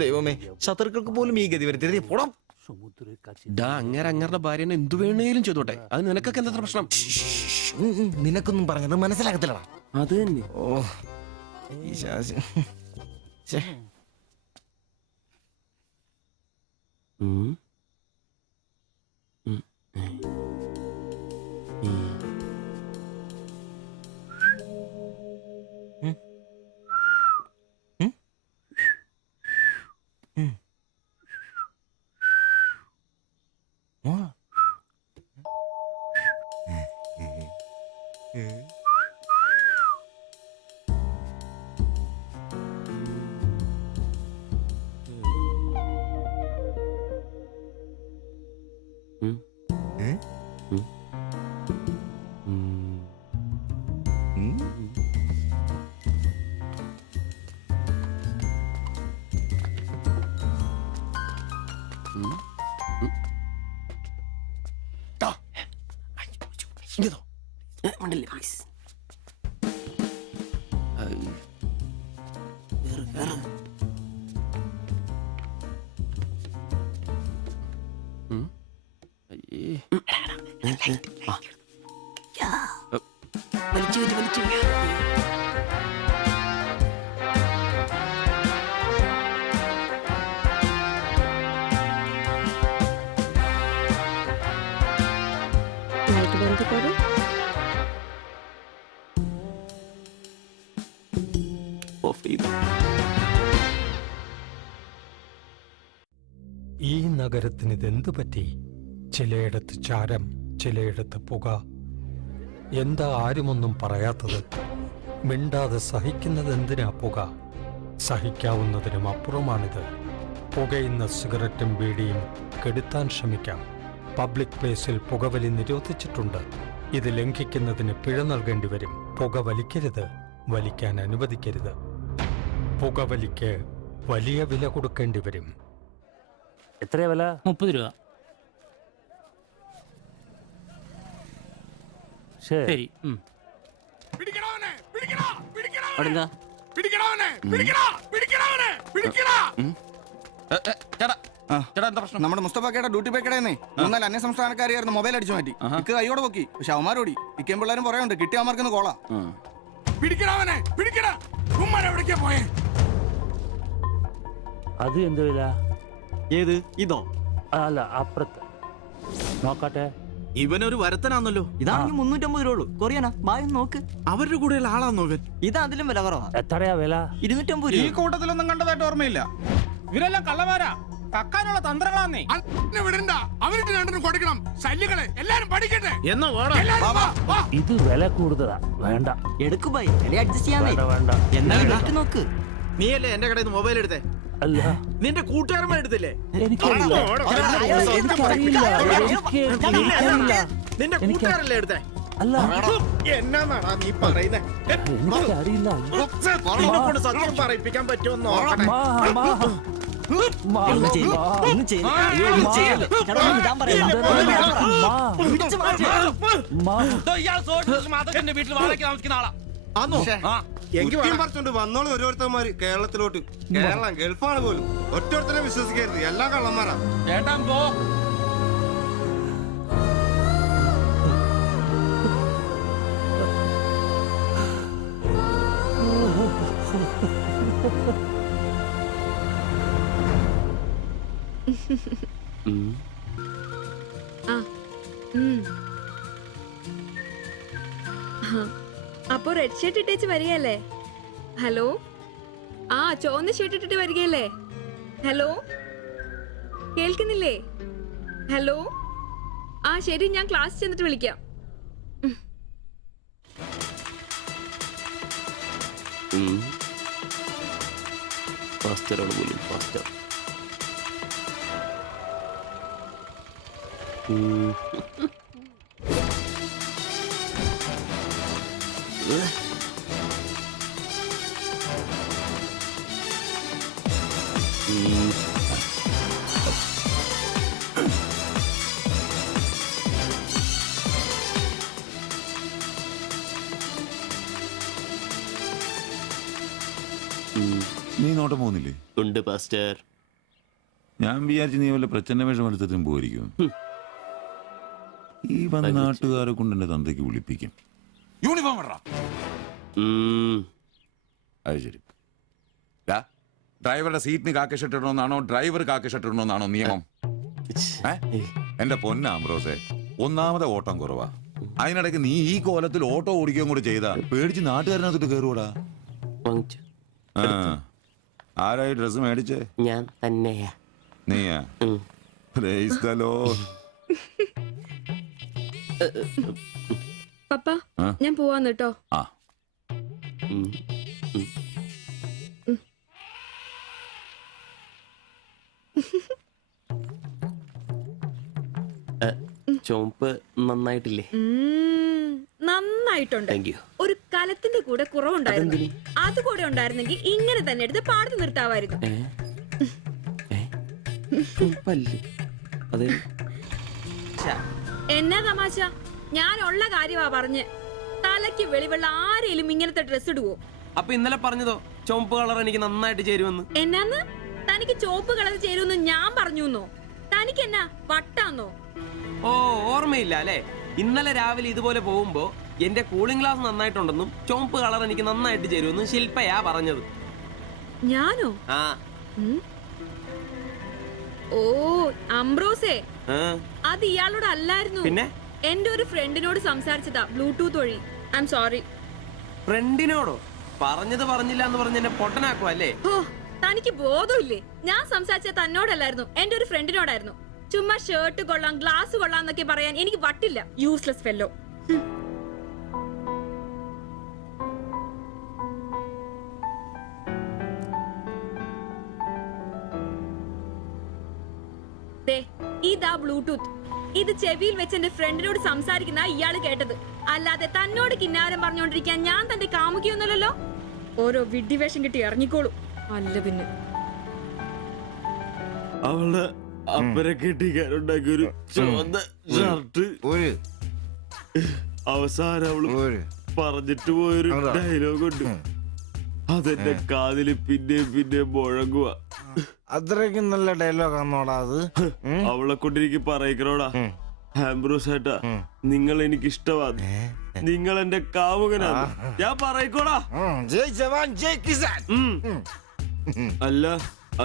ദൈവമേ, ശത്രുക്കൾക്ക് പോലും ഈ ഗതി വരുത്തരുത്. പോടാം. সমুদ্রের কাছে ഡാ അങ്ങേരുടെ ഭാര്യനെ എന്തു വേണേലും ചെയ്തോട്ടെ, അത് നിനക്കൊക്കെ എന്താ പ്രശ്നം? നിനക്കൊന്നും പറഞ്ഞത് മനസ്സിലാകത്തില്ലടാ. അത് തന്നെ. ഓ ഈ ശാസി. ഛെ. লাইট বন্ধ করো। ഈ നഗരത്തിന് ഇതെന്തു പറ്റി? ചിലയിടത്ത് ചാരം, ചിലയിടത്ത് പുക. എന്താ ആരുമൊന്നും പറയാത്തത്? മിണ്ടാതെ സഹിക്കുന്നത് എന്തിനാ പുക? സഹിക്കാവുന്നതിനും അപ്പുറമാണിത്. പുകയുന്ന സിഗരറ്റും ബീഡിയും കെടുത്താൻ ശ്രമിക്കാം. പബ്ലിക് പ്ലേസിൽ പുകവലി നിരോധിച്ചിട്ടുണ്ട്. ഇത് ലംഘിക്കുന്നതിന് പിഴ നൽകേണ്ടി വരും. പുക വലിക്കരുത്, വലിക്കാൻ അനുവദിക്കരുത്. പുകവലിക്ക് വലിയ വില കൊടുക്കേണ്ടി വരും. എത്രയാ വില? 30 രൂപ. ശരി. അവിടെന്താ? നമ്മുടെ മുസ്തഫാക്കയുടെ ഡ്യൂട്ടി പേക്കടേന്നേ 3-4 അന്യ സംസ്ഥാനക്കാരെയായിരുന്നു മൊബൈൽ അടിച്ചു മാറ്റി. ഇക്ക് കൈയോടെ പൊക്കി, പക്ഷെ അവന്മാരോടി. ഇക്കേം പിള്ളേരും പറയാനുണ്ട്, കിട്ടിയ അവന്മാർക്കൊന്ന് കോളാ. അത് എന്ത് വില? ഏത് ഇതോ? അല്ല അപ്പുറത്ത് നോക്കട്ടെ. ഇവനൊരു വരത്തനാന്നല്ലോ. ഇതാണെങ്കിൽ 350 രൂപ ഉള്ളൂ. കൊറിയാനാ, ബായ് നോക്ക്. അവരുടെ കൂടെയുള്ള ആളാന്നോ ഇവൻ? ഇത് അതിലും വില കുറവാ. എത്രയാ വില? 250 രൂപ. ഈ കൂട്ടത്തിലൊന്നും കണ്ടതായിട്ട് ഓർമ്മയില്ല. ഇവരെല്ലാം കള്ളമാരാ, കക്കാനുള്ള തന്ത്രങ്ങളാന്നേ. കൊടുക്കണം ശല്യങ്ങളെ എല്ലാരും പഠിക്കട്ടെ. ഇത് വില കൂടുതലാ, വേണ്ട. എടുക്കു ബൈ, അഡ്ജസ്റ്റ് ചെയ്യാൻ വേണ്ട. എന്നാ നോക്ക്. നീയല്ലേ എന്റെ കടയിൽ നിന്ന് മൊബൈൽ എടുത്തേ? അല്ല, നിന്റെ കൂട്ടുകാരന്മാർ എടുത്തില്ലേ? എനിക്കറിയില്ല. നിന്റെ കൂട്ടുകാരല്ലേ എടുത്തേ? അല്ല, എന്നാന്നാടാ നീ പറയുന്നേ? എനിക്കറിയില്ല. കൊണ്ട് സത്യം പറയിപ്പിക്കാൻ പറ്റുമെന്ന് വീട്ടിൽ വാടകയ്ക്ക് താമസിക്കുന്ന ആളാ. പറിച്ചോണ്ട് വന്നോളൂ ഓരോരുത്തന്മാര് കേരളത്തിലോട്ട്. കേരളം ഗൾഫാണ് പോലും. ഒറ്റൊരുത്തരെ വിശ്വസിക്കരുത്, എല്ലാ കള്ളന്മാരാ. ചേട്ടാ പോ. അപ്പൊ റെഡ് ഷർട്ട് ഇട്ടേച്ച് വരികയല്ലേ? ഹലോ, ആ ചുവന്ന ഷർട്ട് ഇട്ടിട്ട് വരികയല്ലേ? ഹലോ, കേൾക്കുന്നില്ലേ? ഹലോ, ആ ശരി, ഞാൻ ക്ലാസ് ചെന്നിട്ട് വിളിക്കാം. നീ നോട്ടം പോകുന്നില്ലേ? ഉണ്ട് പാസ്റ്റർ. ഞാൻ വിചാരിച്ചു നീ വല്ല പ്രച്ഛന്ന വേഷം എടുത്തിട്ടും പോയിരിക്കും. ഈ വന്ന നാട്ടുകാരെ കൊണ്ട് എന്റെ തന്തയ്ക്ക് വിളിപ്പിക്കും. യൂണിഫോം ഇടറാ. അത് ശരി. ഡ്രൈവറുടെ സീറ്റിന് കാക്കി ഷർട്ട് ഇടണമെന്നാണോ ഡ്രൈവർ കാക്കി ഷർട്ട് ഇടണമെന്നാണോ നിയമം? എന്റെ പൊന്ന ആംബ്രോസെ, ഒന്നാമത്തെ ഓട്ടം കുറവാ. അതിനിടയ്ക്ക് നീ ഈ കോലത്തിൽ ഓട്ടോ ഓടിക്കുകയും കൂടി ചെയ്താ പേടിച്ച് നാട്ടുകാരനകത്തോട്ട് കയറൂടാ. ആരായി ഡ്രസ് മേടിച്ചേ? ഞാൻ തന്നെയാ. നീയാ? Praise the Lord. പപ്പ ഞാൻ പോവാന്ന് കേട്ടോ. ആ ചോപ്പ് നന്നായിട്ടില്ലേ? നന്നായിട്ടുണ്ട്. ഒരു കലത്തിന്റെ കൂടെ കുറവുണ്ടായിരുന്നു. അത് കൂടെ ഉണ്ടായിരുന്നെങ്കിൽ ഇങ്ങനെ തന്നെ എടുത്ത് പാടത്ത് നിർത്താമായിരുന്നു. എന്നാ തമാശ? ഞാൻ ഉള്ള കാര്യമാ പറഞ്ഞ്. തലയ്ക്ക് വെളിവുള്ള ആരെയും ഇങ്ങനത്തെ ഡ്രസ് ഇടുവോ? അപ്പൊ ഇന്നലെ പറഞ്ഞതോ ചുവപ്പ് കളർ എനിക്ക് നന്നായിട്ട് ചേരുമെന്ന്? എന്നാന്ന്? തനിക്ക് ചോപ്പ് കളർ ചേരുമെന്ന് ഞാൻ പറഞ്ഞുന്നോ? തനിക്ക് എന്നാ വട്ടാന്നോ? ഓ, ഓർമ്മയില്ല അല്ലേ? ഇന്നലെ രാവിലെ ഇതുപോലെ പോകുമ്പോ എന്റെ കൂളിംഗ് ഗ്ലാസ് നന്നായിട്ടുണ്ടെന്നും ചുവപ്പ് കളർ എനിക്ക് നന്നായിട്ട് ചേരുമെന്നും ശില്പയാ പറഞ്ഞത്. ഞാനോ? ആ. ഓ അംബ്രോസേ, അത് ഇയാളോട് അല്ലായിരുന്നു. പിന്നെ എന്റെ ഒരു ഫ്രണ്ടിനോട് സംസാരിച്ചതാ ബ്ലൂടൂത്ത് വഴി. I am sorry. ഫ്രണ്ടിനോടോ? പറഞ്ഞത് പറഞ്ഞില്ല എന്ന് പറഞ്ഞ് എന്നെ പൊട്ടനാക്കുവോ അല്ലേ? ഓ, തനിക്ക് ബോധമില്ലേ? ഞാൻ സംസാരിച്ച തന്നോടല്ലായിരുന്നു, എന്റെ ഒരു ഫ്രണ്ടിനോടായിരുന്നു. ചുമ്മാ ഷർട്ട് കൊള്ളാം ഗ്ലാസ് കൊള്ളാം എന്നൊക്കെ പറയാൻ എനിക്ക് വട്ടില്ല. Useless fellow. ഇതാ ബ്ലൂടൂത്ത്. ഇത് ചെവിയിൽ വെച്ച് എന്റെ ഫ്രണ്ടിനോട് സംസാരിക്കുന്ന ഇയാള് കേട്ടത്. അല്ലാതെ തന്നോട് കിന്നാരം പറഞ്ഞോണ്ടിരിക്കാൻ ഞാൻ തന്റെ കാമുകിയൊന്നുമല്ലല്ലോ. ഓരോ വിഡ്ഢിവേഷം കിട്ടി ഇറങ്ങിക്കോളൂ. അല്ല പിന്നെ അവളുടെ അപ്പനെ കെട്ടിക്കാരുണ്ടാക്കിയ ഒരു ചുവന്ന ഷർട്ട്, അവസാനം അവള് പറഞ്ഞിട്ട് പോയൊരു ഡയലോഗ് ഉണ്ട്. അതെന്റെ കാതില് പിന്നെ മുഴങ്ങുക. അത്രയ്ക്കും നല്ല ഡയലോഗ് ആണോടാ അത്? അവളെ കൊണ്ടിരിക്കും പറയിക്കണോടാ. ആംബ്രോസ് ഏട്ടാ, നിങ്ങൾ എനിക്ക് ഇഷ്ടമാണ്, നിങ്ങൾ എന്റെ കാമുകനാണ്, ഞാൻ പറയിക്കോടാ. അല്ല,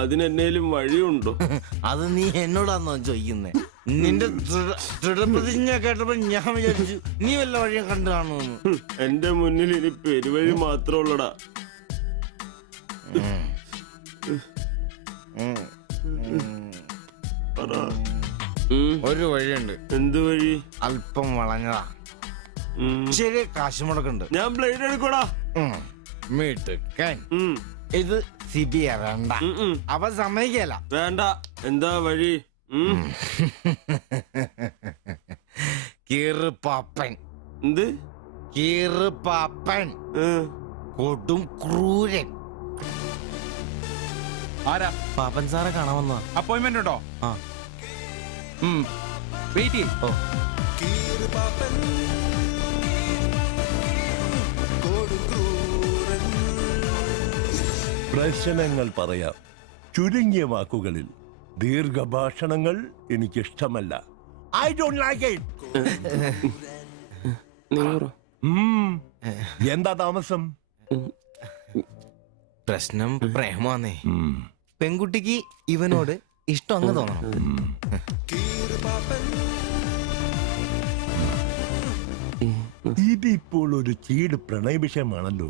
അതിനെന്നേലും വഴിയുണ്ടോ? അത് നീ എന്നോടാന്നോ ചോദിക്കുന്നേ? നിന്റെ ദൃഢപ്രതിജ്ഞ കേട്ടപ്പോ ഞാൻ വിചാരിച്ചു നീ വല്ല വഴിയും കണ്ടു കാണുമെന്ന്. എന്റെ മുന്നിൽ ഇനി പെരുവഴി മാത്രം ഉള്ളടാ. ഒരു വഴിയുണ്ട്. എന്ത് വഴി? അല്പം വളഞ്ഞതാ. ശരി, കാശ് മുടക്കുണ്ട്. ഞാൻ ബ്ലേഡ് എടുക്കോടാ. മീട്ടുക്കാൻ ഇത് സിബി വേണ്ട. അവ സമ്മതിക്കല. വേണ്ട. എന്താ വഴി? കീറുപാപ്പൻ. എന്ത് കീറുപാപ്പൻ? കൊടും ക്രൂരൻ. ആരാ? പാപ്പൻ സാറെ കാണാൻ വന്നതാ. അപ്പോയിന്റ്മെന്റ് ഉണ്ടോ? ആ, വെയിറ്റ് ചെയ്യ്. ഓ, പ്രശ്നങ്ങൾ പറയാം ചുരുങ്ങിയ വാക്കുകളിൽ. ദീർഘഭാഷണങ്ങൾ എനിക്കിഷ്ടമല്ല. I don't like it. എന്താ താമസം? പ്രശ്നം പ്രേമാന്നേ. പെൺകുട്ടിക്ക് ഇവനോട് ഇഷ്ടം അങ്ങ് തോന്നണം. ഇതിപ്പോൾ ഒരു ചീട് പ്രണയ വിഷയമാണല്ലോ.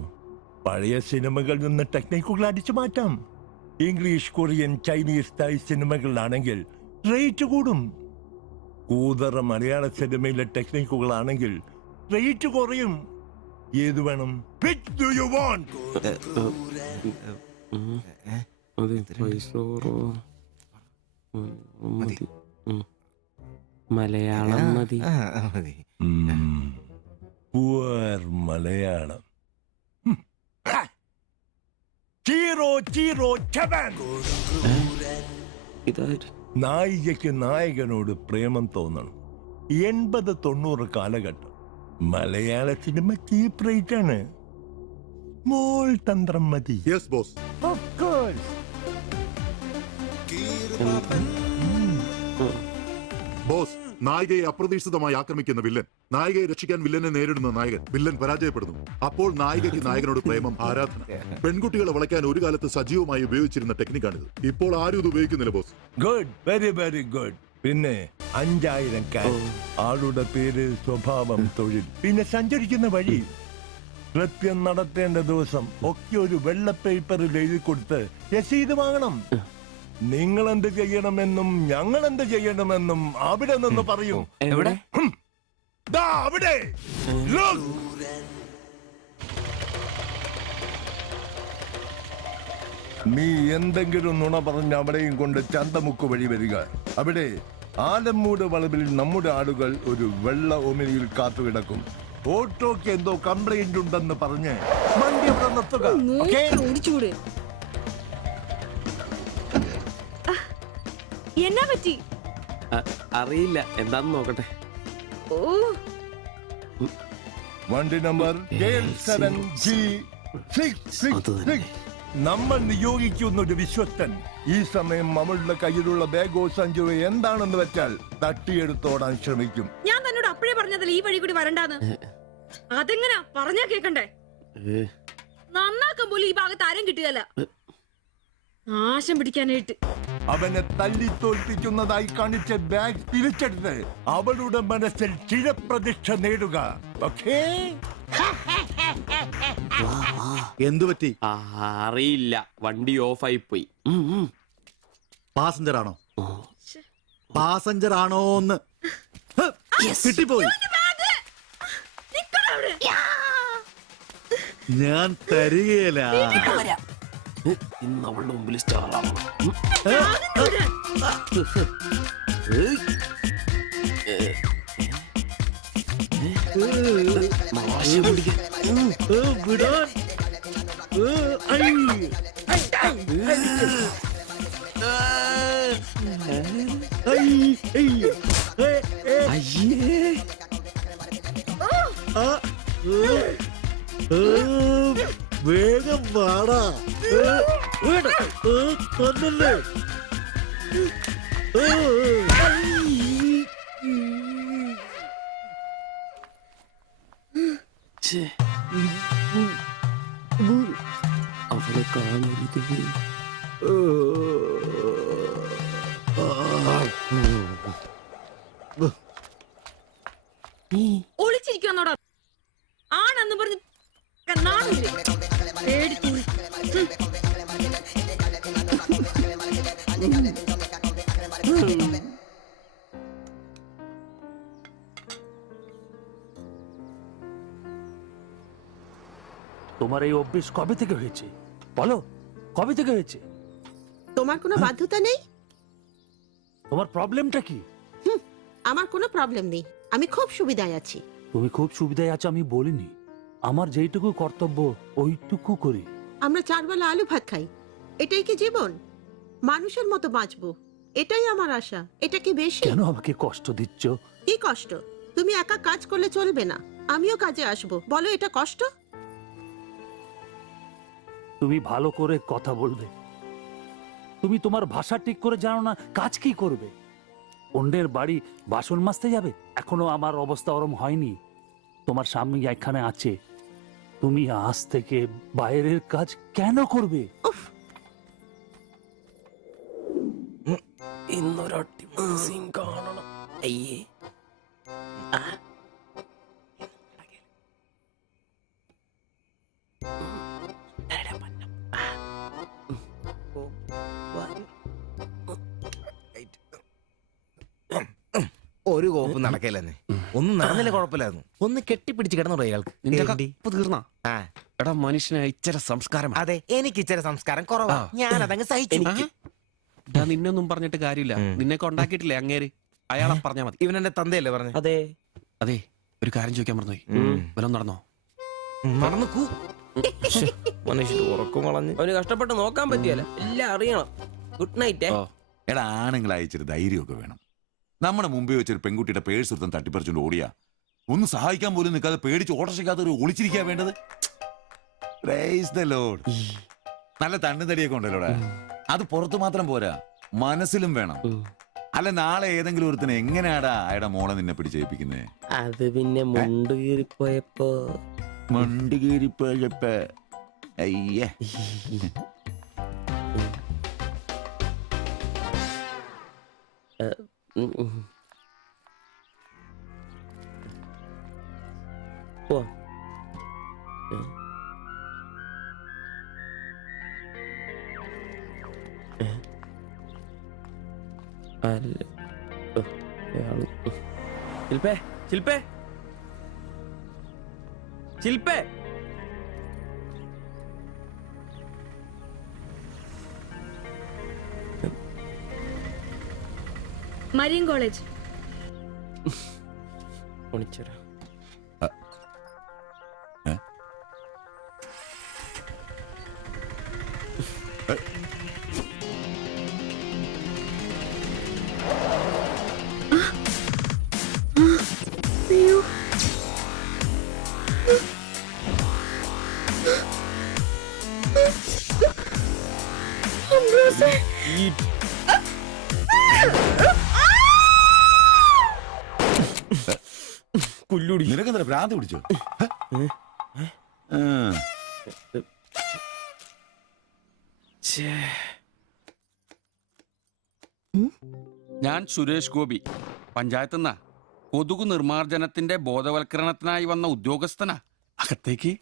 പഴയ സിനിമകളിൽ നിന്ന് ടെക്നിക്കുകൾ അടിച്ചു മാറ്റാം. ഇംഗ്ലീഷ്, കൊറിയൻ, ചൈനീസ്, തായ് സിനിമകളിലാണെങ്കിൽ റേറ്റ് കൂടും. കൂതറ മലയാള സിനിമയിലെ ടെക്നിക്കുകളാണെങ്കിൽ റേറ്റ് കുറയും. ഏത് വേണം? Which do you want? Malayalam മതി. മതി. മലയാളം. Chi Rho Chi Rho ചവൻ. നായികയ്ക്ക് നായകനോട് പ്രേമം തോന്നണം. 80-90 കാലഘട്ടം മലയാള സിനിമ ചീപ്പ് റേറ്റ് ആണ്. മോൾ തന്ത്രം മതി. Yes boss. ബോസ്, നായികയെ അപ്രതീക്ഷിതമായി ആക്രമിക്കുന്ന വില്ലൻ, നായികയെ രക്ഷിക്കാൻ വില്ലനെ നേരിടുന്ന നായകൻ, വില്ലൻ പരാജയപ്പെടുന്നു. അപ്പോൾ നായികയ്ക്ക് നായകനോട് പ്രേമം, ആരാധന. പെൺകുട്ടികളെ വളയ്ക്കാൻ ഒരു കാലത്ത് സജീവമായി ഉപയോഗിച്ചിരുന്ന ടെക്നിക്കാണിത്. ഇപ്പോൾ ആരും ഇത് ഉപയോഗിക്കുന്നില്ല boss. Good, very very good. പിന്നെ 5000 ആളുടെ പേര്, സ്വഭാവം, തൊഴിൽ, പിന്നെ സഞ്ചരിക്കുന്ന വഴി, കൃത്യം നടത്തേണ്ട ദിവസം ഒക്കെ ഒരു വെള്ള പേപ്പറിൽ എഴുതി കൊടുത്ത് രസീത് വാങ്ങണം. നിങ്ങൾ എന്ത് ചെയ്യണമെന്നും ഞങ്ങൾ എന്ത് ചെയ്യണമെന്നും അവിടെ നിന്ന് പറയൂ. എവിടെ? അവിടെ. നീ എന്തെങ്കിലും നുണ പറഞ്ഞ് അവിടെയും കൊണ്ട് ചന്തമുക്ക് വഴി വരിക. അവിടെ ആലമ്മൂട് വളവിൽ നമ്മുടെ ആളുകൾ ഒരു വെള്ള ഒമിനിയിൽ കാത്തുകിടക്കും. ഓട്ടോക്ക് എന്തോ കംപ്ലൈന്റ് ഉണ്ടെന്ന് പറഞ്ഞ് വണ്ടി അവിടെ നിർത്തുക. എന്നാ പറ്റി? അറിയില്ല, എന്താന്ന് നോക്കട്ടെ. വണ്ടി നമ്പർ J7G666. നമ്മൾ നിയോഗിക്കുന്ന ഒരു വിശ്വസ്തൻ ഈ സമയം നമ്മളുടെ കയ്യിലുള്ള ബാഗോ സഞ്ചോ എന്താണെന്ന് വെച്ചാൽ തട്ടിയെടുത്തോടാൻ ശ്രമിക്കും. ഞാൻ തന്നോട് അപ്പഴേ പറഞ്ഞതല്ലേ ഈ വഴി കൂടി വരണ്ടാന്ന്. അതെങ്ങനാ പറഞ്ഞാ കേക്കണ്ടേ? നന്നാക്കാൻ പോലും ഈ ഭാഗത്ത് ആരും കിട്ടുകയല്ല. നാശം പിടിക്കാനായിട്ട് അവനെ തല്ലി തോൽപ്പിക്കുന്നതായി കാണിച്ച ബാഗ് തിരിച്ചെടുത്ത് അവളുടെ മനസ്സിൽ ചിരപ്രതിഷ്ഠ നേടുക. ഓക്കേ? എന്തു പറ്റി? അറിയില്ല, വണ്ടി ഓഫായി പോയി. പാസഞ്ചർ ആണോ? പാസഞ്ചർ ആണോന്ന് കിട്ടിപ്പോയി. ഞാൻ തരികയില്ല. ഇന്ന് അവളുടെ മുമ്പിൽ സ്റ്റാറാണ്. വേഗം വാടാ. കൊന്നല്ലേ. അവളെ കാണരുത്. ഒളിച്ചിരിക്കുന്നോടാ ആണെന്ന് പറഞ്ഞ് നാണില്ലേ? പേടിച്ചു. তোমার এই অভ্যেস কবে থেকে হয়েছে বলো? কবে থেকে হয়েছে? তোমার কোনো বাধ্যতা নেই? তোমার প্রবলেমটা কি? আমার কোনো প্রবলেম নেই, আমি খুব সুবিধায় আছি। তুমি খুব সুবিধায় আছো আমি বলিনি। আমার যেইটুকু কর্তব্য ওইটুকু করি। আমরা 4 বেলা আলু ভাত খাই, এটাই কি জীবন? মানুষের মতো বাঁচবো, এটাই আমার আশা। এটা কি বেশি? কেন আমাকে কষ্ট দিচ্ছ? কি কষ্ট? তুমি একা কাজ করলে চলবে না, আমিও কাজে আসবো। বলো এটা কষ্ট? তুমি ভালো করে কথা বলবে। তুমি তোমার ভাষা ঠিক করে জানো না, কাজ কি করবে? অন্যের বাড়ি বাসন মাজতে যাবে? এখনো আমার অবস্থা ওরম হয়নি। তোমার স্বামী এখানে আছে, তুমি আজ থেকে বাইরের কাজ কেন করবে? ഇന്നൊരൊട്ടി സീൻ കാണണം. അയ്യേ. ഒരു കോപ്പ് നടക്കല്ലെന്നെ. ഒന്നും നടന്നില്ല, കുഴപ്പമില്ലായിരുന്നു. ഒന്ന് കെട്ടിപ്പിടിച്ച് കിടന്നു അയാൾക്ക്. തീർന്നാ? എടാ, മനുഷ്യന് ഇച്ചിരി സംസ്കാരം. അതെ, എനിക്ക് ഇച്ചിരി സംസ്കാരം കുറവാ. ഞാൻ അതങ്ങ് സഹിച്ചു. നിന്നൊന്നും പറഞ്ഞിട്ട് കാര്യമില്ല. നിന്നെ കൊണ്ടാക്കിയിട്ടില്ലേ അങ്ങേര്? അയാളെ പറഞ്ഞാ മതി. ഇവൻ എന്റെ തന്തയല്ലേ പറഞ്ഞു? അതെ അതെ, ഒരു കാര്യം ചോദിക്കാൻ മറന്നുപോയി. വല്ലതും നടന്നോ? നടന്നു മനുഷ്യ ഉറക്കം കളഞ്ഞ്. അവന് കഷ്ടപ്പെട്ട് നോക്കാൻ പറ്റിയല്ല, എല്ലാം അറിയണം. Good night. എടാ, ആണുങ്ങളെ അയച്ചൊരു ധൈര്യമൊക്കെ വേണം. നമ്മുടെ മുമ്പിൽ വെച്ചൊരു പെൺകുട്ടിയുടെ പേഴ്സ് ഒരുത്തൻ തട്ടിപ്പറിച്ചുകൊണ്ട് ഓടിയാ ഒന്ന് സഹായിക്കാൻ പോലും നിൽക്കാതെ പേടിച്ച് ഓട്ടർഷയ്ക്കകത്ത് ഒരു ഒളിച്ചിരിക്കാ വേണ്ടത്. Praise the Lord. നല്ല തണ്ണുതടിയൊക്കെ ഉണ്ടല്ലോടാ. അത് പുറത്തു മാത്രം പോരാ, മനസ്സിലും വേണം. അല്ല, നാളെ ഏതെങ്കിലും ഒരുത്തിന് എങ്ങനെയാടാ അയാളുടെ മോളെ നിന്നെ പിടിച്ചേൽപ്പിക്കുന്നേ? അത് പിന്നെ മുണ്ട് കീറിപ്പോയപ്പോ അയ്യേ. പോവാം. ശില്പേ, ശില്പേ, ശില്പേ. Marian college. ഓണിച്ചേരാ. നിനക്കെന്താ ഭ്രാന്ത് പിടിച്ചോ? ഞാൻ സുരേഷ് ഗോപി, പഞ്ചായത്ത് നിന്നാ. കൊതുക് നിർമ്മാർജ്ജനത്തിന്റെ ബോധവൽക്കരണത്തിനായി വന്ന ഉദ്യോഗസ്ഥനാ. അകത്തേക്ക്.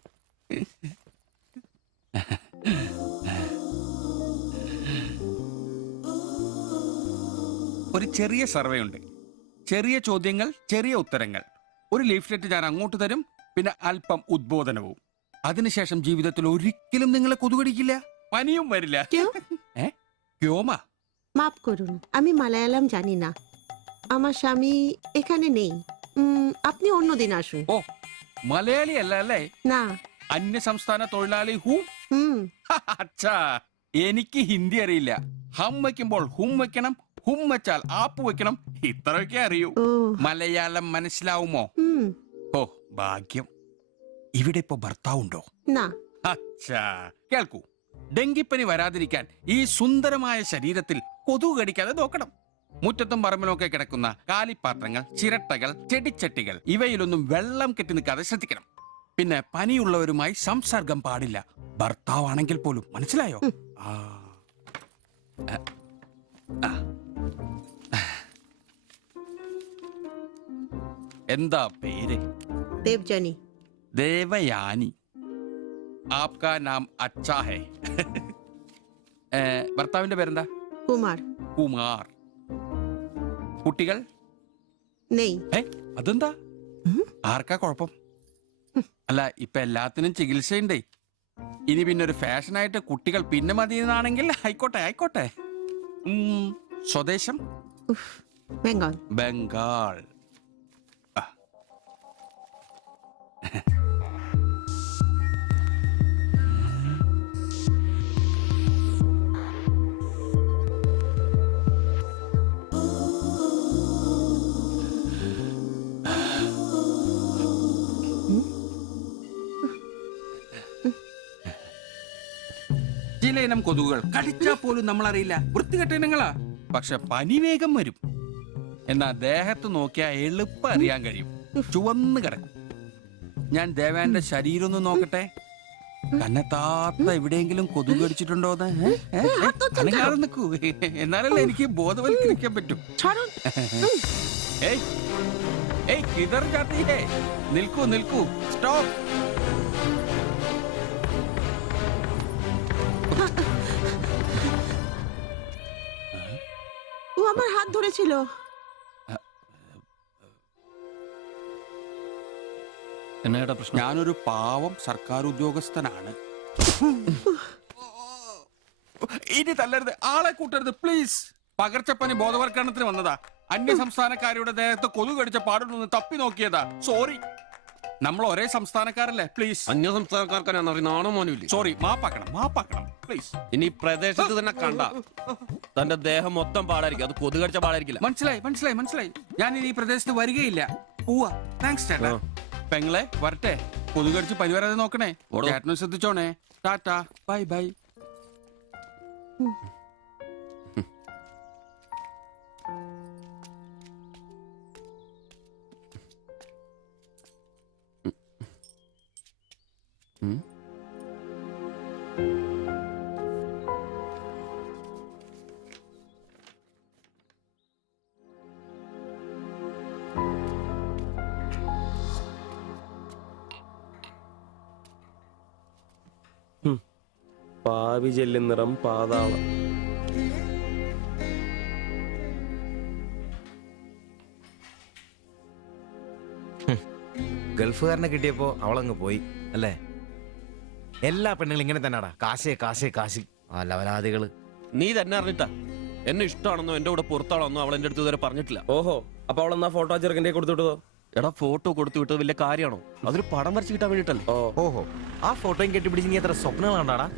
ഒരു ചെറിയ സർവേ ഉണ്ട്. ചെറിയ ചോദ്യങ്ങൾ, ചെറിയ ഉത്തരങ്ങൾ. ഒരു ലീഫ്ലെറ്റ് ഞാൻ അങ്ങോട്ട് തരും, പിന്നെ അല്പം ഉദ്ബോധനവും. അതിനുശേഷം ജീവിതത്തിൽ ഒരിക്കലും നിങ്ങളെ കൊതുകടിക്കില്ല, പനിയും വരില്ല. ക്യോമാ? মাফ করুন, আমি মালায়ালাম জানি না। আমার স্বামী এখানে নেই। আপনি অন্যদিন আসুন। ഓ, മലയാളി അല്ല അല്ലേ? না। അന്യ സംസ്ഥാന തൊഴിലാളി ഹൂ? അച്ഛാ, എനിക്ക് ഹിന്ദി അറിയില്ല. ഹം വയ്ക്കുമ്പോൾ ഹും വെക്കണം, ഹും വെച്ചാൽ ആപ്പ് വെക്കണം, ഇത്രയൊക്കെ അറിയൂ. മലയാളം മനസ്സിലാവുമോ? ഓ, ഭാഗ്യം. ഇവിടെ ഇപ്പൊ ഭർത്താവുണ്ടോ? അച്ഛാ, കേൾക്കൂ. ഡെങ്കിപ്പനി വരാതിരിക്കാൻ ഈ സുന്ദരമായ ശരീരത്തിൽ കൊതുക് കടിക്കാതെ നോക്കണം. മുറ്റത്തും പറമ്പിലൊക്കെ കിടക്കുന്ന കാലിപ്പാത്രങ്ങൾ, ചിരട്ടകൾ, ചെടിച്ചട്ടികൾ, ഇവയിലൊന്നും വെള്ളം കെട്ടി നിൽക്കാതെ ശ്രദ്ധിക്കണം. പിന്നെ പനിയുള്ളവരുമായി സംസർഗം പാടില്ല, ഭർത്താവാണെങ്കിൽ പോലും. മനസ്സിലായോ? എന്താ പേര്? ദേവ്ജാനി. ദേവയാനി. ആപ്കാ നാം അച്ഛാ ഹേ. ഭർത്താവിന്റെ പേരെന്താ? കുമാർ. കുമാർ. കുട്ടികൾ? അതെന്താ? ആർക്കാ കുഴപ്പം? അല്ല, ഇപ്പൊ എല്ലാത്തിനും ചികിത്സയുണ്ടേ. ഇനി പിന്നെ ഒരു ഫാഷനായിട്ട് കുട്ടികൾ പിന്നെ മതി എന്നാണെങ്കിൽ ആയിക്കോട്ടെ, ആയിക്കോട്ടെ. സ്വദേശം? ബംഗാൾ. ബംഗാൾ. ചില ഇനം കൊതുകുകൾ കടിച്ചാൽ പോലും നമ്മൾ അറിയില്ല, വൃത്തികെട്ട ഇനങ്ങളാ. പക്ഷെ പനി വേഗം വരും. എന്നാ ദേഹത്ത് നോക്കിയാൽ എളുപ്പം അറിയാൻ കഴിയും, ചുവന്ന് കിടക്കും. ഞാൻ ദേവാന്റെ ശരീരം ഒന്ന് നോക്കട്ടെ. കന്നെത്താത്ത എവിടെയെങ്കിലും കൊതുക് കടിച്ചിട്ടുണ്ടോ? അനങ്ങാതെ നിൽക്കൂ, എന്നാലല്ലേ എനിക്ക് ബോധവൽക്കരിക്കാൻ പറ്റും. കിതർ ജാത്തി ഹേ. നിൽക്കൂ, നിൽക്കൂ, സ്റ്റോപ്പ്. ও আমার হাত ধরেছিল। എന്നേടാ പ്രശ്നം? ഞാനൊരു പാവം സർക്കാർ ഉദ്യോഗസ്ഥനാണ്. ഇനി തല്ലരുത്, ആളെ കൂട്ടരുത് പ്ലീസ്. പകർച്ചപ്പനി ബോധവൽക്കരണത്തിന് വന്നതാ. അന്യ സംസ്ഥാനക്കാരുടെ ദേഹത്ത് കൊതു കടിച്ച പാടുണ്ടെന്ന് തപ്പി നോക്കിയതാ. സോറി. നമ്മൾ ഒരേ സംസ്ഥാനക്കാരല്ലേ, പ്ലീസ്. അന്യ സംസ്ഥാനക്കാർക്കാണ് നാണോ മോനുമില്ല. സോറി, മാപ്പാക്കണം പ്ലീസ്. ഇനി പ്രദേശത്ത് തന്നെ കണ്ട തന്റെ ദേഹം മൊത്തം പാടായിരിക്കും, അത് കൊതു കടിച്ച പാടായിരിക്കില്ല. മനസ്സിലായി. ഞാൻ ഇനി ഈ പ്രദേശത്ത് വരികയില്ല. പോവാ. താങ്ക്സ് ചേട്ടാ. പെങ്ങളെ വരട്ടെ. കൊതു കടിച്ച് പനി വരാതെ നോക്കണേ. ചേട്ടനും ശ്രദ്ധിച്ചോണേ. Tata, bye bye. പാവി ജെല്ലിൻ നിറം പാതാളം. ഗൾഫുകാരനെ കിട്ടിയപ്പോ അവളങ്ങ് പോയി അല്ലേ? എല്ലാ പെണ്ണുങ്ങളും ഇങ്ങനെ തന്നെയാടാ. കാശ് ലവലാദികള്. നീ തന്നെ അറിഞ്ഞിട്ടാ എന്നെ ഇഷ്ടമാണെന്നോ എന്റെ കൂടെ പുറത്താണെന്നോ അവൾ എന്റെ അടുത്ത് ഇതുവരെ പറഞ്ഞിട്ടില്ല. ഓഹോ, അപ്പൊ അവൾ എന്നാ ഫോട്ടോ ചെറുക്കൻ്റെ കൊടുത്തു വിട്ടതോ? എടാ, ഫോട്ടോ കൊടുത്തു വിട്ടത് വലിയ കാര്യമാണോ? അതൊരു പടം വരച്ച് കിട്ടാൻ വേണ്ടിട്ടല്ലേ. ഓഹോ, ആ ഫോട്ടോയും കെട്ടിപ്പിടിച്ച് നീ എത്ര സ്വപ്നങ്ങൾ കണ്ടാടാ?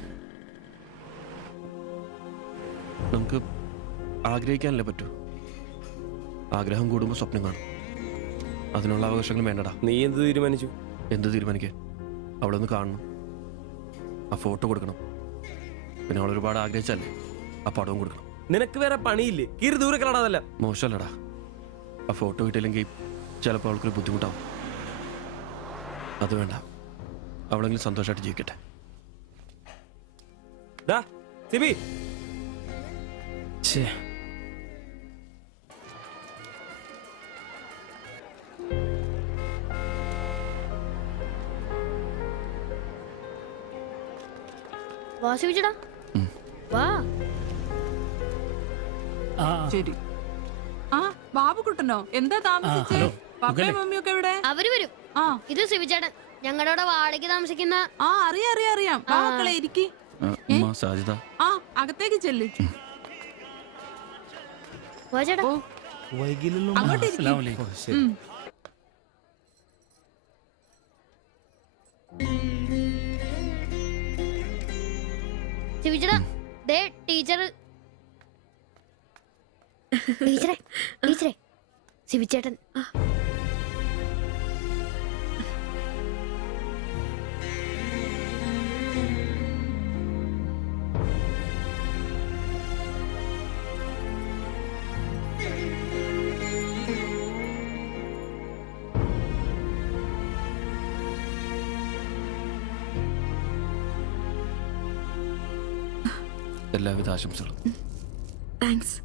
നമുക്ക് ആഗ്രഹിക്കാനല്ലേ പറ്റൂ. ആഗ്രഹം കൂടുമ്പോ സ്വപ്നം കാണും. അതിനുള്ള അവകാശങ്ങൾ വേണ്ടടാ. നീ എന്ത് തീരുമാനിച്ചു? എന്ത് തീരുമാനിക്കാൻ? അവളൊന്ന് കാണണം, ആ ഫോട്ടോ കൊടുക്കണം, പിന്നെ അവൾ ഒരുപാട് ആഗ്രഹിച്ചല്ലേ ആ പടവും കൊടുക്കണം. നിനക്ക് വേറെ പണിയില്ലേ? കീറി ദൂരെ കളടാതല്ല. മോശമല്ലടാ, ആ ഫോട്ടോ കിട്ടിയില്ലെങ്കിൽ ചിലപ്പോൾ അവൾക്കൊരു ബുദ്ധിമുട്ടാവും. അത് വേണ്ട, അവളെങ്കിലും സന്തോഷമായിട്ട് ജീവിക്കട്ടെ. വാസുവിച്ചടാ, വാ. ശരി. ആ ബാബുക്കുട്ടനോ, എന്താ താമസിച്ചേ? പപ്പയും മമ്മിയൊക്കെ എവിടെ? അവര് വരും. ഇത് സിവിചേട്ടൻ, ഞങ്ങളുടെ വാടകയ്ക്ക് താമസിക്കുന്ന. ആ അറിയാം. മക്കളെ ഇരിക്കി. ആ അകത്തേക്ക് ചെല്ല്. അങ്ങോട്ട് സിവിചേട്ടാ, ദേ ടീച്ചറെ സിവിചേട്ടൻ. എല്ലാവിധ ആശംസകളും. താങ്ക്സ്.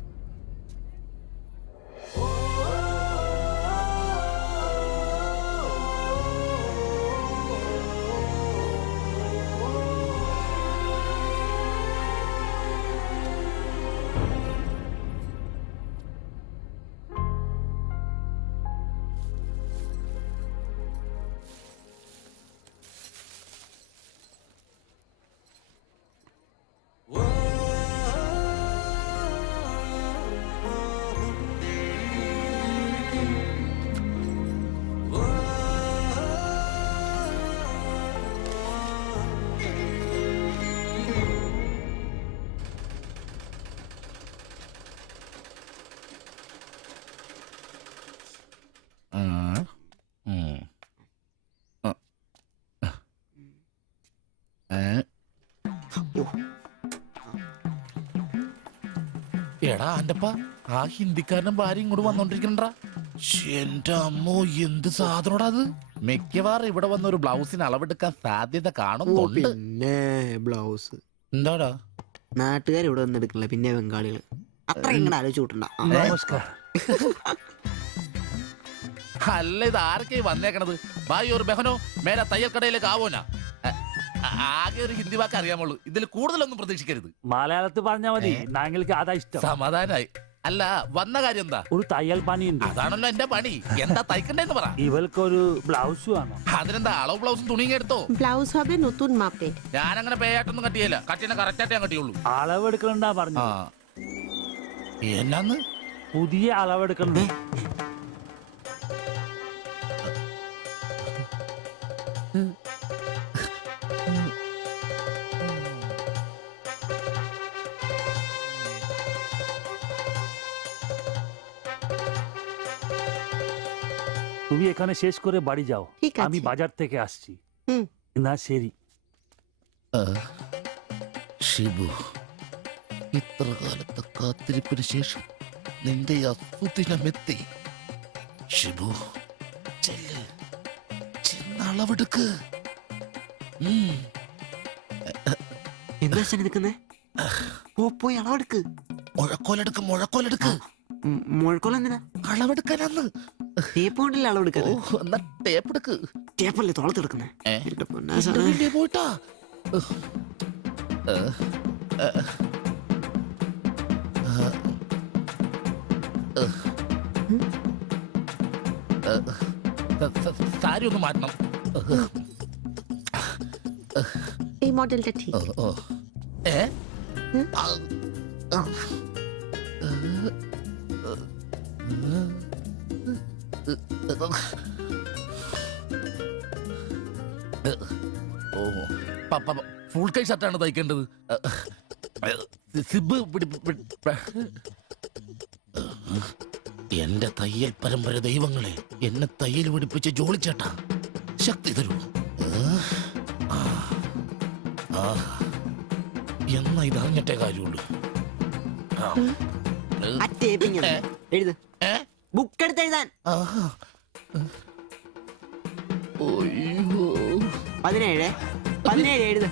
എടാ ആന്റപ്പ, ആ ഹിന്ദിക്കാരനും ഭാര്യ ഇങ്ങോട്ട് വന്നോണ്ടിരിക്കണ്ടാ. എന്റെ അമ്മോ, എന്ത് സാധനോടാ അത്. മിക്കവാറും ഇവിടെ വന്ന ഒരു ബ്ലൗസിന് അളവെടുക്കാൻ സാധ്യത കാണുന്നുണ്ട്. പിന്നെ ബ്ലൗസ് എന്താടാ നാട്ടുകാർ ഇവിടെ വന്ന് എടുക്കണില്ല, പിന്നെ ബംഗാളികള്. അത്ര ഇങ്ങനെ ആലോചിച്ചു കൂട്ടണ്ട. അല്ല, ഇത് ആരൊക്കെ വന്നേക്കണത്? ഭായ് ഒരു ബഹനോ മേലെ തയ്യൽ കടയിലേക്ക് ആവോനാ. ആകെ ഒരു ഹിന്ദി വാക്ക് അറിയാമുള്ളൂ, ഇതിൽ കൂടുതലൊന്നും പ്രതീക്ഷിക്കരുത്. മലയാളത്തിൽ പറഞ്ഞാൽ മതി, ഞങ്ങൾക്ക് അതാ ഇഷ്ടം. സമാധാനായി. അല്ല, വന്ന കാര്യം എന്താ? ഒരു തയ്യൽ പണിയുണ്ട്. അതാണല്ലോ എന്റെ പണി. എന്താ തയ്ക്കണ്ടേന്ന് പറ. ഇവൾക്കൊരു ബ്ലൗസ് വേണം. അതിനെന്താ അളവ് ബ്ലൗസും തുണിയും എടുത്തോ? ব্লাউজ হবে নতুন মাপের। ഞാനങ്ങനെ പേയായിട്ടൊന്നും കട്ടിയല്ല, കട്ടിനെ കറക്റ്റായിട്ട് ഞാൻ കട്ടിയുള്ളൂ. അളവ് എടുക്കണ്ടാ പറഞ്ഞു. എന്നാന്ന് പുതിയ അളവെടുക്കണം. তুমি এখানে শেষ করে বাড়ি যাও, ঠিক আছে। আমি বাজার থেকে আসছি। হুম। না ശരി. ഷിബു, ഇത്ര കാലത്തെ കാത്തിരിപ്പിന് ശേഷം നിന്റെ അസുദിനമെത്തി. ഷിബു, ചെല്ല്, ചെന്നളവെടുക്ക്. എന്താ നിൽക്കുന്നേ? പോയി അളവെടുക്ക്. മുഴക്കോലെടുക്ക്, മുഴക്കോലെടുക്ക്. മുഴക്കോല എന്തിനാ? അളവെടുക്കാനാന്ന്. ടേപ്പ് കൊണ്ടല്ലേ അളവെടുക്കാൻ? എന്നാ ടേപ്പ് എടുക്ക്. ടേപ്പല്ലേ തോളത്തെടുക്കുന്നേ? പോയിട്ടാ സാരി ഒന്ന് മാറ്റണം. এই মডেলটা ঠিক। ഫുൾ കൈ ഷർട്ടാണ് തയ്ക്കേണ്ടത്. സിബ് എന്റെ തയ്യൽ പരമ്പര ദൈവങ്ങളെ, എന്നെ തയ്യൽ പിടിപ്പിച്ച് ജോളിച്ചേട്ടാ ശക്തി തരൂ. എന്നാ ഇത് അറിഞ്ഞിട്ടേ കാര്യമുള്ളൂ. എഴുത്, ബുക്ക് എടുത്ത് എഴുതാൻ. 17 എഴുത്.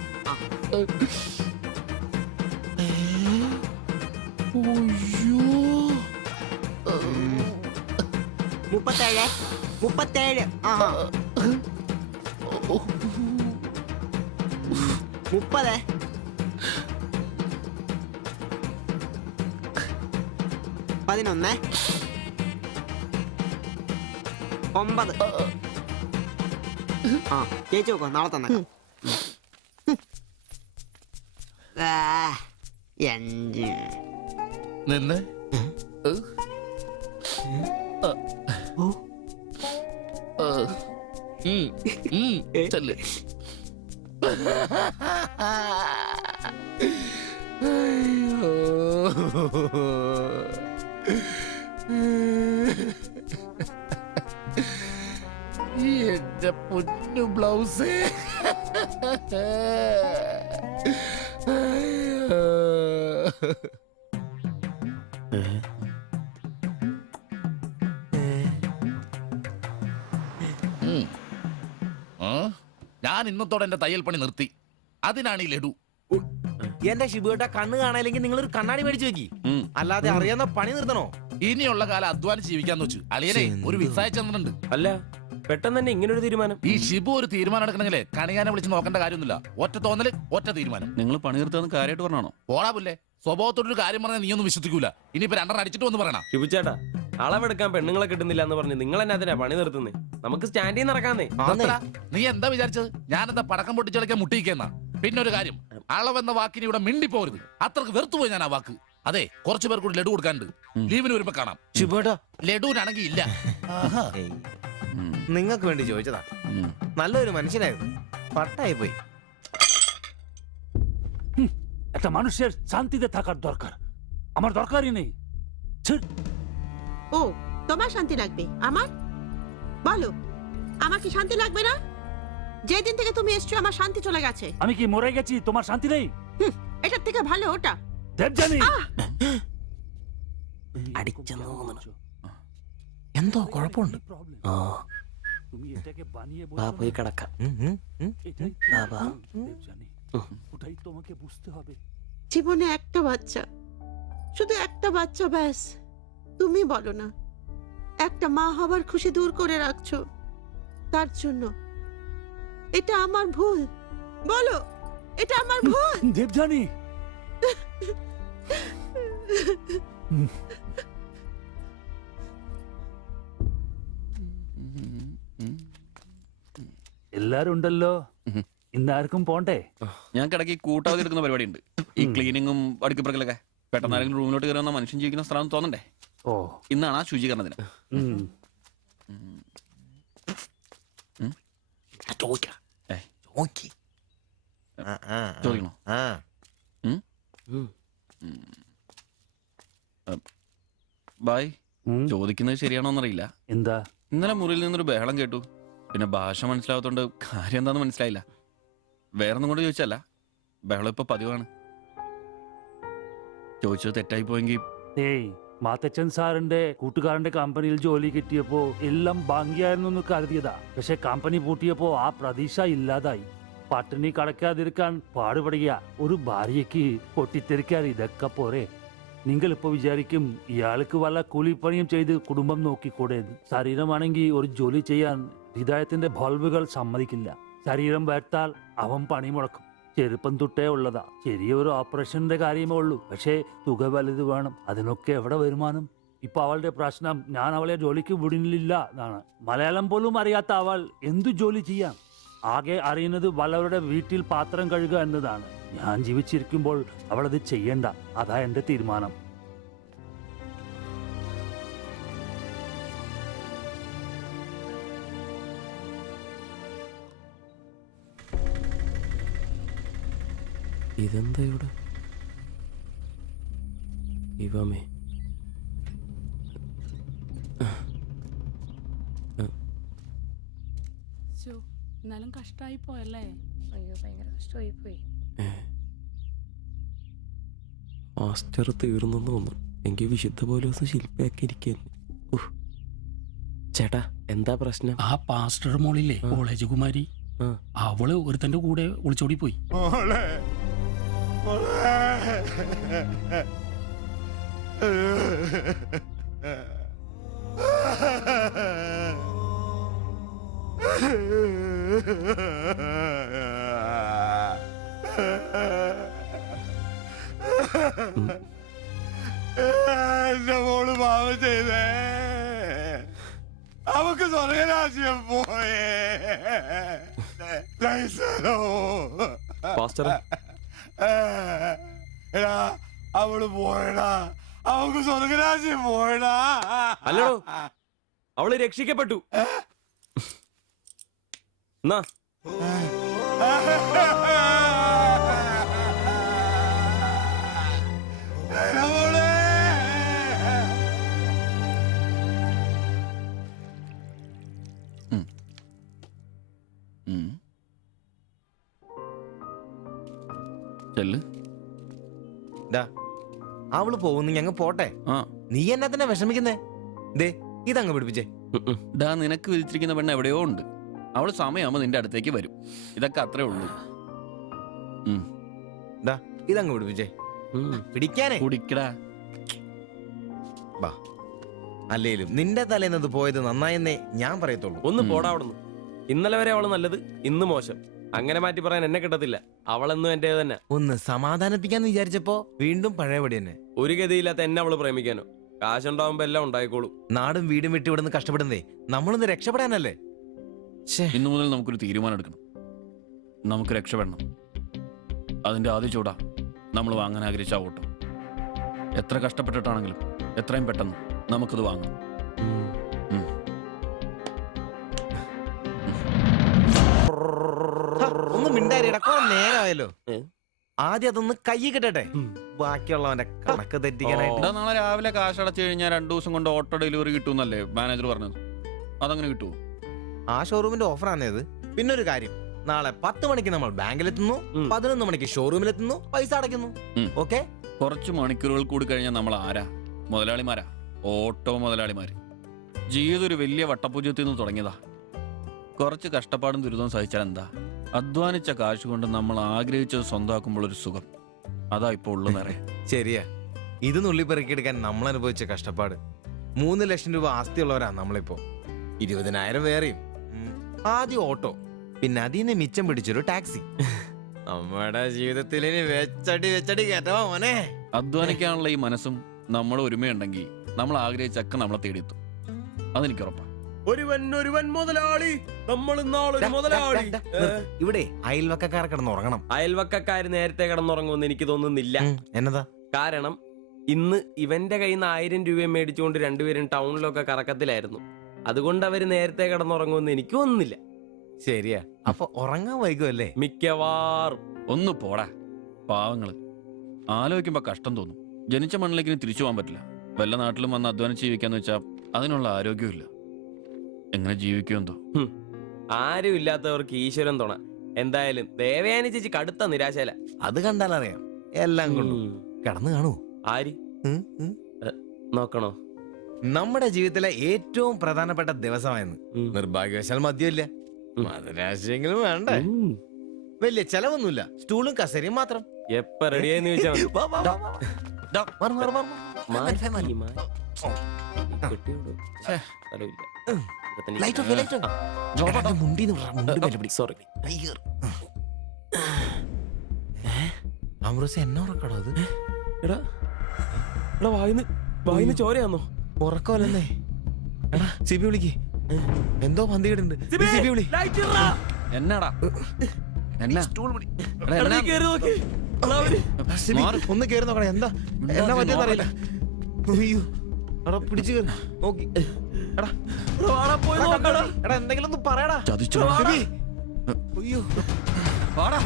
37. 30. 11. 9. ചേച്ചി നോക്കോ, നാളെ തന്നെ. 5. നിന്ന് ചെല്ല്. എന്റെ പൊന്നു ബ്ലൗസ്. ഞാൻ ഇന്നത്തോടെ എന്റെ തയ്യൽ പണി നിർത്തി. അതിനാണ് ഈ ലഡു. എന്റെ ഷിബുട്ട കണ്ണ് കാണാനില്ലെങ്കിൽ നിങ്ങൾ ഒരു കണ്ണാടി മേടിച്ചു വെക്കി, അല്ലാതെ അറിയാവുന്ന പണി നിർത്തണോ? ഇനിയുള്ള കാലം അധ്വാനിച്ച് ജീവിക്കാന്ന് വെച്ചു അളിയനെ ഒരു വിസായ ചന്ദ്രനുണ്ട്. അല്ല, പെട്ടെന്ന് തന്നെ ഇങ്ങനെ ഒരു തീരുമാനം. ഈ ഷിബു ഒരു തീരുമാനം എടുക്കണമെങ്കിലേ കണിയാനെ വിളിച്ച് നോക്കേണ്ട കാര്യമൊന്നുമില്ല. ഒറ്റ തോന്നല്, ഒറ്റ തീരുമാനം. നിങ്ങൾ പണി നിർത്താന്ന് കാര്യമായിട്ട് പറഞ്ഞാണോ? പോടാ പുല്ലേ, സ്വഭാവത്തോടൊരു കാര്യം പറഞ്ഞാൽ നീ ഒന്നും വിശ്വസിക്കൂല. ഇനിയിപ്പോ 2 അടിച്ചിട്ട് വന്ന് പറയണം. ശിബുച്ചേട്ടാ, അളവെടുക്കാൻ പെണ്ണുങ്ങളെ കിട്ടുന്നില്ല എന്ന് പറഞ്ഞ് നിങ്ങൾ തന്നെ അതിനാ പണി നിർത്തുന്നേ. നമുക്ക് സ്റ്റാൻഡിൽ നടക്കാന്നേ. നീ എന്താ വിചാരിച്ചത്? ഞാനെന്താ പടക്കം പൊട്ടിച്ചളിക്കാൻ മുട്ടിയിക്കുന്ന? പിന്നെ ഒരു കാര്യം, അളവെന്ന വാക്കിന് ഇവിടെ മിണ്ടിപ്പോരുത്. അത്രക്ക് വെറുത്തുപോയി ഞാൻ ആ വാക്ക്. അതെ, കുറച്ചു പേർ കൂടി ലഡു കൊടുക്കാനുണ്ട്. ലീവിന് വരുമ്പോ കാണാം. ലഡുവിനാണെങ്കിൽ ഇല്ല. നിങ്ങൾക്ക് വേണ്ടി ചോദിച്ചതാ. നല്ലൊരു മനുഷ്യനായിരുന്നു, പട്ടായി പോയി. একটা মানুষের শান্তিতে থাকার দরকার, আমার দরকারই নেই। ও, তোমার শান্তি লাগবে? আমার বলো, আমার কি শান্তি লাগবে না? যেদিন থেকে তুমি এসছো আমার শান্তি চলে গেছে। আমি কি মরে গেছি? তোমার শান্তি নেই? এটার থেকে ভালো ওটা। দেবজানি, എന്തോ കുഴപ്പമുണ്ട്. তুমি এটাকে বানিয়ে പോയി കിടക്കാം. দেবজানি, ওটাই তোমাকে বুঝতে হবে। জীবনে একটা বাচ্চা, শুধু একটা বাচ্চা, ব্যাস। তুমি বলো না, একটা মা হবার খুশি দূর করে রাখছো, তার জন্য এটা আমার ভুল? বলো, এটা আমার ভুল? দেবজানি, എല്ലാരും ഉണ്ടല്ലോ, ഇന്ന് ആർക്കും പോണ്ടേ? ഞങ്ങൾക്ക് ഇടയ്ക്ക് കൂട്ടാതെ എടുക്കുന്ന പരിപാടി ഉണ്ട്. ഈ ക്ലീനിങ്ങും അടുക്കിപ്പറക്കലൊക്കെ. പെട്ടെന്ന് ആരെങ്കിലും റൂമിലോട്ട് കയറി വന്ന മനുഷ്യൻ ജീവിക്കുന്ന സ്ഥലം തോന്നണ്ടേ? ഓ, ഇന്നാണ് ആ ശുചീകരണ ദിനം. ചോദിക്കണോ? ബായ്, ചോദിക്കുന്നത് ശരിയാണോന്നറിയില്ല. എന്താ? ഇന്നലെ മുറിയിൽ നിന്നൊരു ബഹളം കേട്ടു. പിന്നെ ഭാഷ മനസ്സിലാവാത്തോണ്ട് കാര്യം എന്താന്ന് മനസ്സിലായില്ല. വേറൊന്നും കൊണ്ട് ചോദിച്ചല്ല, ബഹളം ഇപ്പൊ പതിവാണ്. ചോദിച്ചത് തെറ്റായി പോയെങ്കിൽ ഏയ്, മാത്തച്ചൻ സാറിന്റെ കൂട്ടുകാരന്റെ കമ്പനിയിൽ ജോലി കിട്ടിയപ്പോ എല്ലാം ഭാഗ്യായിരുന്നു എന്ന് കരുതിയതാ. പക്ഷെ കമ്പനി പൂട്ടിയപ്പോ ആ പ്രതീക്ഷ ഇല്ലാതായി. പട്ടിണി കടക്കാതിരിക്കാൻ പാടുപെടുക. ഒരു ഭാര്യയ്ക്ക് പൊട്ടിത്തെറിക്കാൻ ഇതൊക്കെ പോരെ? നിങ്ങൾ ഇപ്പൊ വിചാരിക്കും ഇയാൾക്ക് വല്ല കൂലിപ്പണിയും ചെയ്ത് കുടുംബം നോക്കിക്കൂടേന്ന്. ശരീരമാണെങ്കിൽ ഒരു ജോലി ചെയ്യാൻ ഹൃദയത്തിന്റെ ബൾബുകൾ സമ്മതിക്കില്ല. ശരീരം വേർത്താൽ അവൻ പണി മുടക്കും. ചെറുപ്പം തൊട്ടേ ഉള്ളതാ. ചെറിയൊരു ഓപ്പറേഷന്റെ കാര്യമേ ഉള്ളൂ. പക്ഷേ തുക വലുത് വേണം. അതിനൊക്കെ എവിടെ വരുമാനം? ഇപ്പൊ അവളുടെ പ്രശ്നം ഞാൻ അവളെ ജോലിക്ക് വിടുന്നില്ല എന്നാണ്. മലയാളം പോലും അറിയാത്ത അവൾ എന്തു ജോലി ചെയ്യാം? ആകെ അറിയുന്നത് വല്ലവരുടെ വീട്ടിൽ പാത്രം കഴുകുക എന്നതാണ്. ഞാൻ ജീവിച്ചിരിക്കുമ്പോൾ അവളത് ചെയ്യണ്ട. അതാ എന്റെ തീരുമാനം. ഇതെന്താ ഇവിടെ? ഇവമേ എന്നാലും കഷ്ടായി പോയല്ലേ? അയ്യോ, ഭയങ്കര കഷ്ടമായി പോയി. മാസ്റ്റർ തീർന്നെന്ന് തോന്നുന്നു. എനിക്ക് വിശുദ്ധ പോലെ ശില്പയൊക്കെ ഇരിക്കുന്നു. ചേട്ടാ, എന്താ പ്രശ്നം? ആ പാസ്റ്റർ മോളില്ലേ, കോളേജ് കുമാരി, അവള് ഒരുത്തന്റെ കൂടെ ഒളിച്ചോടി പോയി. എന്റെ മോള് പാവം ചെയ്തേ. അവക്ക് സ്വർഗരാജ്യം പോയേ. എടാ, അവള് പോയടാ. അവക്ക് സ്വർഗരാജ്യം പോയടാ. അല്ലടോ, അവള് രക്ഷിക്കപ്പെട്ടു. എന്നാ അവള് പോകുന്നു, ഞങ്ങ പോട്ടെ. നീ എന്നാ തന്നെ വിഷമിക്കുന്നേ? ദേ, ഇതങ്ങ് പിടിപ്പിച്ചേ. നിനക്ക് വിധിച്ചിരിക്കുന്ന പെണ്ണ് എവിടെയോ ഉണ്ട്. അവള് സമയമാകുമ്പോ നിന്റെ അടുത്തേക്ക് വരും. ഇതൊക്കെ അത്രേ ഉള്ളൂ. ഇതങ്ങ് പിടിപ്പിച്ചേ. പിടിക്കാനേ കുടിക്കടാ. ബാ, അല്ലേലും നിന്റെ തലേന്നത് പോയത് നന്നായെന്നേ ഞാൻ പറയത്തുള്ളൂ. ഒന്ന് പോടാ അവിടുന്ന്. ഇന്നലെ വരെ അവള് നല്ലത്, ഇന്ന് മോശം. അങ്ങനെ മാറ്റി പറയാൻ എന്നെ കിട്ടത്തില്ല. അവളെന്നും എന്റെ തന്നെ. ഒന്ന് സമാധാനിപ്പിക്കാന്ന് വിചാരിച്ചപ്പോ വീണ്ടും പഴയപടി തന്നെ. ഒരു ഗതിയില്ലാത്ത എന്നെ അവള് പ്രേമിക്കാനോ? കാശുണ്ടാവുമ്പോ എല്ലാം ഉണ്ടായിക്കോളും. നാടും വീടും വിട്ട് ഇവിടുന്ന് കഷ്ടപ്പെടുന്നേ നമ്മളൊന്ന് രക്ഷപ്പെടാനല്ലേ? ഇന്നു മുതൽ നമുക്കൊരു തീരുമാനം എടുക്കണം. നമുക്ക് രക്ഷപ്പെടണം. അതിന്റെ ആദ്യ ചൂടാ നമ്മൾ വാങ്ങാൻ ആഗ്രഹിച്ച ഓട്ടം. എത്ര കഷ്ടപ്പെട്ടിട്ടാണെങ്കിലും എത്രയും പെട്ടെന്ന് നമുക്കത് വാങ്ങാം. ഒന്ന് മിണ്ടാരിടാ, കുറെ നേരമായല്ലോ. ആദ്യം അതൊന്ന് കൈ കിട്ടട്ടെ, ബാക്കിയുള്ളവന്റെ കണക്ക് തെറ്റിക്കാനായിട്ട്. നാളെ രാവിലെ കാശ് അടച്ചു കഴിഞ്ഞാൽ 2 ദിവസം കൊണ്ട് ഓട്ടോ ഡെലിവറി കിട്ടുമെന്നല്ലേ മാനേജർ പറഞ്ഞത്? അതങ്ങനെ കിട്ടുമോ? ആ ഷോറൂമിന്റെ ഓഫറാണേത്. പിന്നെ ഒരു കാര്യം, നാളെ 10 മണിക്ക് നമ്മൾ ബാങ്കിലെത്തുന്നു, 11 മണിക്ക് ഷോറൂമിലെത്തുന്നു, പൈസ അടയ്ക്കുന്നു. ഓക്കെ? കുറച്ച് മണിക്കൂറുകൾ കൂടി കഴിഞ്ഞാൽ നമ്മൾ ആരാ? മുതലാളിമാരാ, ഓട്ടോ മുതലാളിമാര്. ജീവിതം ഒരു വലിയ വട്ടപൂജ്യത്തിൽ നിന്ന് തുടങ്ങിയതാ. കുറച്ച് കഷ്ടപ്പാടും ദുരിതവും സഹിച്ചാൽ എന്താ? അധ്വാനിച്ച കാശ് കൊണ്ട് നമ്മൾ ആഗ്രഹിച്ചത് സ്വന്തമാക്കുമ്പോൾ ഒരു സുഖം, അതാ ഇപ്പൊ ഉള്ളു നിറയെ. ശരിയാ, ഇത് നുള്ളിപ്പെറുക്കിയെടുക്കാൻ നമ്മൾ അനുഭവിച്ച കഷ്ടപ്പാട്. 3 ലക്ഷം രൂപ ആസ്തിയുള്ളവരാ നമ്മളിപ്പോ. 20,000 വേറെയും. ആദ്യം ഓട്ടോ, പിന്നെ അതിന് മിച്ചം പിടിച്ചൊരു ടാക്സി. നമ്മുടെ ജീവിതത്തിൽ ഇനി വെച്ചടി കേട്ടോ മോനെ. അധ്വാനിക്കാനുള്ള ഈ മനസ്സും നമ്മുടെ ഒരുമയുണ്ടെങ്കിൽ നമ്മൾ ആഗ്രഹിച്ചൊക്കെ നമ്മളെ തേടിയെത്തും. അതെനിക്ക് ഉറപ്പാ. ഒരുവൻ മുതലാളി, നമ്മൾ ഇന്നാളൊരു മുതലാളി. ഇവിടെ അയൽവക്കക്കാർ കിടന്നുറങ്ങണം. അയൽവക്കക്കാര് നേരത്തെ കിടന്നുറങ്ങുമെന്ന് എനിക്ക് തോന്നുന്നില്ല. എന്നതാ കാരണം? ഇന്ന് ഇവന്റെ കയ്യിൽ നിന്ന് 1000 രൂപയും മേടിച്ചുകൊണ്ട് രണ്ടുപേരും ടൗണിലൊക്കെ കറക്കത്തിലായിരുന്നു. അതുകൊണ്ട് അവര് നേരത്തെ കിടന്നുറങ്ങുമെന്ന് എനിക്ക് തോന്നുന്നില്ല. ശരിയാ, അപ്പൊ ഉറങ്ങാൻ വൈകുമല്ലേ? മിക്കവാറും. ഒന്ന് പോടാ പാവങ്ങള്. ആലോചിക്കുമ്പോ കഷ്ടം തോന്നും. ജനിച്ച മണ്ണിലേക്ക് ഇനി തിരിച്ചു പോകാൻ പറ്റില്ല. വല്ല നാട്ടിലും വന്ന് അധ്വാനിച്ച് ജീവിക്കാന്ന് വെച്ചാൽ അതിനുള്ള ആരോഗ്യമില്ല. എങ്ങനെ ജീവിക്കുമെന്തോ. ആരും ഇല്ലാത്തവർക്ക് ഈശ്വരൻ തുണ. എന്തായാലും ദേവയാനി ചേച്ചി കടുത്ത നിരാശയില. അത് കണ്ടാലറിയാം എല്ലാം കൊണ്ടും. കിടന്നു കാണൂ. ആര് നോക്കണോ? നമ്മുടെ ജീവിതത്തിലെ ഏറ്റവും പ്രധാനപ്പെട്ട ദിവസമായിരുന്നു. നിർഭാഗ്യവശാൽ മദ്യമില്ല. മധുരാശയെങ്കിലും വേണ്ടേ? വലിയ ചെലവൊന്നുമില്ല, സ്റ്റൂളും കസേരയും മാത്രം. എപ്പ റെഡിയായെന്ന് ചോദിച്ചാൽ എന്നോറക്കടോ അത്? എടാ വായിന്ന് ചോരയാന്നോ? ഉറക്കമല്ലേ? എടാ സിബി വിളിക്ക്, എന്തോ പന്തികേടുണ്ട്. സിബി വിളി. എന്നാടാ എന്നാ ഒന്ന് കേറി നോക്കണേ. എന്താ എന്നാ പറ്റിയെന്ന് അറിയില്ല. അയ്യോ എടാ പിടിച്ചു കയറി നോക്കി. എടാ എന്തെങ്കിലും ഒന്ന് പറയടാ. അയ്യോ വാടാ.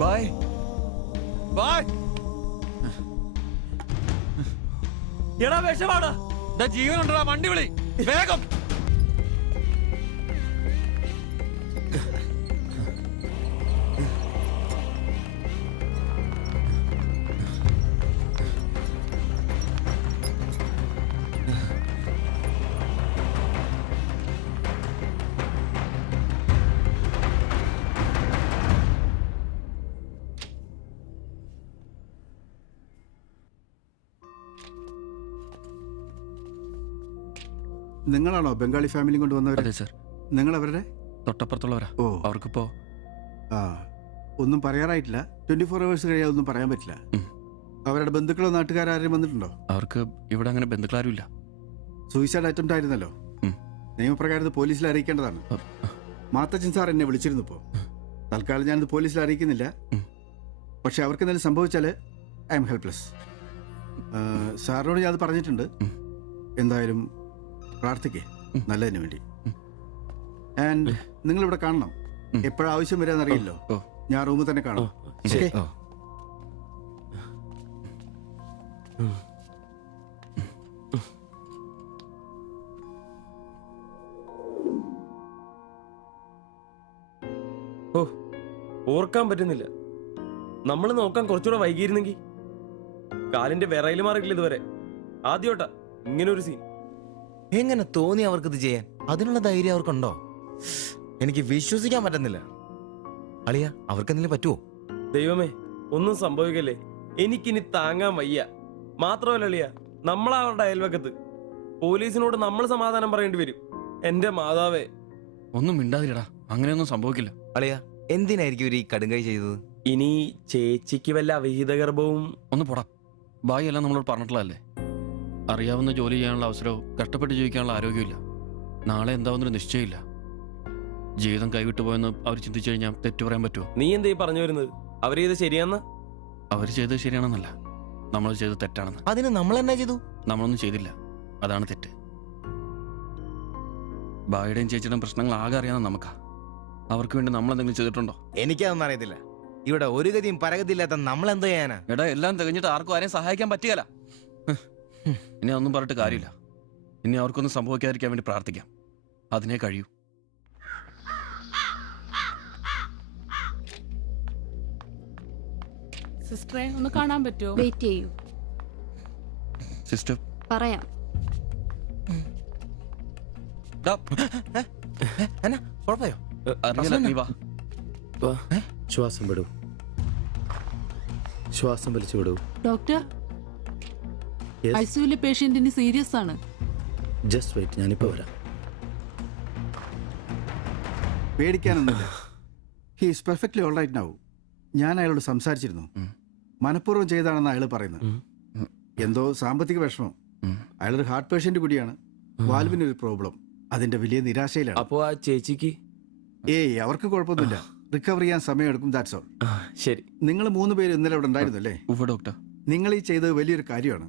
Bye bye. എടാ വിഷമാടാ, ജീവനുണ്ടടാ, വണ്ടി വിളി വേഗം. നിങ്ങളാണോ ബംഗാളി ഫാമിലി കൊണ്ടുവന്നവർ? അതെ സർ. നിങ്ങൾ അവരുടെ തൊട്ടപ്പുറത്തുള്ളവരാ. ഓ അവർക്കിപ്പോ ഒന്നും പറയാറായിട്ടില്ല. 24 hours കഴിയാതെ ഒന്നും പറയാൻ പറ്റില്ല. അവരുടെ ബന്ധുക്കളോ നാട്ടുകാരും വന്നിട്ടുണ്ടോ? അവർക്ക് ഇവിടെ അങ്ങനെ ബന്ധുക്കളാരും ഇല്ല. സൂയിസൈഡ് അറ്റംപ്റ്റ് ആയിരുന്നല്ലോ. നിയമപ്രകാരം പോലീസിൽ അറിയിക്കേണ്ടതാണ്. മാത്തച്ചൻ സാർ എന്നെ വിളിച്ചിരുന്നു. ഇപ്പോൾ തൽക്കാലം ഞാനിത് പോലീസിൽ അറിയിക്കുന്നില്ല. പക്ഷെ അവർക്ക് എന്തെങ്കിലും സംഭവിച്ചാൽ ഐ എം ഹെൽപ്ലെസ്. സാറിനോട് ഞാൻ അത് പറഞ്ഞിട്ടുണ്ട്. എന്തായാലും പ്രാർത്ഥിക്കേ നല്ലതിന് വേണ്ടി. ആൻഡ് നിങ്ങളിവിടെ കാണണം. എപ്പോഴാവശ്യം വരാന്നറിയില്ലോ. ഞാൻ റൂമിൽ തന്നെ കാണാം. ഓ ഓർക്കാൻ പറ്റുന്നില്ല. നമ്മൾ നോക്കാൻ കുറച്ചുകൂടെ വൈകിയിരുന്നെങ്കിൽ. കാലിന്റെ വിറയിൽ മാറിയിട്ടില്ല ഇതുവരെ. ആദ്യോട്ടാ ഇങ്ങനെ ഒരു സീൻ. എങ്ങനെ തോന്നി അവർക്കിത് ചെയ്യാൻ? അതിനുള്ള ധൈര്യം അവർക്കുണ്ടോ? എനിക്ക് വിശ്വസിക്കാൻ പറ്റുന്നില്ല. അളിയ അവർക്ക് എന്തെങ്കിലും പറ്റുമോ? ദൈവമേ ഒന്നും സംഭവിക്കല്ലേ. എനിക്കിനി താങ്ങാൻ വയ്യ. മാത്രമല്ല അളിയ, നമ്മളവരുടെ അയൽവക്കത്ത്. പോലീസിനോട് നമ്മൾ സമാധാനം പറയേണ്ടി വരും. എന്റെ മാതാവേ. ഒന്നും മിണ്ടാതിരടാ, അങ്ങനെയൊന്നും സംഭവിക്കില്ല. അളിയ എന്തിനായിരിക്കും ഇവർ ഈ കടുങ്കൈ ചെയ്തത്? ഇനി ചേച്ചിക്ക് വല്ല അവിഹിത ഗർഭവും. ഒന്ന് പോടാ. ബായി എല്ലാം നമ്മളോട് പറഞ്ഞിട്ടുള്ളതല്ലേ. അറിയാവുന്ന ജോലി ചെയ്യാനുള്ള അവസരവും കഷ്ടപ്പെട്ട് ജീവിക്കാനുള്ള ആരോഗ്യമില്ല. നാളെ എന്താവുന്നൊരു നിശ്ചയമില്ല. ജീവിതം കൈവിട്ടു പോയെന്ന് അവർ ചിന്തിച്ചു കഴിഞ്ഞാൽ തെറ്റു പറയാൻ പറ്റുമോ? നീ എന്താ പറഞ്ഞു വരുന്നത്? അവർ ചെയ്ത് ശരിയാന്ന്? അവർ ചെയ്തത് ശരിയാണെന്നല്ല, നമ്മൾ ചെയ്തത് തെറ്റാണെന്ന്. അതിന് നമ്മൾ എന്നാ ചെയ്തു? നമ്മളൊന്നും ചെയ്തില്ല, അതാണ് തെറ്റ്. ബായുടെയും ചേച്ചിയുടെയും പ്രശ്നങ്ങൾ ആകെ അറിയാവുന്ന നമുക്കാ. അവർക്ക് വേണ്ടി നമ്മൾ എന്തെങ്കിലും ചെയ്തിട്ടുണ്ടോ? എനിക്കതൊന്നും അറിയത്തില്ല. ഇവിടെ ഒരു ഗതിയും പരഗതിയില്ലാത്ത നമ്മൾ എന്ത് ചെയ്യാനാ? എടാ എല്ലാം തികഞ്ഞിട്ട് ആർക്കും ആരെയും സഹായിക്കാൻ പറ്റുകയില്ല. ഇനി അതൊന്നും പറഞ്ഞിട്ട് കാര്യമില്ല. ഇനി അവർക്കൊന്നും സംഭവിക്കാതിരിക്കാൻ വേണ്ടി പ്രാർത്ഥിക്കാം. അതിനെ കഴിയൂ. സിസ്റ്ററെ ഒന്ന് കാണാൻ പറ്റുമോ? വെയിറ്റ് ചെയ്യൂ, സിസ്റ്റർ പറയാം. ശ്വാസം വിടൂ, ശ്വാസം വലിച്ചു വിടൂ. ഡോക്ടർ, ഐസിയുലെ പേഷ്യന്റിന് സീരിയസ് ആണ്. ജസ്റ്റ് വെയിറ്റ്, ഞാനിപ്പോ വരാം. പേടിക്കാനൊന്നുമില്ല. He is perfectly all right now. ഞാൻ അയാളോട് സംസാരിച്ചിരുന്നു. മനഃപൂർവ്വം ചെയ്താണെന്ന് അയാൾ പറയുന്നത്. എന്തോ സാമ്പത്തിക വിഷമം. അയാളൊരു ഹാർട്ട് പേഷ്യന്റ് കൂടിയാണ്. വാൽവിനൊരു പ്രോബ്ലം. അതിന്റെ വലിയ നിരാശയിലാണ്. അപ്പോ ആ ചേച്ചിക്ക്? ഏയ്, അവർക്ക് കുഴപ്പമൊന്നുമില്ല. റിക്കവർ ചെയ്യാൻ സമയമെടുക്കും. That's all. ശരി. നിങ്ങൾ 3 പേര് ഇന്നലെ ഇവിടെ ഉണ്ടായിരുന്നു അല്ലേ? ഡോക്ടർ, നിങ്ങൾ ഈ ചെയ്തത് വലിയൊരു കാര്യമാണ്.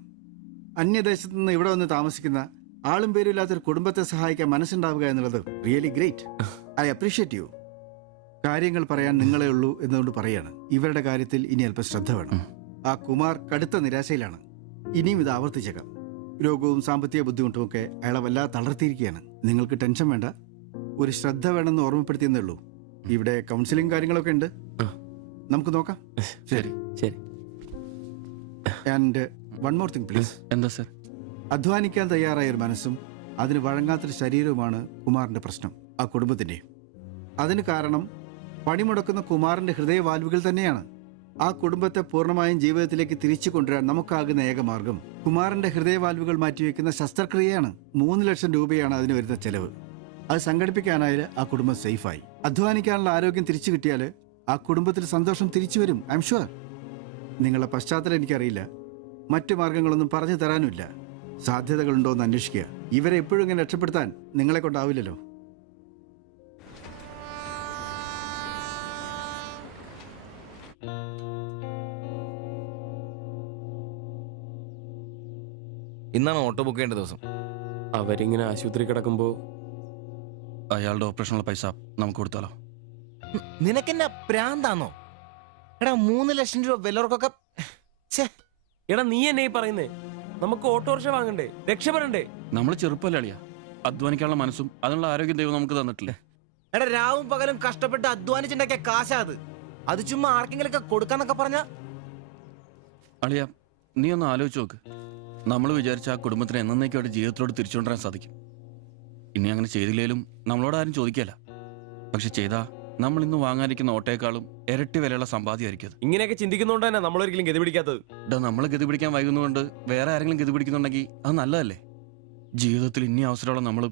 അന്യദേശത്ത് നിന്ന് ഇവിടെ വന്ന് താമസിക്കുന്ന ആളും പേരും ഇല്ലാത്തൊരു കുടുംബത്തെ സഹായിക്കാൻ മനസ്സുണ്ടാവുക എന്നുള്ളത് really great. I appreciate you. കാര്യങ്ങൾ പറയാൻ നിങ്ങളെ ഉള്ളൂ എന്നുകൊണ്ട് പറയാണ്. ഇവരുടെ കാര്യത്തിൽ ഇനി അല്പം ശ്രദ്ധ വേണം. ആ കുമാർ കടുത്ത നിരാശയിലാണ്. ഇനിയും ഇത് ആവർത്തിച്ചേക്കാം. രോഗവും സാമ്പത്തിക ബുദ്ധിമുട്ടും ഒക്കെ അയാളെ വല്ലാതെ തളർത്തിയിരിക്കുകയാണ്. നിങ്ങൾക്ക് ടെൻഷൻ വേണ്ട. ഒരു ശ്രദ്ധ വേണമെന്ന് ഓർമ്മപ്പെടുത്തിയെന്നേ ഉള്ളൂ. ഇവിടെ കൗൺസിലിംഗ് കാര്യങ്ങളൊക്കെ ഉണ്ട്. നമുക്ക് നോക്കാം. ശരി ശരി. And one more thing please. എന്താ സർ? അധ്വാനിക്കാൻ തയ്യാറായ ഒരു മനസ്സും അതിന് വഴങ്ങാത്തൊരു ശരീരവുമാണ് കുമാറിന്റെ പ്രശ്നം, ആ കുടുംബത്തിന്റെ. അതിന് കാരണം പണിമുടക്കുന്ന കുമാറിന്റെ ഹൃദയവാൽവുകൾ തന്നെയാണ്. ആ കുടുംബത്തെ പൂർണ്ണമായും ജീവിതത്തിലേക്ക് തിരിച്ചു കൊണ്ടുവരാൻ നമുക്കാകുന്ന ഏക മാർഗം കുമാറിന്റെ ഹൃദയവാൽവുകൾ മാറ്റിവെക്കുന്ന ശസ്ത്രക്രിയയാണ്. 3 ലക്ഷം രൂപയാണ് അതിന് വരുന്ന ചെലവ്. അത് സംഘടിപ്പിക്കാനായാൽ ആ കുടുംബം സേഫായി. അധ്വാനിക്കാനുള്ള ആരോഗ്യം തിരിച്ചു കിട്ടിയാൽ ആ കുടുംബത്തിൽ സന്തോഷം തിരിച്ചു വരും. I am sure. നിങ്ങളുടെ പശ്ചാത്തലം എനിക്കറിയില്ല. മറ്റു മാർഗങ്ങളൊന്നും പറഞ്ഞു തരാനുമില്ല. സാധ്യതകളുണ്ടോ എന്ന് അന്വേഷിക്കുക. ഇവരെ എപ്പോഴും ഇങ്ങനെ രക്ഷപ്പെടുത്താൻ നിങ്ങളെ കൊണ്ടാവില്ലല്ലോ. ഇന്നാണ് ഓട്ടോ ബുക്ക് ചെയ്യേണ്ട ദിവസം. അവരിങ്ങനെ ആശുപത്രി കിടക്കുമ്പോ അയാളുടെ ഓപ്പറേഷനുള്ള പൈസ നമുക്ക് കൊടുത്താലോ? നിനക്കെന്നെ പ്രാന്താന്നോ? എടാ 3 ലക്ഷം രൂപ വിലവർക്കൊക്കെ. എടാ നീ എന്നെ പറയുന്നേ? നമുക്ക് ഓട്ടോറിക്ഷ വാങ്ങണ്ടേ? രക്ഷപ്പെടണ്ടേ? നമ്മൾ ചെറുപ്പല്ലേ അളിയാ. അധ്വാനിക്കാനുള്ള മനസ്സും അതിനുള്ള ആരോഗ്യം ദൈവം നമുക്ക് തന്നിട്ടില്ലേ? എടാ രാവും പകലും കഷ്ടപ്പെട്ട് അധ്വാനിച്ചുണ്ടാക്കിയ കാശാ അത് ചുമ്മാ ആർക്കെങ്കിലും ഒക്കെ കൊടുക്കാന്നൊക്കെ പറഞ്ഞ. അളിയ, നീ ഒന്ന് ആലോചിച്ച് നോക്ക്. നമ്മൾ വിചാരിച്ച ആ കുടുംബത്തിന് എന്നേക്കുമായിട്ട് ജീവിതത്തിലോട് തിരിച്ചുകൊണ്ടുവരാൻ സാധിക്കും. ഇനി അങ്ങനെ ചെയ്തില്ലേലും നമ്മളോട് ആരും ചോദിക്കല്ല. പക്ഷെ ചെയ്താ നമ്മൾ ഇന്ന് വാങ്ങാനിരിക്കുന്ന ഓട്ടേക്കാളും ഇരട്ടി വിലയുള്ള സമ്പാദ്യമായിരിക്കും അത്. ഇങ്ങനെയൊക്കെ ചിന്തിക്കുന്നതുകൊണ്ട് തന്നെ നമ്മളൊരിക്കലും ഗതി പിടിക്കാത്തത്. നമ്മൾ ഗതി പിടിക്കാൻ വൈകുന്നതുകൊണ്ട് വേറെ ആരെങ്കിലും ഗതി പിടിക്കുന്നുണ്ടെങ്കിൽ അത് നല്ലതല്ലേ? ജീവിതത്തിൽ ഇനി അവസരമുള്ള നമ്മൾ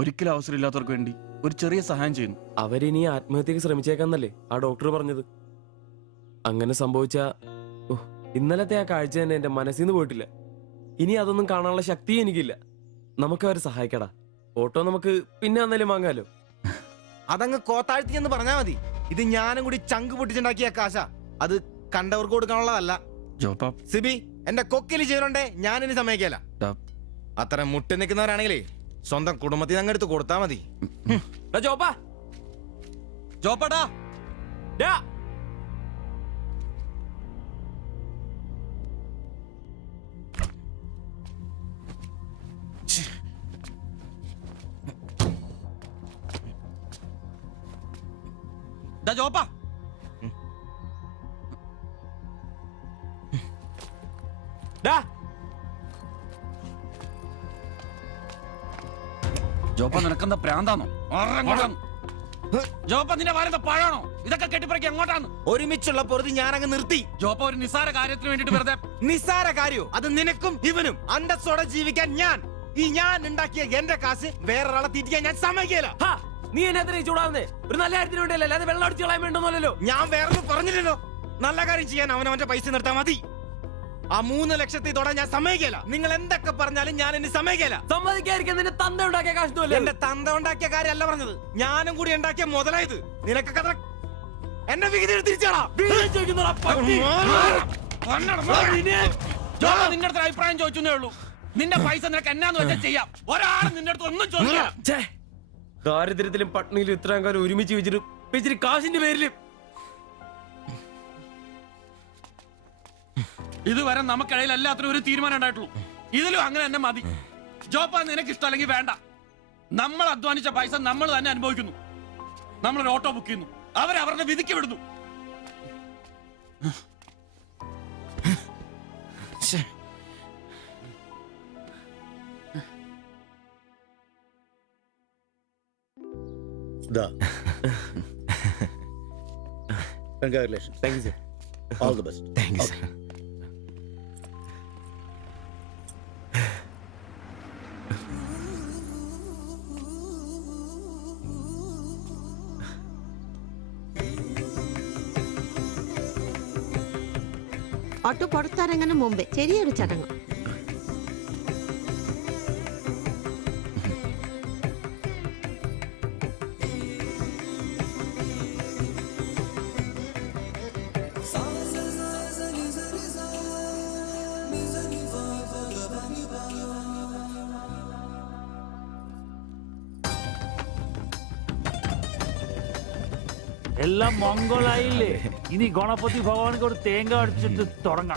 ഒരിക്കലും അവസരമില്ലാത്തവർക്ക് വേണ്ടി ഒരു ചെറിയ സഹായം ചെയ്യുന്നു. അവരിനി ആത്മഹത്യക്ക് ശ്രമിച്ചേക്കാന്നല്ലേ ആ ഡോക്ടർ പറഞ്ഞത്? അങ്ങനെ സംഭവിച്ച ഇന്നലത്തെ ആ കാഴ്ച തന്നെ എന്റെ മനസ്സിൽ നിന്ന് പോയിട്ടില്ല. ഇനി അതൊന്നും കാണാനുള്ള ശക്തിയും എനിക്കില്ല. നമുക്ക് അവരെ സഹായിക്കടാ. ഓട്ടോ നമുക്ക് പിന്നെ വന്നാലും വാങ്ങാലോ. അതങ്ങ് കോത്താഴ്ത്തി എന്ന് പറഞ്ഞാ മതി. ഇത് ഞാനും കൂടി ചങ്ക് പൊട്ടിച്ചുണ്ടാക്കിയ കാശ. അത് കണ്ടവർക്ക് കൊടുക്കാനുള്ളതല്ല. സിബി, എന്റെ കൊക്കില് ജീവനുണ്ടേ ഞാനിനി സമ്മതിക്കല. അത്ര മുട്ടി നിൽക്കുന്നവരാണെങ്കിലേ സ്വന്തം കുടുംബത്തിൽ അങ്ങ് എടുത്ത് കൊടുത്താ മതി. ജോപ്പാടാ ജോപ്പാ ജോപ്പ നിനക്കെന്താ പ്രാന്താണോ? ജോപ്പ നിന്റെ വാലെന്താ പഴാണോ? ഇതൊക്കെ കെട്ടിപ്പറക്കി എങ്ങോട്ടാണ്? ഒരുമിച്ചുള്ള പൊറുതി ഞാനങ്ങ് നിർത്തി. ജോപ്പ ഒരു നിസ്സാര കാര്യത്തിന് വേണ്ടിട്ട് വെറുതെ. നിസ്സാര കാര്യോ? അത് നിനക്കും ഇവനും അന്തസ്സോടെ ജീവിക്കാൻ ഞാൻ ഉണ്ടാക്കിയ എന്റെ കാശ് വേറൊരാളെ തീറ്റിക്കാൻ ഞാൻ സമ്മതിക്കില്ല. നീ എന്നെ ചൂടാവുന്നേ? ഒരു നല്ല കാര്യത്തിന് വേണ്ടിയല്ലേ, അല്ലാതെ വെള്ളം അടിച്ചു കളയാൻ വേണ്ടല്ലോ. ഞാൻ വേറൊന്നും പറഞ്ഞില്ലല്ലോ. നല്ല കാര്യം ചെയ്യാൻ അവനവന്റെ പൈസ നിർത്താൻ മതി. ആ 3 ലക്ഷത്തിൽ തൊടാൻ ഞാൻ സമ്മതിക്കില്ല. നിങ്ങൾ എന്തൊക്കെ പറഞ്ഞാലും ഞാൻ എന്നെ സമ്മതിക്കില്ല. സമ്മതിക്കാതിരിക്കാൻ നിന്റെ തന്ത ഉണ്ടാക്കിയ കാശ്. എന്റെ തന്ത ഉണ്ടാക്കിയ കാര്യമല്ല പറഞ്ഞത്, ഞാനും കൂടി ഉണ്ടാക്കിയ മുതലായത്. നിനക്കൊക്കെ എന്റെ വിഹിതം തിരിച്ചാടാ. നിന്റെ അടുത്ത് അഭിപ്രായം ചോദിച്ചേ ഉള്ളൂ. നിന്റെ പൈസ നിനക്ക് എന്നാന്ന് വെച്ചാൽ ചെയ്യാം. ഒരാളും നിന്റെ അടുത്ത് ഒന്നും ചോദിക്കാം. ദാരിദ്ര്യത്തിലും പട്ടിണിയിലും ഇത്രയും കാലം ഒരുമിച്ച് വെച്ചിട്ട് കാശിന്റെ പേരിലും ഇതുവരെ നമുക്കിടയിൽ എല്ലാത്തിനും ഒരു തീരുമാനം ഉണ്ടായിട്ടുള്ളൂ. ഇതിലും അങ്ങനെ തന്നെ മതി. ജോപ്പ നിനക്ക് ഇഷ്ടമല്ലെങ്കിൽ വേണ്ട. നമ്മൾ അധ്വാനിച്ച പൈസ നമ്മൾ തന്നെ അനുഭവിക്കുന്നു. നമ്മളൊരു ഓട്ടോ ബുക്ക് ചെയ്യുന്നു, അവരവരുടെ വിധിക്ക് വിടുന്നു. Congratulations. Thank you, sir. All the best. Thank you, sir. Auto പുറത്തിറങ്ങുന്ന മുമ്പേ ചെറിയൊരു ചടങ്ങ്. എല്ലാം മംഗളായില്ലേ? ഇനി ഗണപതി ഭഗവാനക്ക് ഒരു തേങ്ങ അടിച്ചിട്ട് തുടങ്ങാം.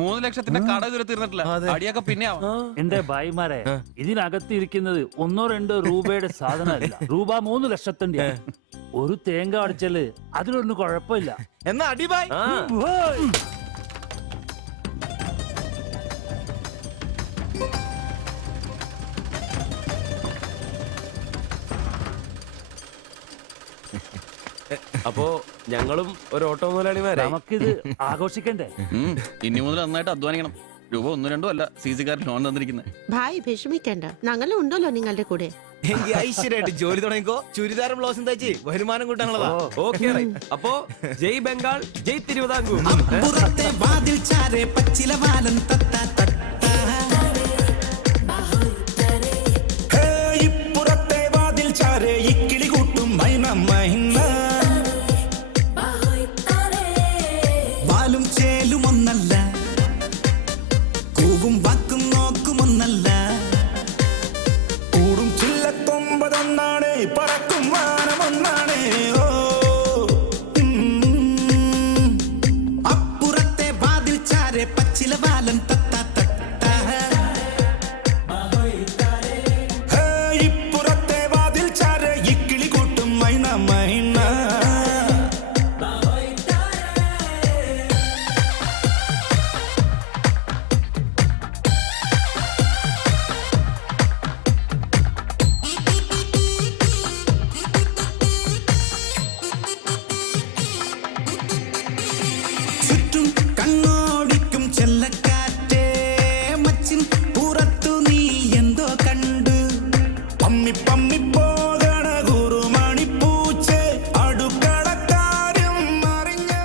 3 ലക്ഷത്തിന്റെ കട ഇതുവരെ തീർന്നിട്ടില്ല. അടിയൊക്കെ പിന്നെ എന്റെ ഭായിമാരെ, ഇതിനകത്ത് ഇരിക്കുന്നത് 1-2 രൂപയുടെ സാധനമല്ല, രൂപ 3 ലക്ഷത്തിന്റെ. ഒരു തേങ്ങ അടിച്ചാല് അതിലൊന്നും കുഴപ്പമില്ല. എന്നാ അടിബായ്. അപ്പോ ഞങ്ങളും ഒരു ഓട്ടോ മുതലാളിമാരെ നമുക്കിത് ആഘോഷിക്കണ്ടേ? ഇനി മുതൽ നന്നായിട്ട് അധ്വാനിക്കണം. രൂപ 1-2 അല്ല CC-കാർ ലോൺ തന്നിരിക്കുന്നത്. ഭായ് വിഷമിക്കണ്ട, ഞങ്ങളും ഉണ്ടല്ലോ നിങ്ങളുടെ കൂടെ. എങ്കിൽ ഐശ്വര്യമായിട്ട് ജോലി തുടങ്ങിക്കോ. ചുരിദാറും ബ്ലൗസും തയ്ച്ച് വരുമാനം കൂട്ടാനുള്ളതാ. ഓക്കെ അപ്പോ ജയ് ബംഗാൾ, ജയ് തിരുവിതാംകൂർ. ഇപ്പുറത്തെ വാതിൽ ചാരേ ഇക്കിളി കൂട്ടും മൈന മൈന